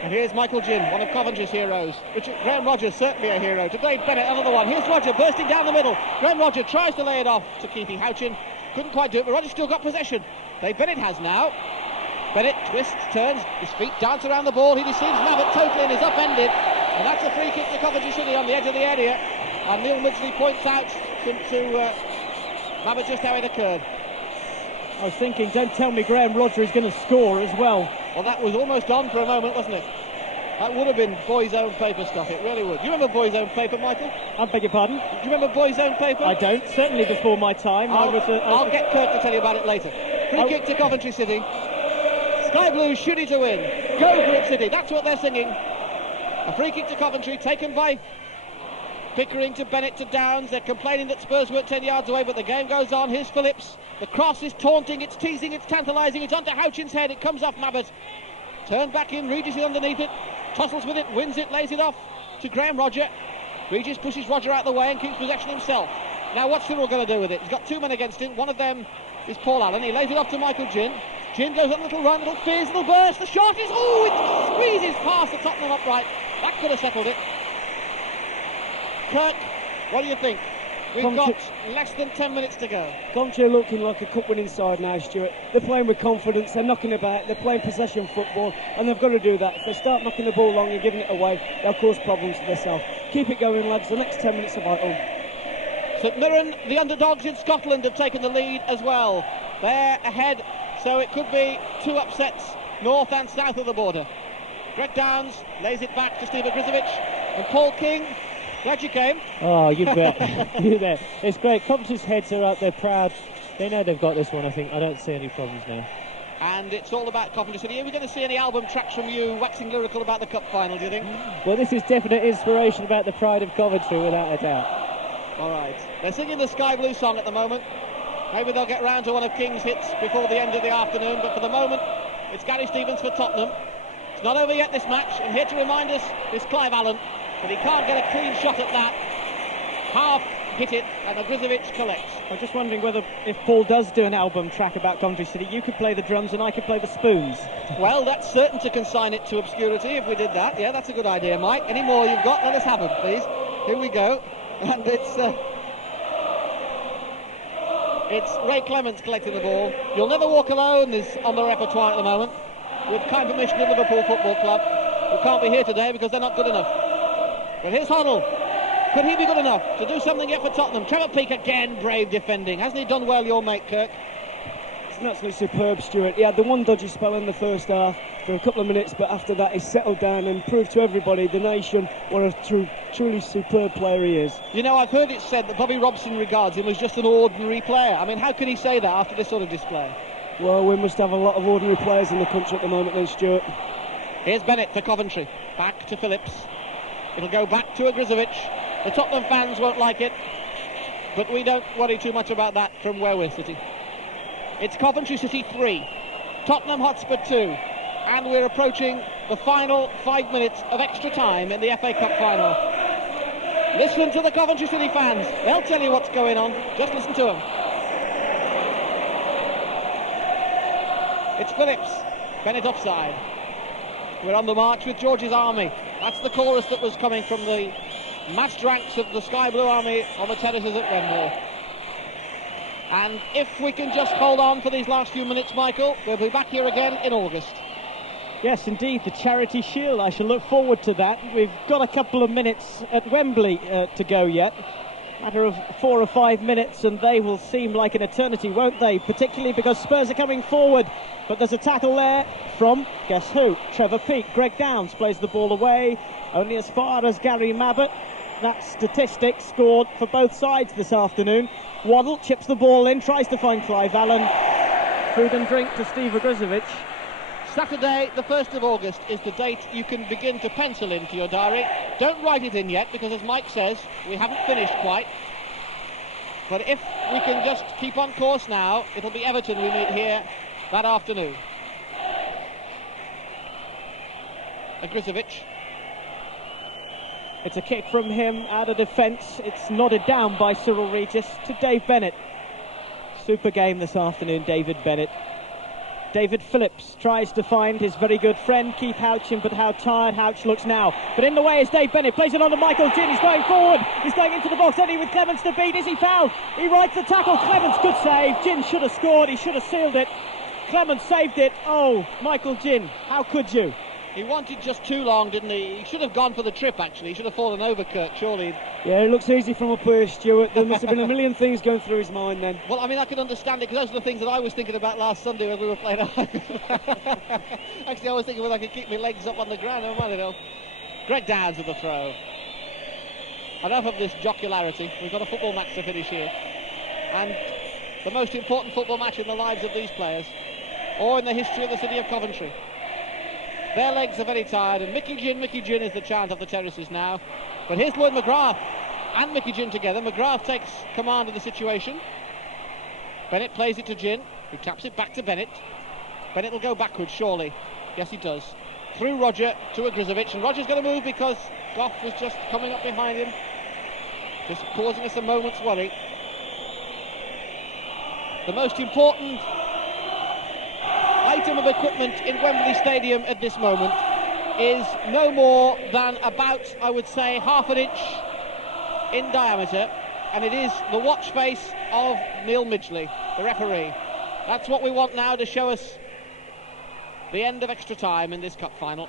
And here's Michael Ginn, one of Coventry's heroes. Graham Rodgers, certainly a hero. To Dave Bennett, another one. Here's Roger bursting down the middle. Graham Rodgers tries to lay it off to Keith Houchen. Couldn't quite do it, but Rodgers still got possession. Dave Bennett has now. Bennett twists, turns, his feet dance around the ball. He deceives Mabbutt totally and is upended. And that's a free kick to Coventry City on the edge of the area. And Neil Midgley points out to Mabbutt just how it occurred. I was thinking, don't tell me Graham Rodgers is going to score as well. Well, that was almost on for a moment, wasn't it? That would have been Boys' Own Paper stuff, it really would. Do you remember Boys' Own Paper, Michael? I beg your pardon? Do you remember Boys' Own Paper? I don't, certainly before my time. I'll get Kirk to tell you about it later. Free kick to Coventry City. Sky Blues shooting to win. Go for it, City, that's what they're singing. A free kick to Coventry, taken by Pickering to Bennett to Downs. They're complaining that Spurs weren't 10 yards away, but the game goes on. Here's Phillips. The cross is taunting, it's teasing, it's tantalising. It's onto Houchen's head. It comes off Mabbutt. Turned back in, Regis is underneath it. Tussles with it, wins it, lays it off to Graham Rodger. Regis pushes Rodger out of the way and keeps possession himself. Now what's Cyril going to do with it? He's got two men against him. One of them is Paul Allen. He lays it off to Michael Ginn. Ginn goes on a little run, little fizz, little burst. The shot is, it squeezes past the Tottenham upright. That could have settled it. Kirk, what do you think? We've got less than 10 minutes to go. Coventry are looking like a cup-winning side now, Stuart. They're playing with confidence, they're knocking about, they're playing possession football, and they've got to do that. If they start knocking the ball long and giving it away, they'll cause problems for themselves. Keep it going, lads. The next 10 minutes are vital. St Mirren, the underdogs in Scotland, have taken the lead as well. They're ahead, so it could be two upsets, north and south of the border. Greg Downs lays it back to Stephen Grizovic, and Paul King. Glad you came. Oh, you bet. You bet. It's great. Coventry's heads are up. They're proud. They know they've got this one, I think. I don't see any problems now. And it's all about Coventry City. Are we going to see any album tracks from you waxing lyrical about the cup final, do you think? Well, this is definite inspiration about the pride of Coventry, without a doubt. All right. They're singing the Sky Blue song at the moment. Maybe they'll get round to one of King's hits before the end of the afternoon, but for the moment, it's Gary Stevens for Tottenham. It's not over yet, this match, and here to remind us is Clive Allen. But he can't get a clean shot at that. Half hit it, and Grizovic collects. I'm just wondering whether, if Paul does do an album track about Coventry City, you could play the drums and I could play the spoons. Well, that's certain to consign it to obscurity if we did that. Yeah, that's a good idea, Mike. Any more you've got? Let us have them, please. Here we go. And it's Ray Clements collecting the ball. You'll Never Walk Alone is on the repertoire at the moment, with kind permission of Liverpool Football Club, who can't be here today because they're not good enough. But here's Waddle. Could he be good enough to do something yet for Tottenham? Trevor Peake again, brave defending. Hasn't he done well, your mate, Kirk? It's absolutely superb, Stuart. He had the one dodgy spell in the first half. for a couple of minutes, but after that he settled down and proved to everybody, the nation, what a truly superb player he is. You know, I've heard it said that Bobby Robson regards him as just an ordinary player. I mean, how can he say that after this sort of display? Well, we must have a lot of ordinary players in the country at the moment then, Stuart. Here's Bennett for Coventry, back to Phillips. It'll go back to Ogrizovic. The Tottenham fans won't like it, but we don't worry too much about that from where we're sitting. It's Coventry City 3, Tottenham Hotspur 2, and we're approaching the final 5 minutes of extra time in the FA Cup final. Listen to the Coventry City fans. They'll tell you what's going on. Just listen to them. It's Phillips. Bennett offside. We're on the march with George's army. That's the chorus that was coming from the massed ranks of the Sky Blue Army on the terraces at Wembley. And if we can just hold on for these last few minutes, Michael, we'll be back here again in August. Yes, indeed, the Charity Shield. I shall look forward to that. We've got a couple of minutes at Wembley to go yet. Matter of 4 or 5 minutes, and they will seem like an eternity, won't they? Particularly because Spurs are coming forward. But there's a tackle there from, guess who? Trevor Peake. Greg Downs plays the ball away, only as far as Gary Mabbutt. That statistic scored for both sides this afternoon. Waddle chips the ball in, tries to find Clive Allen. Food and drink to Steve Ogrizovic. Saturday, the 1st of August, is the date you can begin to pencil into your diary. Don't write it in yet, because as Mike says, we haven't finished quite. But if we can just keep on course now, it'll be Everton we meet here that afternoon. Ogrizovic. It's a kick from him out of defence. It's nodded down by Cyril Regis to Dave Bennett. Super game this afternoon, David Bennett. David Phillips tries to find his very good friend Keith Houchen, but how tired Houch looks now. But in the way is Dave Bennett, plays it on to Michael Ginn. He's going forward, he's going into the box, Eddie with Clements to beat. Is he fouled? He rides the tackle. Clements, good save. Ginn should have scored, he should have sealed it. Clements saved it. Oh, Michael Ginn, how could you? He wanted just too long, didn't he? He should have gone for the trip, actually. He should have fallen over Kirk, surely. Yeah, it looks easy from up here, Stuart. There must have been a million things going through his mind then. Well, I mean, I can understand it, because those are the things that I was thinking about last Sunday when we were playing. Actually, I was thinking whether I could keep my legs up on the ground. Never mind, you know. Greg Downs with the throw. Enough of this jocularity. We've got a football match to finish here. And the most important football match in the lives of these players, or in the history of the city of Coventry. Their legs are very tired, and Mickey Ginn is the chant of the terraces now. But here's Lloyd McGrath and Mickey Ginn together. McGrath takes command of the situation. Bennett plays it to Ginn, who taps it back to Bennett. Bennett will go backwards, surely. Yes, he does. Through Roger to Ogrizovic, and Roger's going to move because Goff was just coming up behind him, just causing us a moment's worry. The most important item of equipment in Wembley Stadium at this moment is no more than about, I would say, half an inch in diameter, and it is the watch face of Neil Midgley, the referee. That's what we want now to show us the end of extra time in this cup final.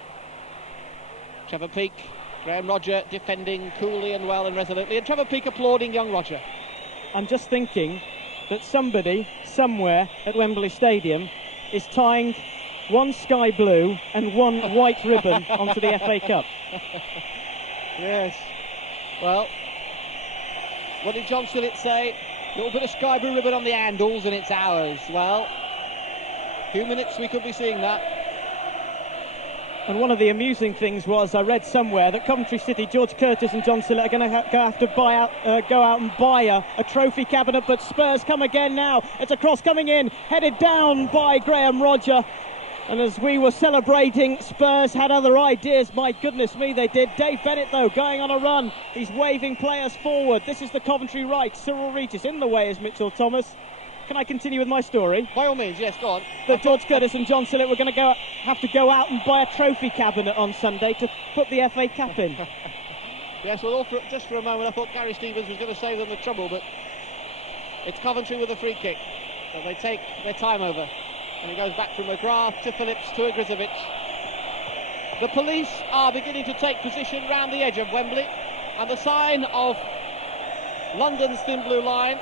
Trevor Peake, Graham Roger defending coolly and well and resolutely, and Trevor Peake applauding young Roger. I'm just thinking that somebody somewhere at Wembley Stadium is tying one sky blue and one white ribbon onto the FA Cup. Yes. Well, what did John Sillett say? A little bit of sky blue ribbon on the handles and it's ours. Well, a few minutes we could be seeing that. And one of the amusing things was, I read somewhere that Coventry City, George Curtis and John Sillett are going to have to go out and buy a trophy cabinet, but Spurs come again now. It's a cross coming in, headed down by Graham Roger. And as we were celebrating, Spurs had other ideas. My goodness me, they did. Dave Bennett, though, going on a run. He's waving players forward. This is the Coventry right. Cyril Regis in the way is Mitchell Thomas. Can I continue with my story? By all means, yes, go on. That George Curtis and John Sillett were going to have to go out and buy a trophy cabinet on Sunday to put the FA Cup in. Yes, well, just for a moment, I thought Gary Stevens was going to save them the trouble, but it's Coventry with a free kick. So they take their time over. And it goes back from McGrath to Phillips to Ogrizovic. The police are beginning to take position round the edge of Wembley, and the sign of London's thin blue line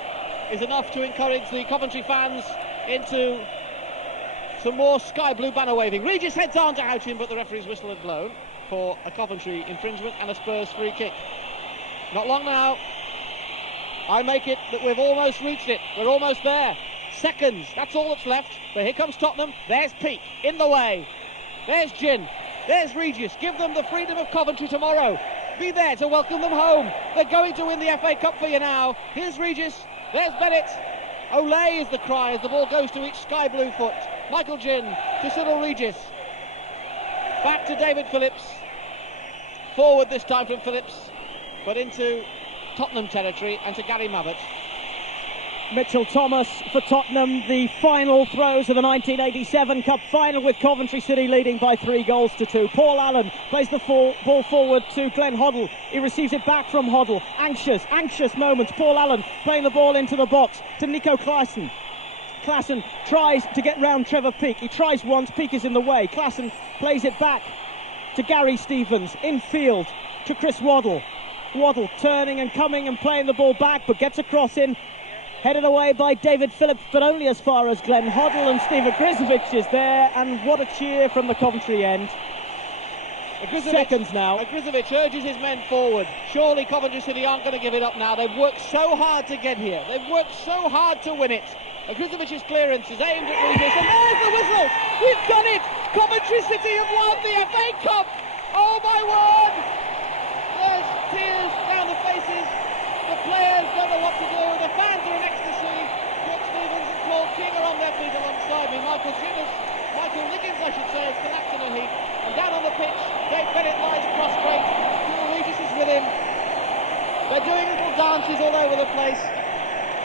is enough to encourage the Coventry fans into some more sky blue banner waving. Regis heads on to Houchen, but the referee's whistle had blown for a Coventry infringement and a Spurs free kick. Not long now. I make it that we've almost reached it. We're almost there. Seconds, that's all that's left. But here comes Tottenham. There's Peake in the way. There's Gin. There's Regis. Give them the freedom of Coventry tomorrow. Be there to welcome them home. They're going to win the FA Cup for you now. Here's Regis. There's Bennett. Olé is the cry as the ball goes to each sky blue foot. Michael Gin to Cyril Regis. Back to David Phillips. Forward this time from Phillips, but into Tottenham territory and to Gary Mabbutt. Mitchell Thomas for Tottenham, the final throws of the 1987 Cup final with Coventry City leading by 3-2. Paul Allen plays the ball forward to Glenn Hoddle. He receives it back from Hoddle. Anxious moments. Paul Allen playing the ball into the box to Nico Klaassen. Klaassen tries to get round Trevor Peake. He tries once, Peake is in the way. Klaassen plays it back to Gary Stevens, infield to Chris Waddle. Waddle turning and coming and playing the ball back, but gets a cross in. Headed away by David Phillips, but only as far as Glenn Hoddle, and Steve Ogrizovic is there, and what a cheer from the Coventry end. Seconds now. Ogrizovic urges his men forward. Surely Coventry City aren't going to give it up now. They've worked so hard to get here. They've worked so hard to win it. Ogrizovic's clearance is aimed at Regis, and there's the whistle! We've done it! Coventry City have won the FA Cup! Oh my word! There's tears down the faces. The players don't know what to do. The fans are in ecstasy. Kirk Stevens and Paul King are on their feet alongside me. Michael Liggins, I should say, has collapsed in a heap. And down on the pitch, Dave Bennett lies prostrate. Regis is with him. They're doing little dances all over the place.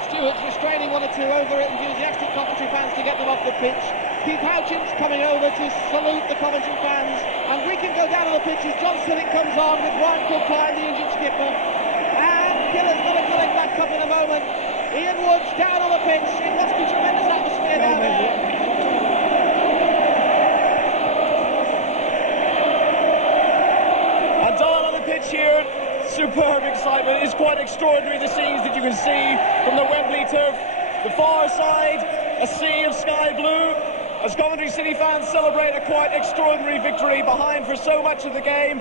Stuart's restraining one or two over enthusiastic Coventry fans to get them off the pitch. Keith Houchen's coming over to salute the Coventry fans. And we can go down on the pitch as John Sillett comes on with Ryan Cook-Klein, the injured skipper. Killer's going to collect that cup in a moment. Ian Woods down on the pitch. It must be tremendous atmosphere down there. And down on the pitch here, superb excitement. It's quite extraordinary, the scenes that you can see from the Wembley turf. The far side, a sea of sky blue, as Coventry City fans celebrate a quite extraordinary victory, behind for so much of the game.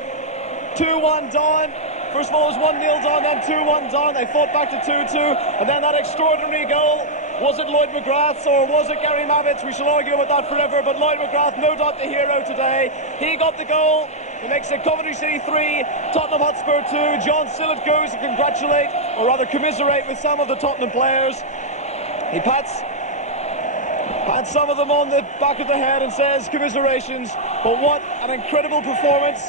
2-1 down. First of all, it was 1-0 down, then 2-1 down. They fought back to 2-2, and then that extraordinary goal. Was it Lloyd McGrath's or was it Gary Mabbutt's? We shall argue about that forever, but Lloyd McGrath, no doubt the hero today. He got the goal. He makes it Coventry City 3, Tottenham Hotspur 2. John Sillett goes to congratulate, or rather commiserate, with some of the Tottenham players. He pats some of them on the back of the head and says commiserations. But what an incredible performance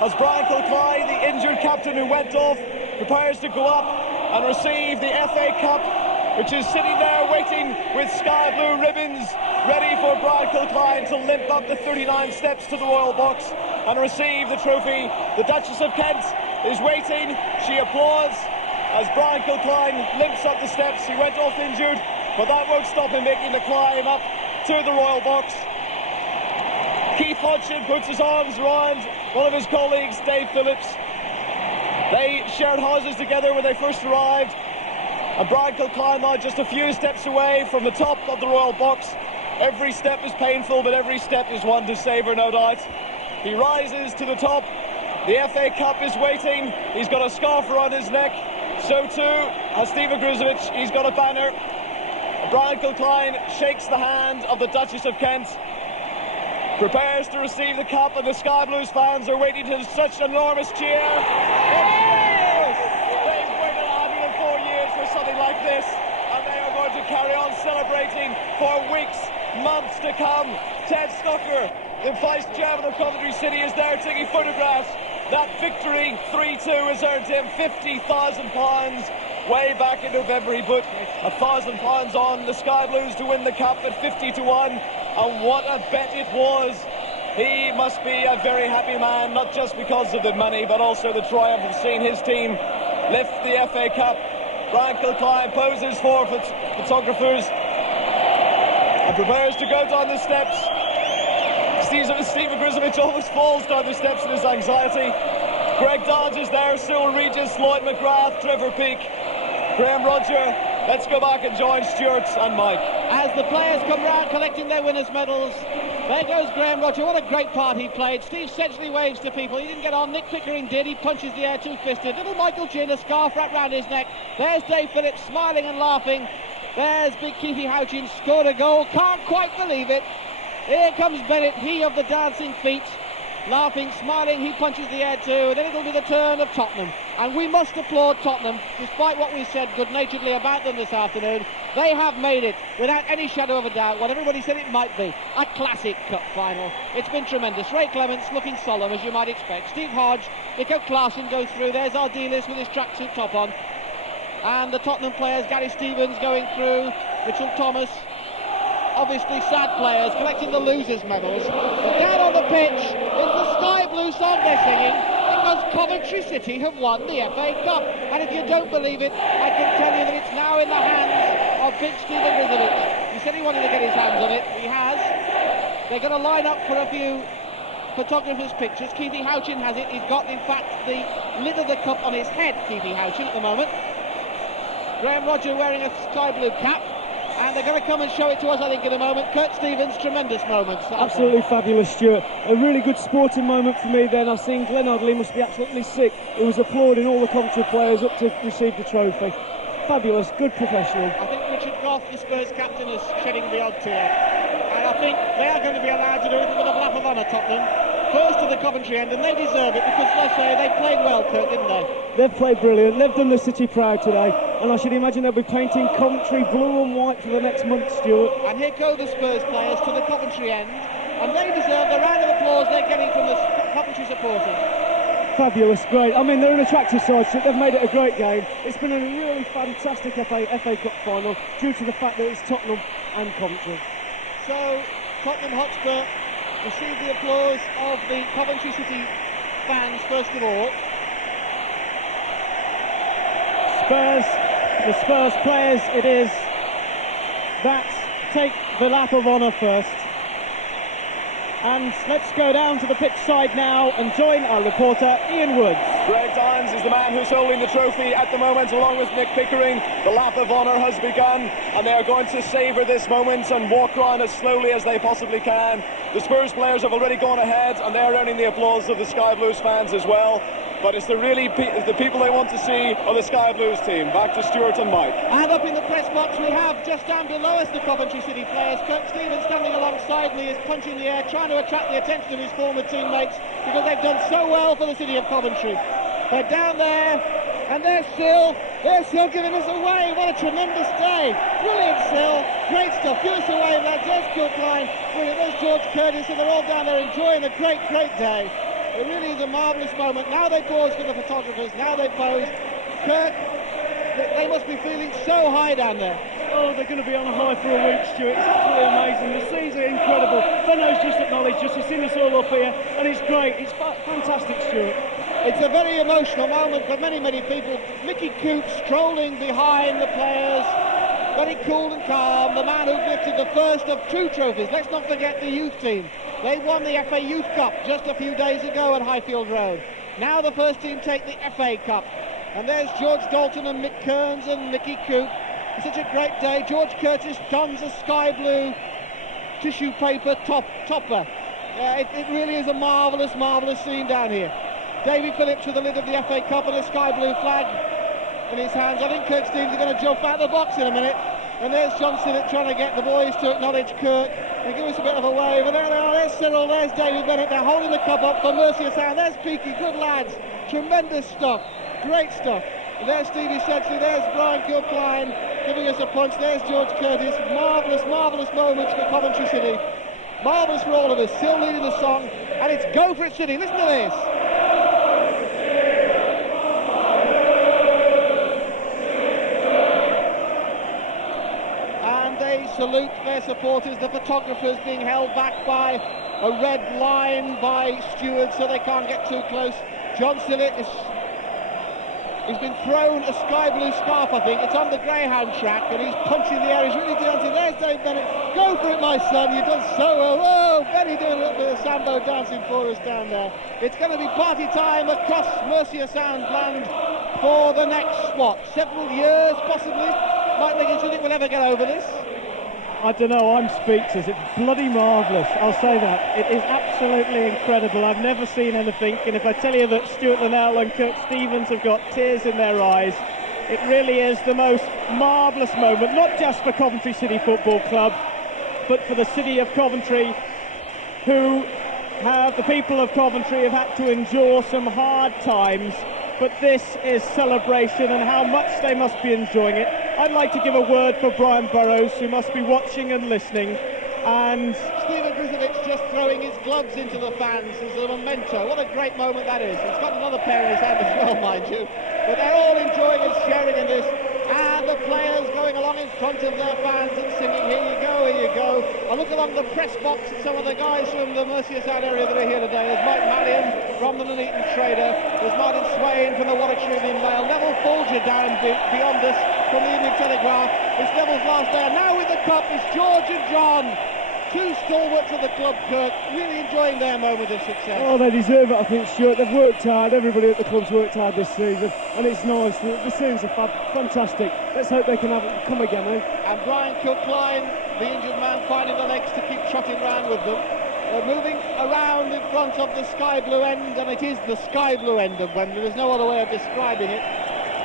as Brian Kilcly, the injured captain who went off, prepares to go up and receive the FA Cup, which is sitting there waiting with sky blue ribbons, ready for Brian Kilcly to limp up the 39 steps to the Royal Box and receive the trophy. The Duchess of Kent is waiting. She applauds as Brian Kilcly limps up the steps. He went off injured, but that won't stop him making the climb up to the Royal Box. Keith Houchen puts his arms around one of his colleagues, Dave Phillips. They shared houses together when they first arrived, and Brian Kilcly now just a few steps away from the top of the Royal Box. Every step is painful, but every step is one to savour, no doubt. He rises to the top. The FA Cup is waiting. He's got a scarf around his neck. So too has Steve Ogrizovic. He's got a banner. Brian Kilcly shakes the hand of the Duchess of Kent, prepares to receive the cup, and the Sky Blues fans are waiting to such an enormous cheer. They've waited 104 years for something like this, and they are going to carry on celebrating for weeks, months to come. Ted Snucker, the vice chairman of Coventry City, is there taking photographs. That victory, 3-2, has earned him £50,000. Way back in November, he put £1,000 on the Sky Blues to win the cup at 50-1, and what a bet it was. He must be a very happy man, not just because of the money, but also the triumph of seeing his team lift the FA Cup. Brian Kilcly poses for photographers and prepares to go down the steps. Steve Ogrizovic almost falls down the steps in his anxiety. Greg Dodge is there, Cyril Regis, Lloyd McGrath, Trevor Peake, Graham Roger. Let's go back and join Stuart and Mike. As the players come round collecting their winners' medals, there goes Graham Rodger. What a great part he played. Steve Sedgley waves to people. He didn't get on. Nick Pickering did. He punches the air two-fisted. Little Michael Ginn, a scarf wrapped round his neck. There's Dave Phillips smiling and laughing. There's big Keith Houchen, scored a goal. Can't quite believe it. Here comes Bennett, he of the dancing feet. Laughing, smiling, he punches the air too, and then it'll be the turn of Tottenham. And we must applaud Tottenham, despite what we said good-naturedly about them this afternoon. They have made it, without any shadow of a doubt, what everybody said it might be, a classic cup final. It's been tremendous. Ray Clements looking solemn, as you might expect. Steve Hodge, Nico Klaassen goes through. There's our D-list with his tracksuit top on. And the Tottenham players, Gary Stevens going through, Mitchell Thomas, obviously sad players collecting the losers' medals. But down on the pitch is the sky blue song they're singing, because Coventry City have won the FA Cup. And if you don't believe it, I can tell you that it's now in the hands of big Stephen Rizovich. He said he wanted to get his hands on it. He has. They're going to line up for a few photographers' pictures. Keith Houchen has it. He's got, in fact, the lid of the cup on his head, Keith Houchen, at the moment. Graham Rodger wearing a sky blue cap. And they're going to come and show it to us, I think, in a moment. Kurt Stevens, tremendous moments. Absolutely fabulous, Stuart. A really good sporting moment for me then. I've seen Glenn Oddley must be absolutely sick. He was applauding all the Coventry players up to receive the trophy. Fabulous, good professional. I think Richard Goff, the Spurs captain, is shedding the odd tear. And I think they are going to be allowed to do it with a lap of honour, Tottenham. First to the Coventry end, and they deserve it because, let's say, they played well, Kirk, didn't they? They've played brilliant. They've done the city proud today, and I should imagine they'll be painting Coventry blue and white for the next month, Stuart. And here go the Spurs players to the Coventry end, and they deserve the round of applause they're getting from the Coventry supporters. Fabulous, great. I mean, they're an attractive side, so they've made it a great game. It's been a really fantastic FA Cup final due to the fact that it's Tottenham and Coventry. So, Tottenham Hotspur receive the applause of the Coventry City fans first of all. The Spurs players it is that take the lap of honour first. And let's go down to the pitch side now and join our reporter Ian Woods. Greg Dines is the man who's holding the trophy at the moment, along with Nick Pickering. The lap of honour has begun, and they are going to savour this moment and walk around as slowly as they possibly can. The Spurs players have already gone ahead, and they're earning the applause of the Sky Blues fans as well. But it's the people they want to see are the Sky Blues team. Back to Stuart and Mike. And up in the press box we have, just down below us, the Coventry City players. Kirk Stevens standing alongside me is punching the air, trying to attract the attention of his former teammates because they've done so well for the city of Coventry. They're down there, and they're still giving us away. What a tremendous day. Brilliant still. Great stuff. Give us away, lads. There's Kirk. Brilliant. There's George Curtis, and they're all down there enjoying a great, great day. It really is a marvellous moment. Now they pause for the photographers. Now they pose. Kirk, they must be feeling so high down there. Oh, they're going to be on a high for a week, Stuart. It's absolutely amazing. The scenes are incredible. Benno's just acknowledged us. He's seen us all up here, and it's great. It's fantastic, Stuart. It's a very emotional moment for many, many people. Mickey Coote strolling behind the players. Very cool and calm. The man who lifted the first of two trophies. Let's not forget the youth team. They won the FA Youth Cup just a few days ago at Highfield Road. Now the first team take the FA Cup. And there's George Dalton and Mick Kearns and Mickey Coote. It's such a great day. George Curtis dons a sky blue tissue paper topper. It really is a marvellous, marvellous scene down here. Davy Phillips with the lid of the FA Cup and a sky blue flag in his hands. I think Kirk Stevens are going to jump out of the box in a minute. And there's John Sillett trying to get the boys to acknowledge Kirk and give us a bit of a wave. And there they are. There's Cyril. There's David Bennett. They're holding the cup up for Mercia Sound. There's Peaky. Good lads. Tremendous stuff. Great stuff. And there's Stevie Sedgley. There's Brian Kilcline giving us a punch. There's George Curtis. Marvellous, marvellous moments for Coventry City. Marvellous for all of us. Still leading the song. And it's Go For It City. Listen to this. Salute their supporters, the photographers being held back by a red line by stewards so they can't get too close. John Sillett he's been thrown a sky blue scarf, I think. It's on the Greyhound track and he's punching the air. He's really dancing. There's Dave Bennett. Go for it, my son. You've done so well. Whoa, Benny doing a little bit of Sambo dancing for us down there. It's going to be party time across Mercia Sound land for the next, several years possibly. Mike Liggins, do you think we'll ever get over this? I don't know, I'm speechless. It's bloody marvellous, I'll say that. It is absolutely incredible. I've never seen anything, and if I tell you that Stuart, Linnell and Kirk Stevens have got tears in their eyes, it really is the most marvellous moment, not just for Coventry City Football Club, but for the city of Coventry, the people of Coventry have had to endure some hard times, but this is celebration, and how much they must be enjoying it. I'd like to give a word for Brian Burrows, who must be watching and listening, and Stephen Grizovic just throwing his gloves into the fans as a memento. What a great moment that is. He's got another pair in his hand as well, mind you, but they're all enjoying and sharing in this, and the players going along in front of their fans and singing, here you go, here you go. I look along the press box at some of the guys from the Mercia Sound area that are here today. There's Mike Mallion from the Nuneaton Trader, there's Martin Swain from the Warwickshire Evening Mail, Neville Folger down beyond us from the Evening Telegraph. It's Neville's last day, and now with the cup is George and John, two stalwarts of the club, Kirk, really enjoying their moment of success. Oh, they deserve it, I think, Stuart. They've worked hard, everybody at the club's worked hard this season, and it's nice. The scenes are fantastic. Let's hope they can come again, eh? And Brian Kilcline, the injured man, finding the legs to keep trotting round with them. Moving around in front of the sky blue end, and it is the sky blue end of Wembley, there's no other way of describing it.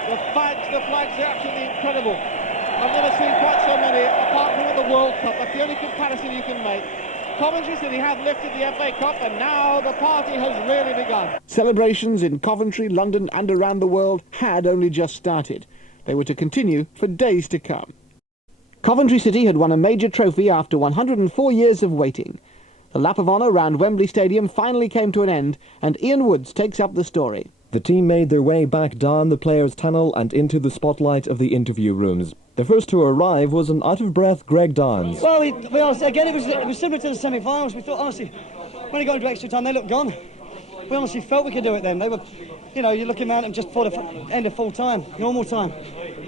The flags are absolutely incredible. I've never seen quite so many, apart from at the World Cup. That's the only comparison you can make. Coventry City have lifted the FA Cup, and now the party has really begun. Celebrations in Coventry, London and around the world had only just started. They were to continue for days to come. Coventry City had won a major trophy after 104 years of waiting. The lap of honour round Wembley Stadium finally came to an end, and Ian Woods takes up the story. The team made their way back down the players' tunnel and into the spotlight of the interview rooms. The first to arrive was an out-of-breath Greg Downs. Well, again, it was similar to the semi-finals. We thought, honestly, when it got into extra time, they looked gone. We honestly felt we could do it then. They were, you're looking at them just for the end of full time, normal time,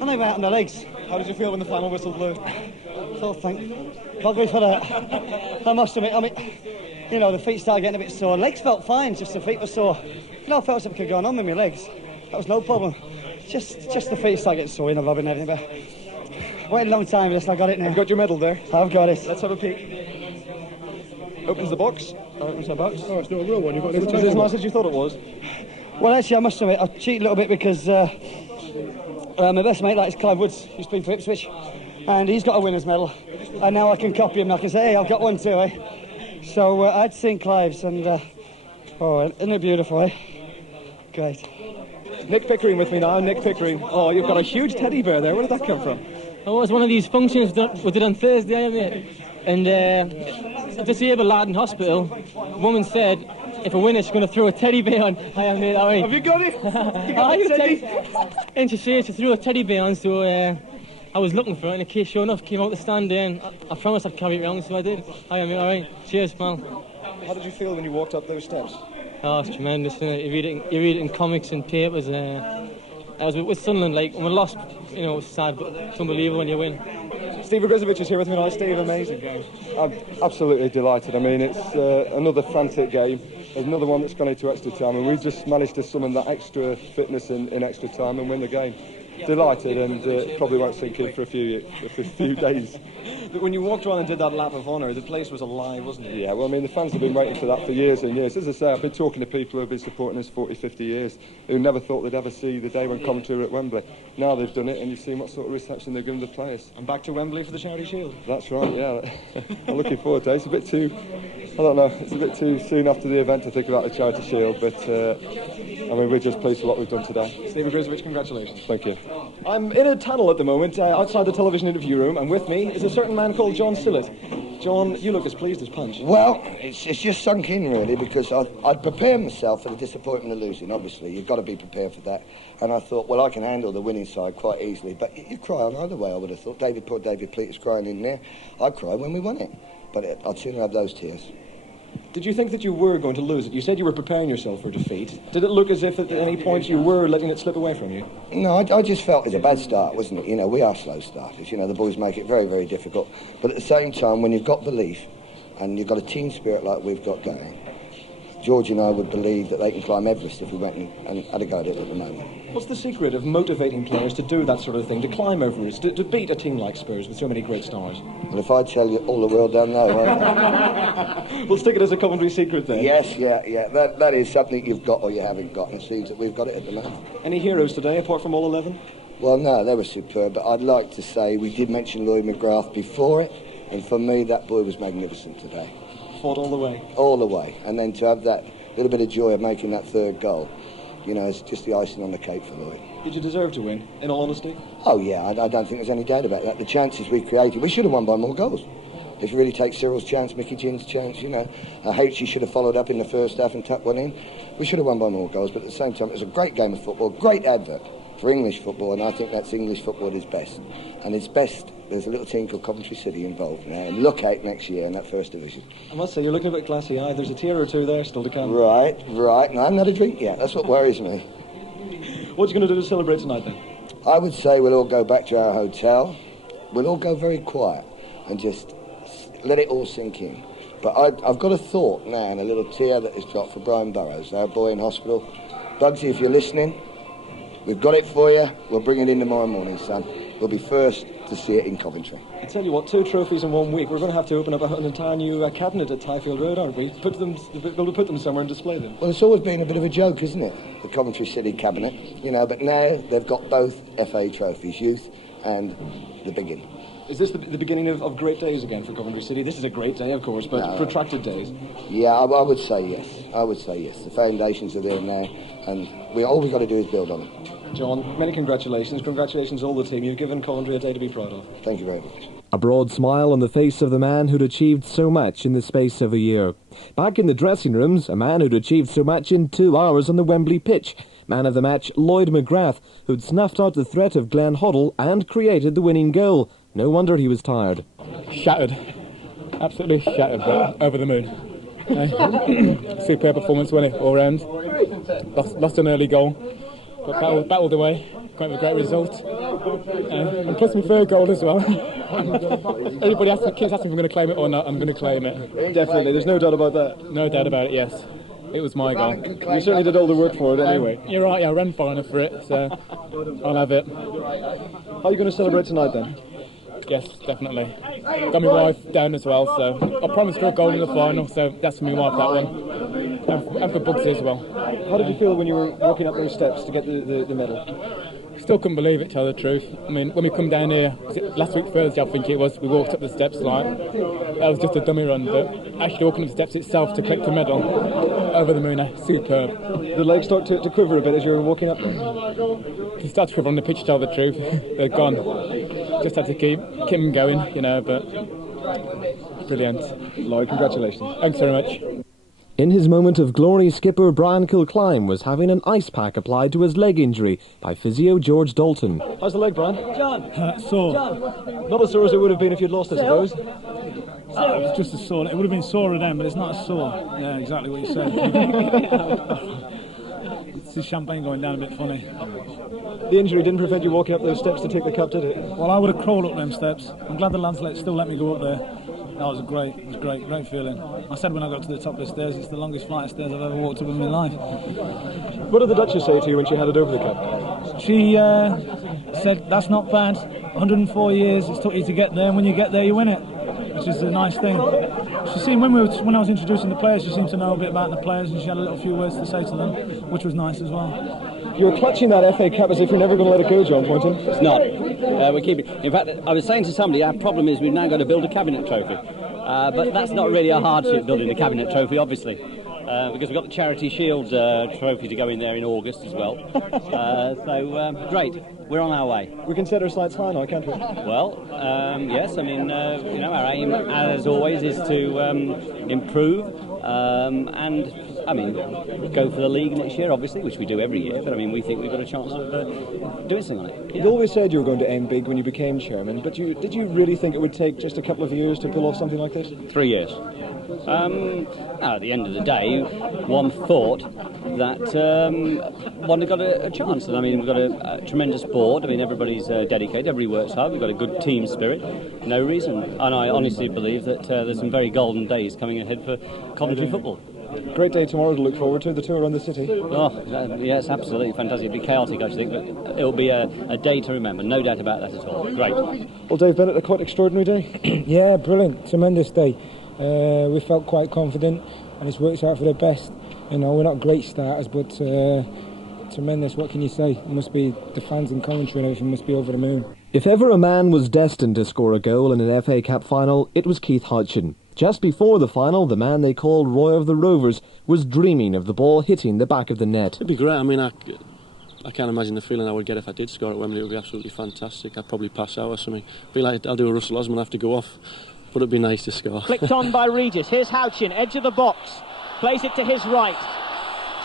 and they were out on their legs. How did you feel when the final whistle blew? Thought, thank God for that. I must admit, the feet started getting a bit sore. Legs felt fine, just the feet were sore. I felt something could go on with my legs. That was no problem. Just the feet started getting sore, Rob and everything. But waited a long time for this, and I got it now. You've got your medal there. I've got it. Let's have a peek. Opens the box. Opens the box. Oh, it's not a real one. You've got it as nice as you thought it was. Well, actually, I must admit, I cheated a little bit because my best mate, like, is Clive Woods, who's been for Ipswich, and he's got a winner's medal. And now I can copy him. I can say, hey, I've got one too, eh? So I'd seen Clive's, and isn't it beautiful, eh? Great. Nick Pickering with me now. Nick Pickering. Oh, you've got a huge teddy bear there. Where did that come from? Oh, it was one of these functions that we did on Thursday, mate. And a disabled lad in hospital, a woman said, if a winner, she's going to throw a teddy bear on. I am, mate, all right. Have you got it? You got the teddy? And she said she threw a teddy bear on, so I was looking for it, and the case, sure enough, came out the stand there, and I promised I'd carry it around, so I did. I am, mate, all right. Cheers, pal. How did you feel when you walked up those steps? Oh, it's tremendous, isn't it? You read it in comics and papers. I was with Sunderland, like, when we lost, it was sad, but it's unbelievable when you win. Steve Grizovic is here with me now. Steve, amazing game. I'm absolutely delighted. I mean, it's another frantic game. There's another one that's gone into extra time, and we just managed to summon that extra fitness in extra time and win the game. Delighted, and probably won't sink in for a few days. When you walked around and did that lap of honour, the place was alive, wasn't it? Yeah, well, I mean, the fans have been waiting for that for years and years. As I say, I've been talking to people who have been supporting us 40, 50 years, who never thought they'd ever see the day when Coventry were at Wembley. Now they've done it, and you've seen what sort of reception they've given the players. And back to Wembley for the Charity Shield. That's right, yeah. I'm looking forward to it. It's a bit too, I don't know, it's a bit too soon after the event to think about the Charity Shield, but I mean, we're just pleased with what we've done today. Steve Grizovic, congratulations. Thank you. I'm in a tunnel at the moment, outside the television interview room, and with me is a certain man called John Sillett. John, you look as pleased as Punch. Well, it's just sunk in, really, because I'd prepared myself for the disappointment of losing, obviously. You've got to be prepared for that. And I thought, well, I can handle the winning side quite easily. But you cry on either way, I would have thought. Poor David Pleat is crying in there. I'd cry when we won it. But I'd sooner have those tears. Did you think that you were going to lose it? You said you were preparing yourself for defeat. Did it look as if at any point you were letting it slip away from you? No, I just felt it was a bad start, wasn't it? We are slow starters. The boys make it very, very difficult. But at the same time, when you've got belief and you've got a team spirit like we've got going, George and I would believe that they can climb Everest if we went and had a go at it at the moment. What's the secret of motivating players to do that sort of thing, to climb Everest, to beat a team like Spurs with so many great stars? Well, if I tell you, all the world don't know, right? We'll stick it as a Coventry secret then. Yes, yeah. That is something you've got or you haven't got, and it seems that we've got it at the moment. Any heroes today, apart from all 11? Well, no, they were superb, but I'd like to say we did mention Lloyd McGrath before it, and for me, that boy was magnificent today. Fought all the way? All the way, and then to have that little bit of joy of making that third goal, you know, it's just the icing on the cake for Lloyd. Did you deserve to win, in all honesty? Oh, yeah, I don't think there's any doubt about that. The chances we created, we should have won by more goals. If you really take Cyril's chance, Mickey Gin's chance, you know, Houchen should have followed up in the first half and tucked one in. We should have won by more goals, but at the same time, it was a great game of football, great advert for English football, and I think that's English football at its best. And its best, there's a little team called Coventry City involved now, and look out next year in that first division. I must say, you're looking a bit glassy eyed. There's a tear or two there still to come. Right. No, I haven't had a drink yet. That's what worries me. What are you going to do to celebrate tonight, then? I would say we'll all go back to our hotel. We'll all go very quiet and just let it all sink in. But I've got a thought now and a little tear that has dropped for Brian Burrows, our boy in hospital. Bugsy, if you're listening, we've got it for you. We'll bring it in tomorrow morning, son. We'll be first to see it in Coventry. I tell you what, 2 trophies in 1 week. We're going to have to open up an entire new cabinet at Highfield Road, aren't we? Be able to put them somewhere and display them. Well, it's always been a bit of a joke, isn't it? The Coventry City cabinet, you know, but now they've got both FA trophies, youth and the big one. Is this the beginning of great days again for Coventry City? This is a great day, of course, but protracted days. Yeah, I would say yes. I would say yes. The foundations are there now, and all we've got to do is build on them. John, many congratulations. Congratulations all the team. You've given Coventry a day to be proud of. Thank you very much. A broad smile on the face of the man who'd achieved so much in the space of a year. Back in the dressing rooms, a man who'd achieved so much in 2 hours on the Wembley pitch. Man of the match, Lloyd McGrath, who'd snuffed out the threat of Glenn Hoddle and created the winning goal. No wonder he was tired. Shattered. Absolutely shattered, but over the moon. Superb performance, wasn't it, all round. Lost an early goal, but battled away. Quite a great result. And plus my third goal as well. Everybody keeps asking if I'm going to claim it or not. I'm going to claim it. Definitely, there's no doubt about that. No doubt about it, yes. It was my goal. You certainly did all the work for it anyway. You're right, I ran far enough for it, so I'll have it. How are you going to celebrate tonight then? Yes, definitely. Got my wife down as well, so I promised her a goal in the final, so that's for my wife, that one. And for Bugsy as well. How did you feel when you were walking up those steps to get the medal? Still couldn't believe it, to tell the truth. I mean, when we come down here, last week Thursday I think it was, we walked up the steps like, that was just a dummy run, but actually walking up the steps itself to collect the medal, over the moon, superb. The legs start to quiver a bit as you were walking up? They started to quiver on the pitch, to tell the truth. They're gone. Just had to keep them going, you know, but brilliant. Lloyd, congratulations. Thanks very much. In his moment of glory, skipper Brian Kilcline was having an ice pack applied to his leg injury by physio George Dalton. How's the leg, Brian? John! Sore. John. Not as sore as it would have been if you'd lost, I suppose. It was just a sore. It would have been sorer then, but it's not a sore. Yeah, exactly what you said. It's the champagne going down a bit funny. The injury didn't prevent you walking up those steps to take the cup, did it? Well, I would have crawled up them steps. I'm glad the lads still let me go up there. That was great. It was great feeling. I said when I got to the top of the stairs, it's the longest flight of stairs I've ever walked up in my life. What did the Duchess say to you when she handed over the cup? She said, that's not bad. 104 years it's took you to get there, and when you get there, you win it, which is a nice thing. She seemed, when I was introducing the players, she seemed to know a bit about the players, and she had a few words to say to them, which was nice as well. You're clutching that FA Cup as if you're never going to let it go, John Poynton. It's not. We're keeping. In fact, I was saying to somebody, our problem is we've now got to build a cabinet trophy. But that's not really a hardship, building a cabinet trophy, obviously, because we've got the Charity Shield trophy to go in there in August as well. So great, we're on our way. We can set our sights high now, can't we? Well, yes. I mean, you know, our aim, as always, is to improve and. I mean, go for the league next year, obviously, which we do every year, but I mean, we think we've got a chance of doing something on it. You always said you were going to aim big when you became chairman, but did you really think it would take just a couple of years to pull off something like this? 3 years. At the end of the day, one thought that one had got a chance. And I mean, we've got a tremendous board. I mean, everybody's dedicated, everybody works hard. We've got a good team spirit. No reason. And I honestly believe that there's some very golden days coming ahead for Coventry football. great day tomorrow to look forward to, the tour around the city. Oh, yeah, it's absolutely fantastic. It'll be chaotic, I think, but it'll be a day to remember, no doubt about that at all. Great. Well, Dave Bennett, a quite extraordinary day. Yeah, brilliant, tremendous day. We felt quite confident, and it's worked out for the best. You know, we're not great starters, but tremendous. What can you say? It must be the fans in Coventry and everything must be over the moon. If ever a man was destined to score a goal in an FA Cup final, it was Keith Houchen. Just before the final, the man they called Roy of the Rovers was dreaming of the ball hitting the back of the net. It'd be great. I mean, I can't imagine the feeling I would get if I did score at Wembley. It would be absolutely fantastic. I'd probably pass out or something. Be like I'll do a Russell Osman, have to go off, but it'd be nice to score. Flicked on by Regis. Here's Houchen, edge of the box, plays it to his right.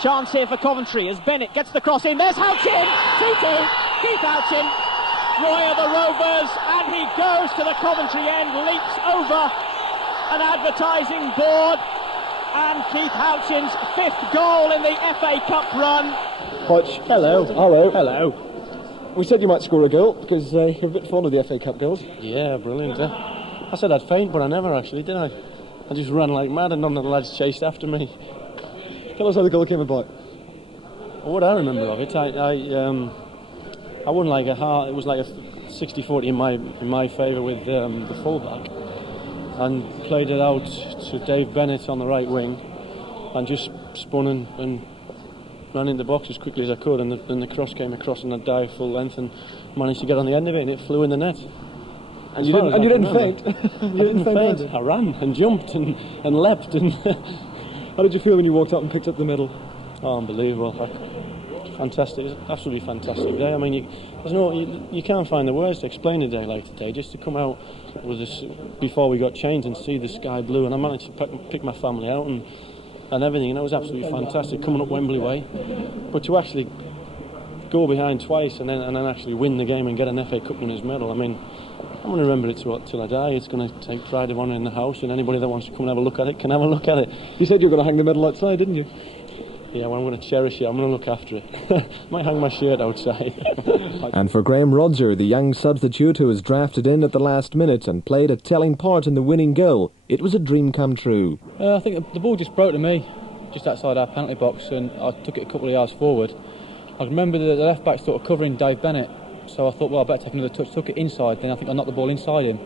Chance here for Coventry as Bennett gets the cross in. There's Houchen, 2-2. Keith Houchen, Roy of the Rovers, and he goes to the Coventry end, leaps over an advertising board, and Keith Houchen's 5th goal in the FA Cup run. Hutch. Hello. Hello. Hello. We said you might score a goal because you're a bit fond of the FA Cup goals. Yeah, brilliant. I said I'd faint, but I never actually, did I? I just ran like mad and none of the lads chased after me. Tell us how the goal came about. What I remember of it, I won like it was like a 60-40 in my favour with the fullback, and played it out to Dave Bennett on the right wing, and just spun and ran in the box as quickly as I could, and then the cross came across and I dived full length and managed to get on the end of it, and it flew in the net. And you didn't faint? You didn't faint. I ran and jumped and leapt and. How did you feel when you walked up and picked up the medal? Oh, unbelievable! Fantastic, it's absolutely fantastic day. I mean, you can't find the words to explain a day like today. Just to come out with this before we got changed and see the sky blue, and I managed to pick my family out and everything, and it was absolutely fantastic coming up Wembley way. But to actually go behind twice and then actually win the game and get an FA Cup winners medal, I mean, I'm going to remember it till I die. It's going to take pride of honour in the house, and anybody that wants to come and have a look at it can have a look at it. You said you were going to hang the medal outside, didn't you? Yeah, well, I'm going to cherish it. I'm going to look after it. Might hang my shirt outside. And for Graham Rodger, the young substitute who was drafted in at the last minute and played a telling part in the winning goal, it was a dream come true. I think the ball just broke to me, just outside our penalty box, and I took it a couple of yards forward. I remember the left back sort of covering Dave Bennett, so I thought, well, I better take another touch. Took it inside, then I think I knocked the ball inside him,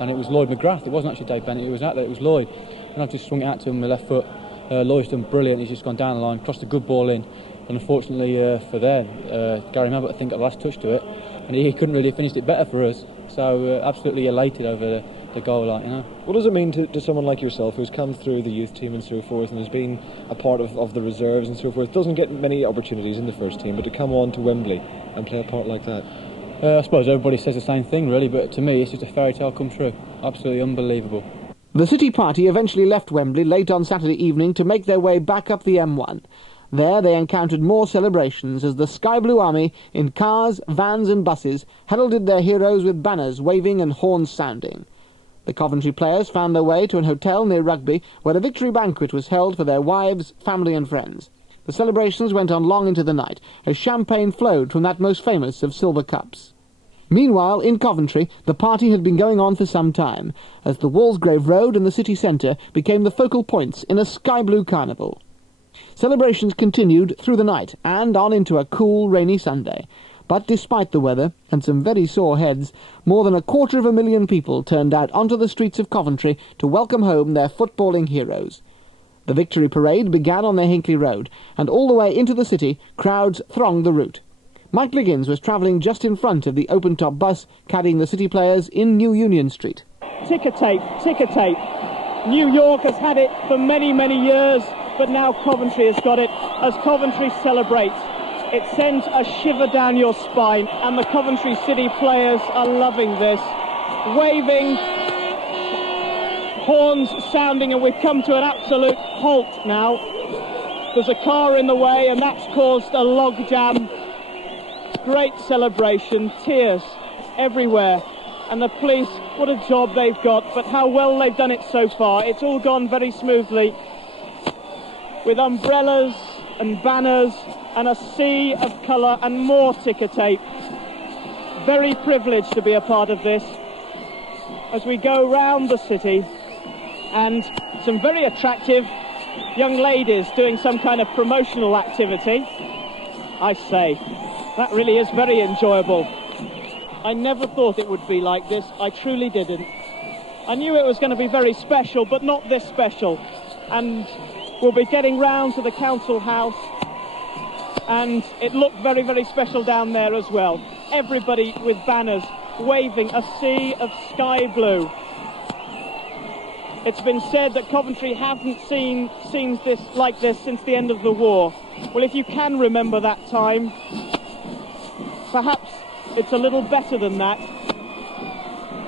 and it was Lloyd McGrath. It wasn't actually Dave Bennett, it was out there, it was Lloyd. And I've just swung it out to him with my left foot. Lloyd's done brilliant, he's just gone down the line, crossed a good ball in, and unfortunately for there, Gary Mabbutt I think got the last touch to it, and he couldn't really have finished it better for us, so absolutely elated over the goal, like, you know. What does it mean to someone like yourself who's come through the youth team and so forth and has been a part of the reserves and so forth, doesn't get many opportunities in the first team, but to come on to Wembley and play a part like that? I suppose everybody says the same thing really, but to me it's just a fairy tale come true. Absolutely unbelievable. The City party eventually left Wembley late on Saturday evening to make their way back up the M1. There they encountered more celebrations as the Sky Blue Army, in cars, vans and buses, heralded their heroes with banners waving and horns sounding. The Coventry players found their way to an hotel near Rugby, where a victory banquet was held for their wives, family and friends. The celebrations went on long into the night, as champagne flowed from that most famous of silver cups. Meanwhile, in Coventry, the party had been going on for some time, as the Walsgrave Road and the city centre became the focal points in a sky-blue carnival. Celebrations continued through the night and on into a cool, rainy Sunday. But despite the weather and some very sore heads, more than 250,000 people turned out onto the streets of Coventry to welcome home their footballing heroes. The victory parade began on the Hinckley Road, and all the way into the city, crowds thronged the route. Mike Liggins was travelling just in front of the open-top bus carrying the City players in New Union Street. Ticker tape, ticker tape. New York has had it for many, many years, but now Coventry has got it. As Coventry celebrates, it sends a shiver down your spine, and the Coventry City players are loving this. Waving, horns sounding, and we've come to an absolute halt now. There's a car in the way, and that's caused a log jam. Great celebration, tears everywhere, and the police, what a job they've got, but how well they've done it so far. It's all gone very smoothly, with umbrellas and banners and a sea of colour and more ticker tape. Very privileged to be a part of this as we go round the city, and some very attractive young ladies doing some kind of promotional activity. I say, that really is very enjoyable. I never thought it would be like this. I truly didn't. I knew it was going to be very special, but not this special. And we'll be getting round to the council house, and it looked very, very special down there as well. Everybody with banners waving, a sea of sky blue. It's been said that Coventry haven't seen scenes like this since the end of the war. Well, if you can remember that time, perhaps it's a little better than that.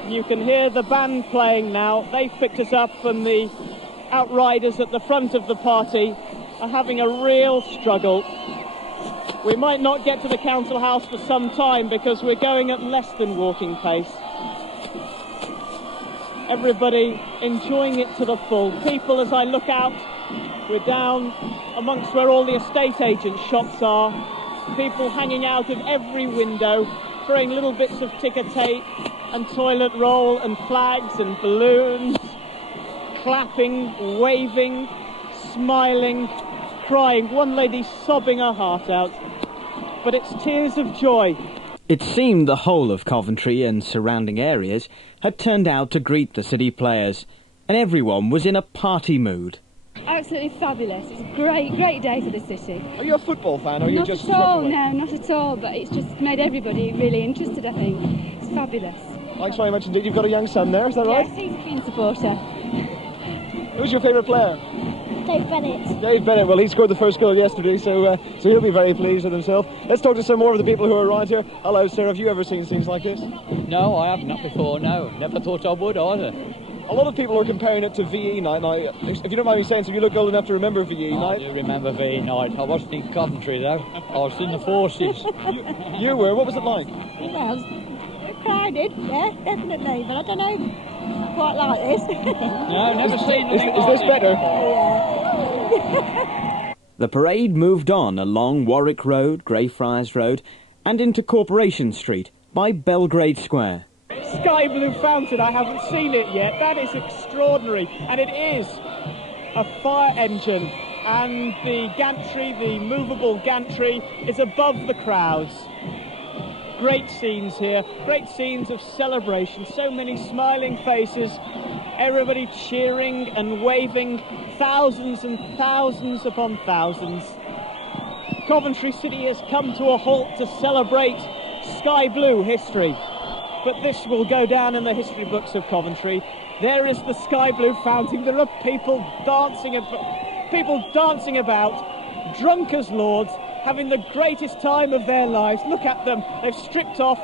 You can hear the band playing now. They've picked us up, and the outriders at the front of the party are having a real struggle. We might not get to the council house for some time because we're going at less than walking pace. Everybody enjoying it to the full. People, as I look out, we're down amongst where all the estate agents' shops are. People hanging out of every window, throwing little bits of ticker tape and toilet roll and flags and balloons, clapping, waving, smiling, crying. One lady sobbing her heart out. But it's tears of joy. It seemed the whole of Coventry and surrounding areas had turned out to greet the City players, and everyone was in a party mood. Absolutely fabulous. It's a great day for the City. Are you a football fan, or are you not just... Not at all, no, not at all, but it's just made everybody really interested, I think. It's fabulous. Thanks very much indeed. You've got a young son there, is that right? Yes, he's a Queen supporter. Who's your favourite player? Dave Bennett. Dave Bennett. Well, he scored the first goal yesterday, so he'll be very pleased with himself. Let's talk to some more of the people who are around here. Hello, sir. Have you ever seen scenes like this? No, I have not before, no. Never thought I would either. A lot of people are comparing it to VE night. Now, if you don't mind me saying so, you look old enough to remember VE night. I do remember VE night. I wasn't in Coventry, though. I was in the forces. You were? What was it like? It was crowded, yeah, definitely, but I don't know, quite like this. No, never seen anything like this. Is this better? Yeah. The parade moved on along Warwick Road, Greyfriars Road, and into Corporation Street by Belgrade Square. Sky blue fountain, I haven't seen it yet. That is extraordinary, and it is a fire engine, and the gantry, the movable gantry, is above the crowds. Great scenes here, great scenes of celebration, so many smiling faces, everybody cheering and waving, thousands and thousands upon thousands. Coventry City has come to a halt to celebrate sky blue history. But this will go down in the history books of Coventry. There is the sky blue fountain. There are people dancing about, drunk as lords, having the greatest time of their lives. Look at them. They've stripped off.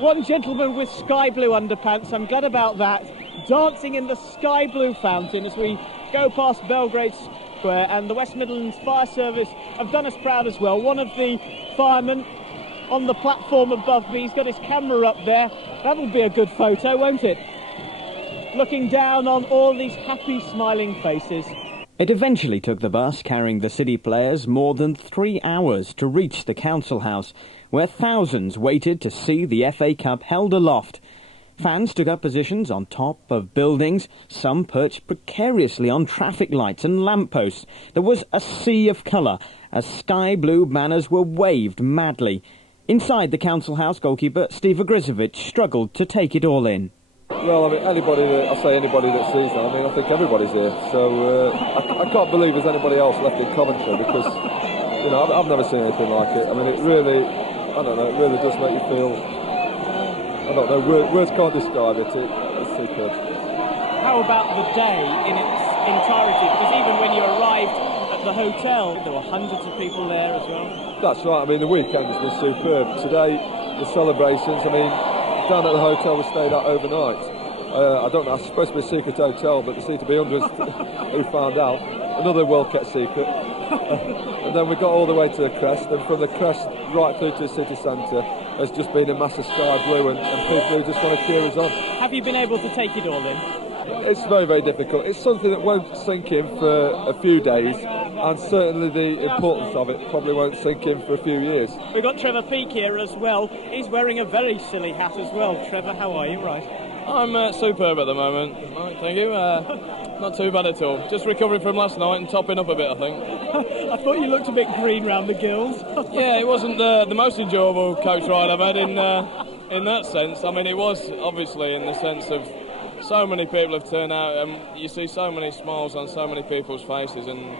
One gentleman with sky blue underpants, I'm glad about that, dancing in the sky blue fountain as we go past Belgrade Square, and the West Midlands Fire Service have done us proud as well. One of the firemen on the platform above me, he's got his camera up there. That'll be a good photo, won't it? Looking down on all these happy, smiling faces. It eventually took the bus carrying the City players more than 3 hours to reach the council house, where thousands waited to see the FA Cup held aloft. Fans took up positions on top of buildings, some perched precariously on traffic lights and lampposts. There was a sea of colour as sky blue banners were waved madly. Inside the council house, goalkeeper Steve Ogrizovic struggled to take it all in. Well, I mean, anybody that sees that, I mean, I think everybody's here. So I can't believe there's anybody else left in Coventry because, you know, I've never seen anything like it. I mean, it really, I don't know, it really does make you feel, I don't know, words can't describe it. It's superb. How about the day in its entirety? Because even when you arrived at the hotel, there were hundreds of people there as well. That's right. I mean, the weekend has been superb. Today, the celebrations, I mean, down at the hotel we stayed at overnight. I don't know, it's supposed to be a secret hotel, but there seem to be hundreds who found out. Another well-kept secret. And then we got all the way to the crest, and from the crest right through to the city centre, there's just been a massive sky blue, and people who just want to cheer us on. Have you been able to take it all in? It's very, very difficult. It's something that won't sink in for a few days, and certainly the importance of it probably won't sink in for a few years. We've got Trevor Peake here as well. He's wearing a very silly hat as well. Trevor, how are you? Right. I'm superb at the moment. Right, thank you. not too bad at all. Just recovering from last night and topping up a bit, I think. I thought you looked a bit green round the gills. Yeah, it wasn't the most enjoyable coach ride I've had in that sense. I mean, it was obviously in the sense of so many people have turned out, and you see so many smiles on so many people's faces, and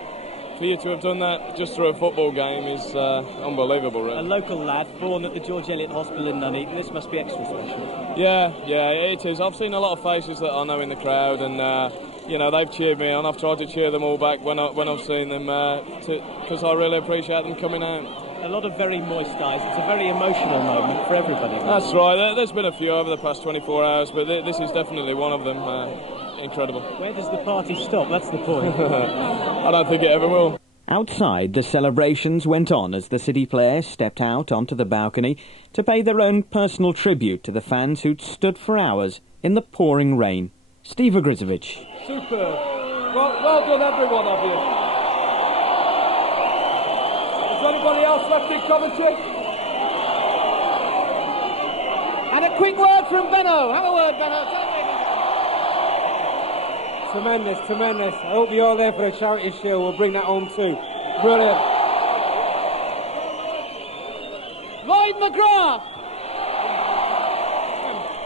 for you to have done that just through a football game is unbelievable, really. A local lad, born at the George Eliot Hospital in Nuneaton, this must be extra special. Yeah, it is. I've seen a lot of faces that I know in the crowd, and you know, they've cheered me on. I've tried to cheer them all back when I've seen them, because I really appreciate them coming out. A lot of very moist eyes. It's a very emotional moment for everybody. That's right. There's been a few over the past 24 hours, but this is definitely one of them. Incredible. Where does the party stop? That's the point. I don't think it ever will. Outside, the celebrations went on as the City players stepped out onto the balcony to pay their own personal tribute to the fans who'd stood for hours in the pouring rain. Steve Ogrizovic. Superb. Well done, everyone of you. Is anybody else left in Coventry? And a quick word from Benno. Have a word, Benno. Tremendous. I hope you're all there for a charity show. We'll bring that home too. Brilliant. Lloyd McGrath.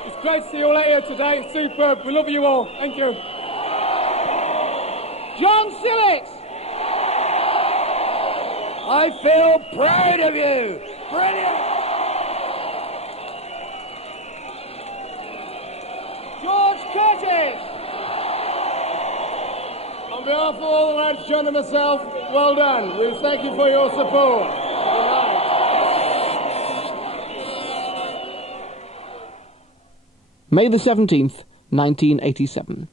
It's great to see you all out here today. It's superb. We love you all. Thank you. John Sillett. I feel proud of you. Brilliant. George Curtis. On behalf of all the lads, John and myself, well done. We thank you for your support. May the 17th, 1987.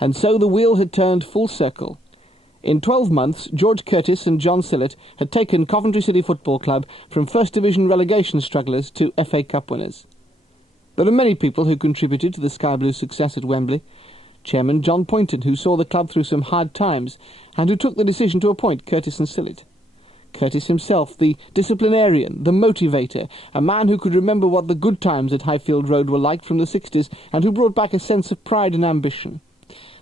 And so the wheel had turned full circle. In 12 months, George Curtis and John Sillett had taken Coventry City Football Club from First Division relegation strugglers to FA Cup winners. There are many people who contributed to the Sky Blues' success at Wembley. Chairman John Poynton, who saw the club through some hard times and who took the decision to appoint Curtis and Sillett. Curtis himself, the disciplinarian, the motivator, a man who could remember what the good times at Highfield Road were like from the 60s and who brought back a sense of pride and ambition.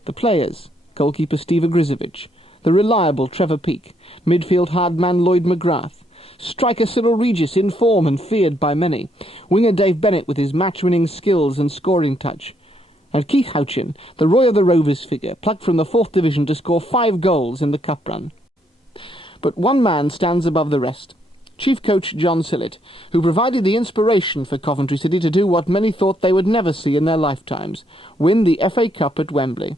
The players, goalkeeper Steve Ogrizovic, the reliable Trevor Peake, midfield hard man Lloyd McGrath, striker Cyril Regis in form and feared by many, winger Dave Bennett with his match-winning skills and scoring touch, and Keith Houchen, the Roy of the Rovers figure, plucked from the 4th Division to score 5 goals in the cup run. But one man stands above the rest, chief coach John Sillett, who provided the inspiration for Coventry City to do what many thought they would never see in their lifetimes, win the FA Cup at Wembley.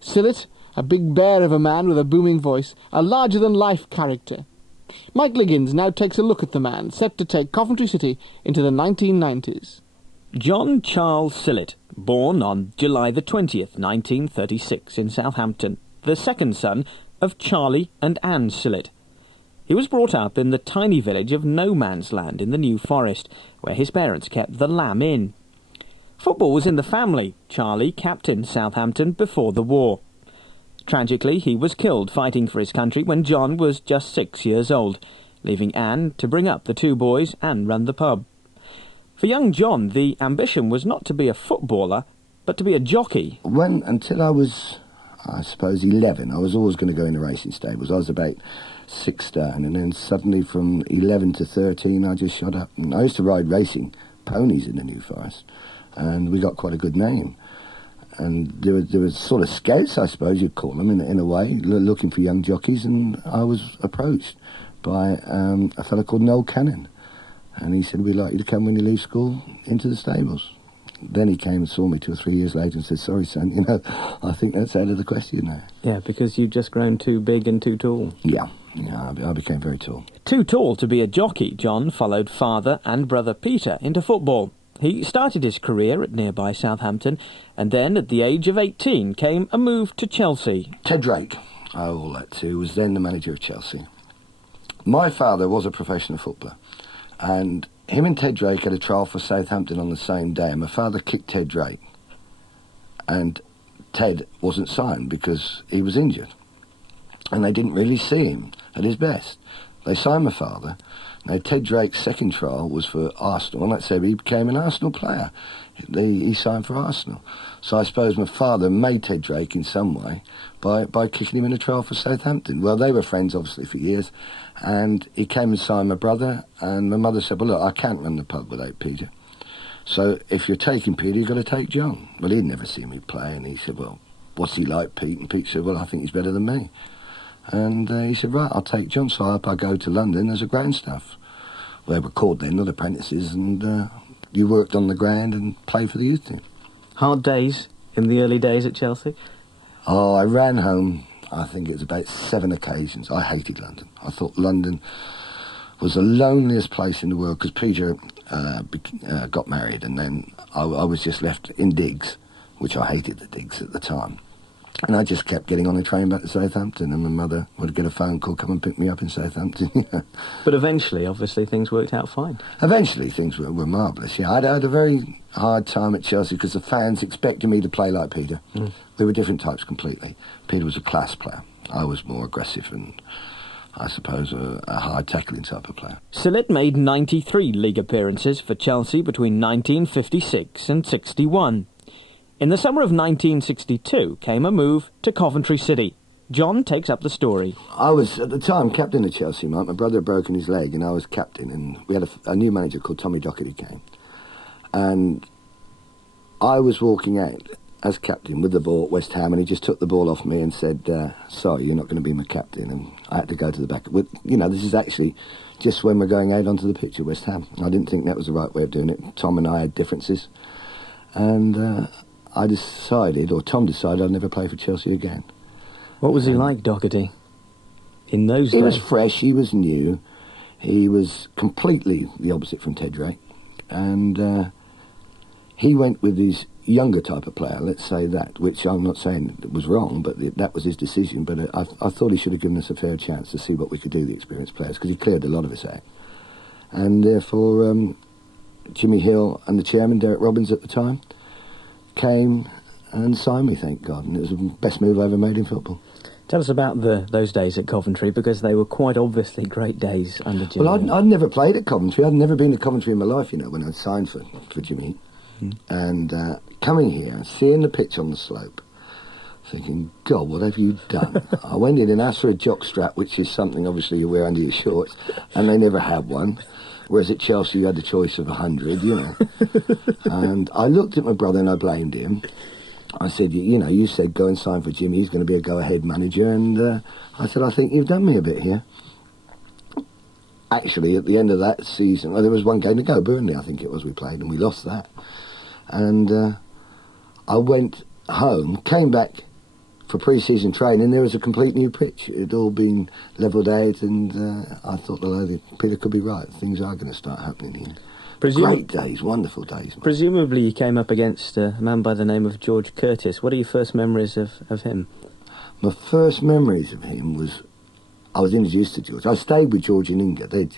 Sillett, a big bear of a man with a booming voice, a larger-than-life character. Mike Liggins now takes a look at the man, set to take Coventry City into the 1990s. John Charles Sillett, born on July the 20th, 1936 in Southampton, the second son of Charlie and Anne Sillett. He was brought up in the tiny village of No Man's Land in the New Forest, where his parents kept the Lamb Inn. Football was in the family. Charlie captained Southampton before the war. Tragically, he was killed fighting for his country when John was just 6 years old, leaving Anne to bring up the 2 boys and run the pub. For young John, the ambition was not to be a footballer, but to be a jockey. Until I was, I suppose, 11, I was always going to go into racing stables. I was about 6 stone, and then suddenly from 11 to 13, I just shot up. And I used to ride racing ponies in the New Forest, and we got quite a good name. And there were sort of scouts, I suppose you'd call them, in a way, looking for young jockeys, and I was approached by a fellow called Noel Cannon. And he said, we'd like you to come when you leave school into the stables. Then he came and saw me 2 or 3 years later and said, sorry, son, I think that's out of the question now. Yeah, because you've just grown too big and too tall. Yeah, I became very tall. Too tall to be a jockey, John followed father and brother Peter into football. He started his career at nearby Southampton, and then at the age of 18 came a move to Chelsea. Ted Drake, who was then the manager of Chelsea. My father was a professional footballer, and him and Ted Drake had a trial for Southampton on the same day, and my father kicked Ted Drake, and Ted wasn't signed because he was injured, and they didn't really see him at his best. They signed my father. Now, Ted Drake's second trial was for Arsenal, and that's how he became an Arsenal player. He signed for Arsenal. So I suppose my father made Ted Drake in some way by kicking him in a trial for Southampton. Well, they were friends, obviously, for years, and he came and signed my brother, and my mother said, well, look, I can't run the pub without Peter. So if you're taking Peter, you've got to take John. Well, he'd never seen me play, and he said, well, what's he like, Pete? And Pete said, well, I think he's better than me. And he said, right, I'll take John. So up I go to London as a ground staff. Well, they were called then, not apprentices, and you worked on the ground and played for the youth team. Hard days in the early days at Chelsea? Oh, I ran home, I think it was about 7 occasions. I hated London. I thought London was the loneliest place in the world, because Peter got married, and then I was just left in digs, which I hated the digs at the time. And I just kept getting on the train back to Southampton, and my mother would get a phone call, come and pick me up in Southampton. But eventually, obviously, things worked out fine. Eventually, things were marvellous, yeah. I had a very hard time at Chelsea because the fans expected me to play like Peter. We were different types completely. Peter was a class player. I was more aggressive and, I suppose, a hard-tackling type of player. Sillett made 93 league appearances for Chelsea between 1956 and 61. In the summer of 1962 came a move to Coventry City. John takes up the story. I was, at the time, captain of Chelsea, mate. My brother had broken his leg and I was captain, and we had a new manager called Tommy Docherty came. And I was walking out as captain with the ball at West Ham, and he just took the ball off me and said, sorry, you're not going to be my captain. And I had to go to the back. This is actually just when we're going out onto the pitch at West Ham. I didn't think that was the right way of doing it. Tom and I had differences. And Tom decided I'd never play for Chelsea again. What was he like, Docherty, in those days? He was fresh, he was new, he was completely the opposite from Ted Drake, and he went with his younger type of player, let's say that, which I'm not saying was wrong, but that was his decision. But I thought he should have given us a fair chance to see what we could do, the experienced players, because he cleared a lot of us out. And therefore, Jimmy Hill and the chairman, Derek Robbins at the time, came and signed me, thank God, and it was the best move I ever made in football. Tell us about those days at Coventry, because they were quite obviously great days under Jimmy. Well, I'd never played at Coventry. I'd never been to Coventry in my life, when I signed for Jimmy. And coming here, seeing the pitch on the slope, thinking, God, what have you done? I went in and asked for a jockstrap, which is something, obviously, you wear under your shorts, and they never had one. Whereas at Chelsea, you had the choice of 100, And I looked at my brother and I blamed him. I said, you said go and sign for Jimmy, he's going to be a go-ahead manager. And I said, I think you've done me a bit here. Actually, at the end of that season, there was one game to go, Burnley, I think it was, we played, and we lost that. And I went home, came back for pre-season training. There was a complete new pitch. It had all been levelled out, and I thought, Peter could be right. Things are going to start happening here. Great days, wonderful days. Man. Presumably you came up against a man by the name of George Curtis. What are your first memories of him? My first memories of him was, I was introduced to George. I stayed with George and Inga. They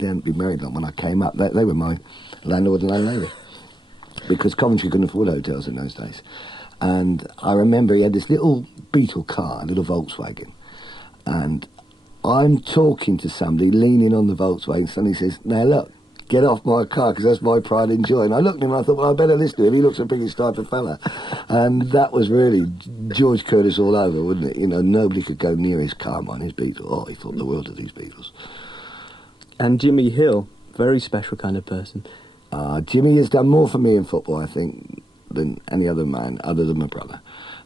hadn't been married long when I came up. They were my landlord and landlady, because Coventry couldn't afford hotels in those days. And I remember he had this little Beetle car, a little Volkswagen. And I'm talking to somebody leaning on the Volkswagen. Somebody says, now look, get off my car, because that's my pride and joy. And I looked at him and I thought, well, I better listen to him. He looks the biggest type of fella. And that was really George Curtis all over, wouldn't it? Nobody could go near his car, mind, his Beetle. Oh, he thought the world of these Beetles. And Jimmy Hill, very special kind of person. Jimmy has done more for me in football, I think, than any other man, other than my brother.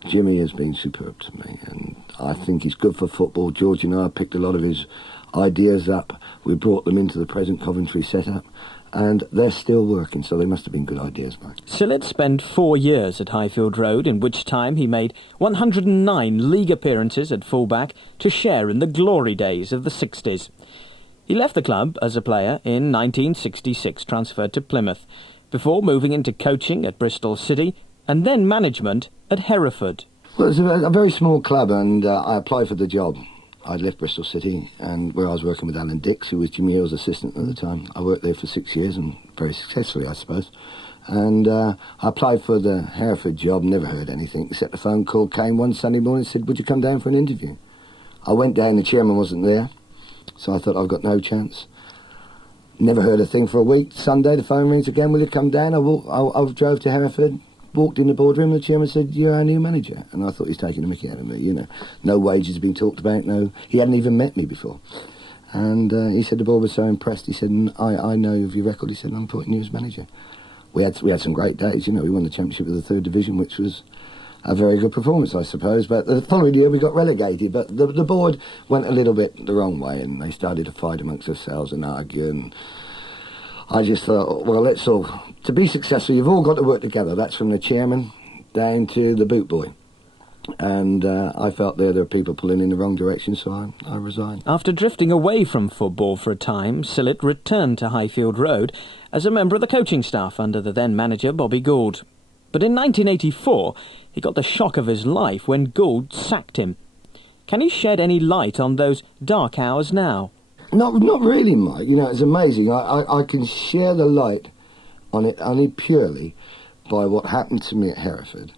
Jimmy has been superb to me, and I think he's good for football. George and I picked a lot of his ideas up. We brought them into the present Coventry setup, and they're still working, so they must have been good ideas, mate. Sillett spent 4 years at Highfield Road, in which time he made 109 league appearances at fullback to share in the glory days of the 60s. He left the club as a player in 1966, transferred to Plymouth, before moving into coaching at Bristol City and then management at Hereford. Well, it's a very small club, and I applied for the job. I'd left Bristol City, and where I was working with Alan Dix, who was Jimmy Hill's assistant at the time. I worked there for 6 years, and very successfully, I suppose. And I applied for the Hereford job, never heard anything, except a phone call came one Sunday morning and said, would you come down for an interview? I went down, the chairman wasn't there, so I thought, I've got no chance. Never heard a thing for a week. Sunday, the phone rings again. Will you come down? I drove to Hereford, walked in the boardroom, the chairman said, "You're our new manager." And I thought he was taking a mickey out of me, you know. No wages had been talked about, no. He hadn't even met me before. And he said the board was so impressed. He said, I know of your record. He said, "I'm putting you as manager." We had some great days, you know. We won the championship of the 3rd division, which was a very good performance, I suppose. But the following year we got relegated. But the board went a little bit the wrong way, and they started to fight amongst themselves and argue. And I just thought, well, let's all, to be successful, you've all got to work together. That's from the chairman down to the boot boy. And I felt there were people pulling in the wrong direction, so I resigned. After drifting away from football for a time, Sillett returned to Highfield Road as a member of the coaching staff under the then manager Bobby Gould. But in 1984, he got the shock of his life when Gould sacked him. Can he shed any light on those dark hours now? Not really, Mike. You know, it's amazing. I can share the light on it only purely by what happened to me at Hereford,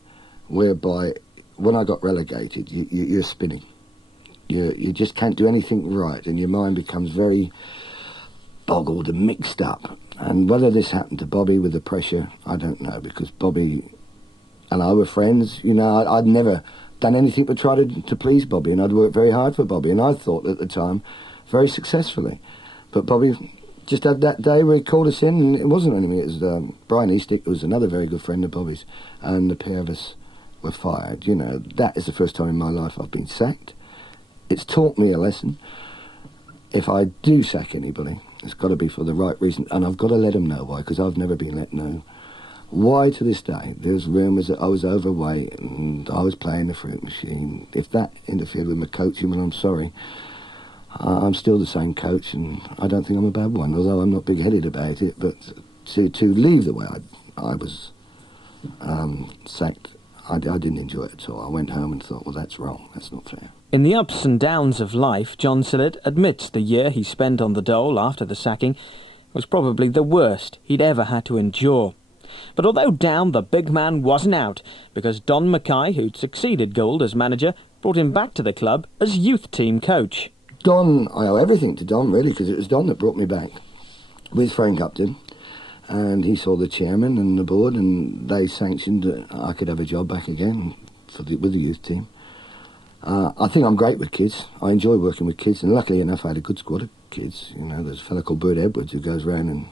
whereby when I got relegated, you're spinning. You just can't do anything right, and your mind becomes very boggled and mixed up. And whether this happened to Bobby with the pressure, I don't know, because Bobby and I were friends. You know, I'd never done anything but try to please Bobby, and I'd worked very hard for Bobby, and I thought at the time very successfully. But Bobby just had that day where he called us in, and it wasn't only me, it was Brian Eastick, who was another very good friend of Bobby's, and the pair of us were fired. You know, that is the first time in my life I've been sacked. It's taught me a lesson. If I do sack anybody, it's got to be for the right reason, and I've got to let them know why, because I've never been let know why to this day. There's rumours that I was overweight and I was playing the fruit machine. If that interfered with my coaching, well, I'm sorry. I'm still the same coach, and I don't think I'm a bad one, although I'm not big-headed about it. But to leave the way I was sacked, I didn't enjoy it at all. I went home and thought, well, that's wrong. That's not fair. In the ups and downs of life, John Sillett admits the year he spent on the dole after the sacking was probably the worst he'd ever had to endure. But although down, the big man wasn't out, because Don Mackay, who'd succeeded Gould as manager, brought him back to the club as youth team coach. Don, I owe everything to Don, really, because it was Don that brought me back with Frank Upton. And he saw the chairman and the board, and they sanctioned that I could have a job back again with the youth team. I think I'm great with kids. I enjoy working with kids, and luckily enough I had a good squad of kids. You know, there's a fellow called Bert Edwards who goes round, and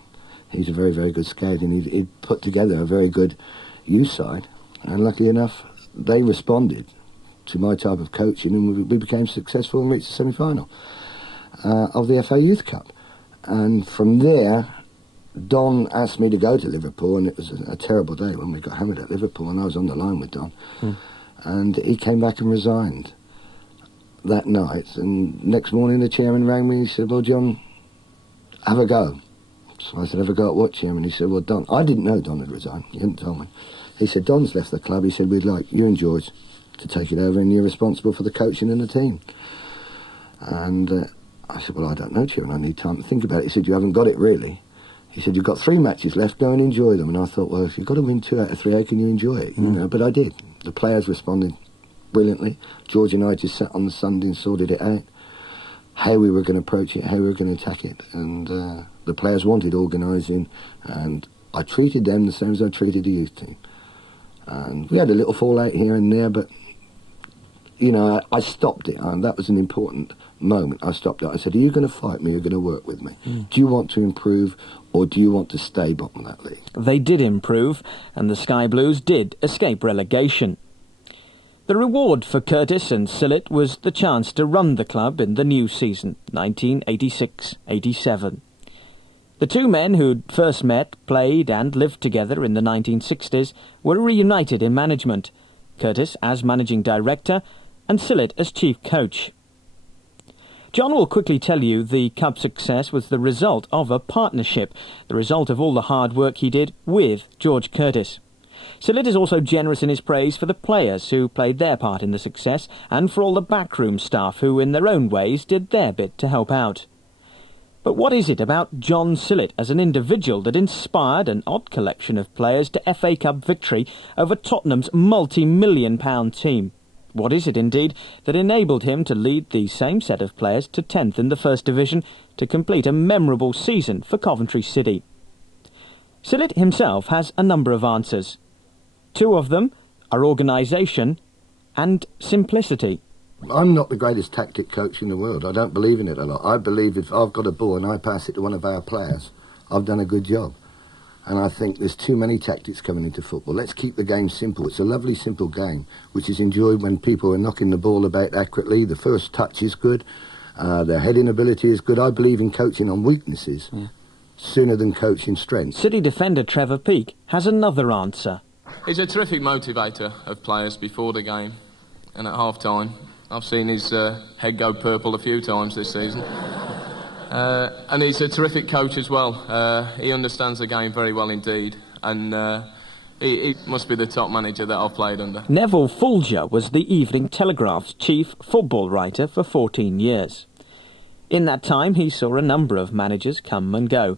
he's a very, very good scout, and he'd put together a very good youth side. And luckily enough, they responded to my type of coaching, and we became successful and reached the semi-final of the FA Youth Cup. And from there, Don asked me to go to Liverpool, and it was a terrible day when we got hammered at Liverpool, and I was on the line with Don. And he came back and resigned that night, and next morning the chairman rang me and he said, "Well, John, have a go." So I said, "Have a go at what, chairman?" He said, "Well, Don," I didn't know Don had resigned, he hadn't told me. He said, "Don's left the club." He said, "We'd like you and George to take it over, and you're responsible for the coaching and the team." And I said, "Well, I don't know, chairman, I need time to think about it." He said, "You haven't got it, really." He said, "You've got 3 matches left, go and enjoy them." And I thought, well, if you've got to win 2 out of 3, how can you enjoy it? You know, but I did. The players responded brilliantly. George and I just sat on the Sunday and sorted it out, how we were going to approach it, how we were going to attack it. And the players wanted organising, and I treated them the same as I treated the youth team. And we had a little fallout here and there, but, you know, I stopped it, and that was an important moment. I stopped it. I said, "Are you going to fight me? Or are you going to work with me? Do you want to improve, or do you want to stay bottom of that league?" They did improve, and the Sky Blues did escape relegation. The reward for Curtis and Sillett was the chance to run the club in the new season, 1986-87. The two men who'd first met, played and lived together in the 1960s were reunited in management, Curtis as managing director and Sillett as chief coach. John will quickly tell you the club's success was the result of a partnership, the result of all the hard work he did with George Curtis. Sillett is also generous in his praise for the players who played their part in the success, and for all the backroom staff who in their own ways did their bit to help out. But what is it about John Sillett as an individual that inspired an odd collection of players to FA Cup victory over Tottenham's multi-million-pound team? What is it, indeed, that enabled him to lead the same set of players to 10th in the First Division to complete a memorable season for Coventry City? Sillett himself has a number of answers. Two of them are organisation and simplicity. I'm not the greatest tactic coach in the world. I don't believe in it a lot. I believe if I've got a ball and I pass it to one of our players, I've done a good job. And I think there's too many tactics coming into football. Let's keep the game simple. It's a lovely, simple game, which is enjoyed when people are knocking the ball about accurately. The first touch is good. Their heading ability is good. I believe in coaching on weaknesses sooner than coaching strengths. City defender Trevor Peake has another answer. He's a terrific motivator of players before the game and at half-time. I've seen his head go purple a few times this season. And he's a terrific coach as well. He understands the game very well indeed, and he must be the top manager that I've played under. Neville Folger was the Evening Telegraph's chief football writer for 14 years. In that time, he saw a number of managers come and go.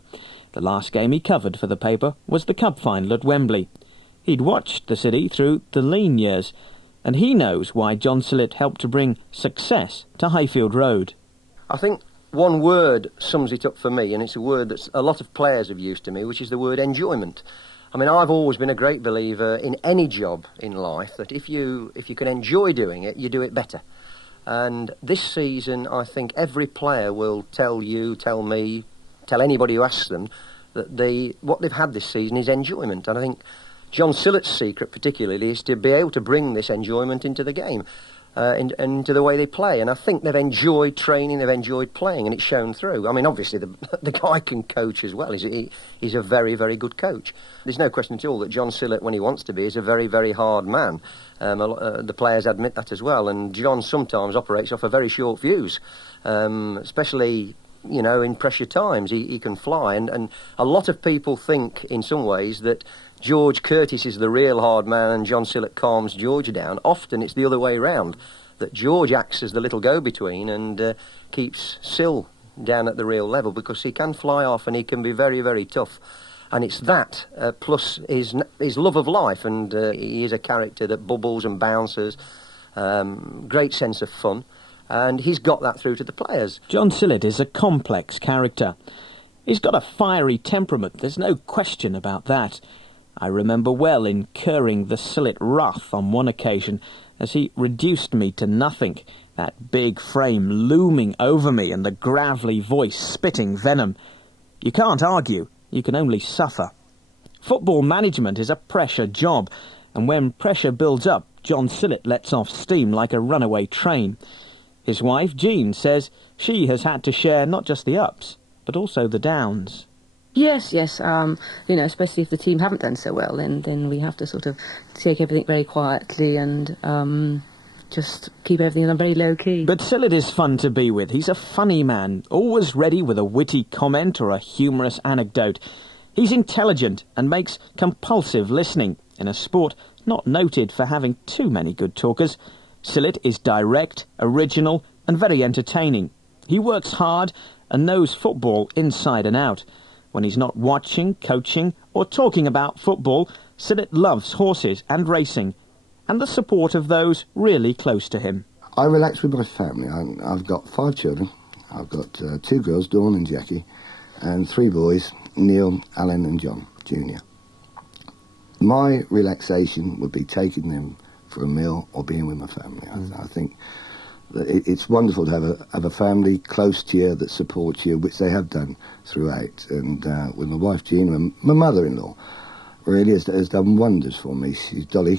The last game he covered for the paper was the cup final at Wembley. He'd watched the City through the lean years, and he knows why John Sillett helped to bring success to Highfield Road. I think one word sums it up for me, and it's a word that a lot of players have used to me, which is the word enjoyment. I mean, I've always been a great believer in any job in life that if you can enjoy doing it, you do it better. And this season, I think every player will tell you, tell me, tell anybody who asks them that what they've had this season is enjoyment. And I think John Sillett's secret particularly is to be able to bring this enjoyment into the game. And into the way they play, and I think they've enjoyed training, they've enjoyed playing, and it's shown through. I mean, obviously the guy can coach as well. He's a very, very good coach. There's no question at all that John Sillett, when he wants to be, is a very, very hard man. The players admit that as well, and John sometimes operates off a very short fuse, especially, you know, in pressure times. He can fly, and a lot of people think in some ways that George Curtis is the real hard man and John Sillett calms George down. Often it's the other way round, that George acts as the little go-between and keeps Sill down at the real level, because he can fly off and he can be very, very tough. And it's that, plus his love of life, and he is a character that bubbles and bounces, great sense of fun, and he's got that through to the players. John Sillett is a complex character. He's got a fiery temperament, there's no question about that. I remember well incurring the Sillett wrath on one occasion as he reduced me to nothing, that big frame looming over me and the gravelly voice spitting venom. You can't argue, you can only suffer. Football management is a pressure job, and when pressure builds up, John Sillett lets off steam like a runaway train. His wife, Jean, says she has had to share not just the ups, but also the downs. Yes, you know, especially if the team haven't done so well, then we have to sort of take everything very quietly and just keep everything on a very low key. But Sillett is fun to be with. He's a funny man, always ready with a witty comment or a humorous anecdote. He's intelligent and makes compulsive listening in a sport not noted for having too many good talkers. Sillett is direct, original and very entertaining. He works hard and knows football inside and out. When he's not watching, coaching or talking about football, Sillett loves horses and racing and the support of those really close to him. I relax with my family. I've got 5 children. I've got 2 girls, Dawn and Jackie, and 3 boys, Neil, Alan and John Jr. My relaxation would be taking them for a meal or being with my family. I think that it's wonderful to have a family close to you that supports you, which they have done throughout. And with my wife Jean, my mother-in-law, really has done wonders for me. She's Dolly.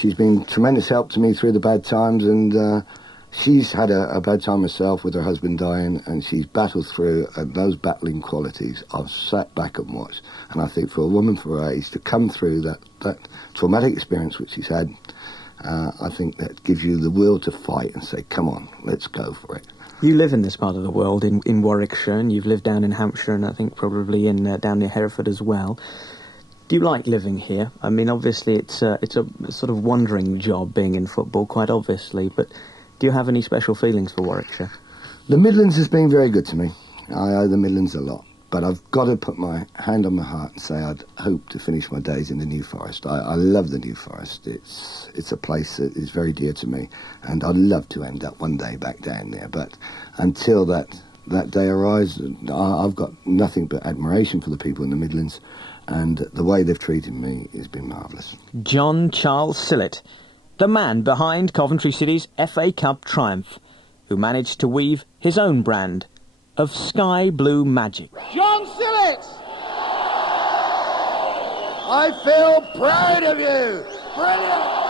She's been tremendous help to me through the bad times, and she's had a bad time herself with her husband dying, and she's battled through, and those battling qualities I've sat back and watched. And I think for a woman for her age to come through that traumatic experience which she's had, I think that gives you the will to fight and say, come on, let's go for it. You live in this part of the world, in Warwickshire, and you've lived down in Hampshire, and I think probably down near Hereford as well. Do you like living here? I mean, obviously it's a sort of wandering job being in football, quite obviously, but do you have any special feelings for Warwickshire? The Midlands has been very good to me. I owe the Midlands a lot. But I've got to put my hand on my heart and say I'd hope to finish my days in the New Forest. I love the New Forest. It's a place that is very dear to me, and I'd love to end up one day back down there. But until that day arrives, I've got nothing but admiration for the people in the Midlands, and the way they've treated me has been marvellous. John Charles Sillett, the man behind Coventry City's FA Cup triumph, who managed to weave his own brand of sky blue magic. John Sillett! I feel proud of you! Brilliant!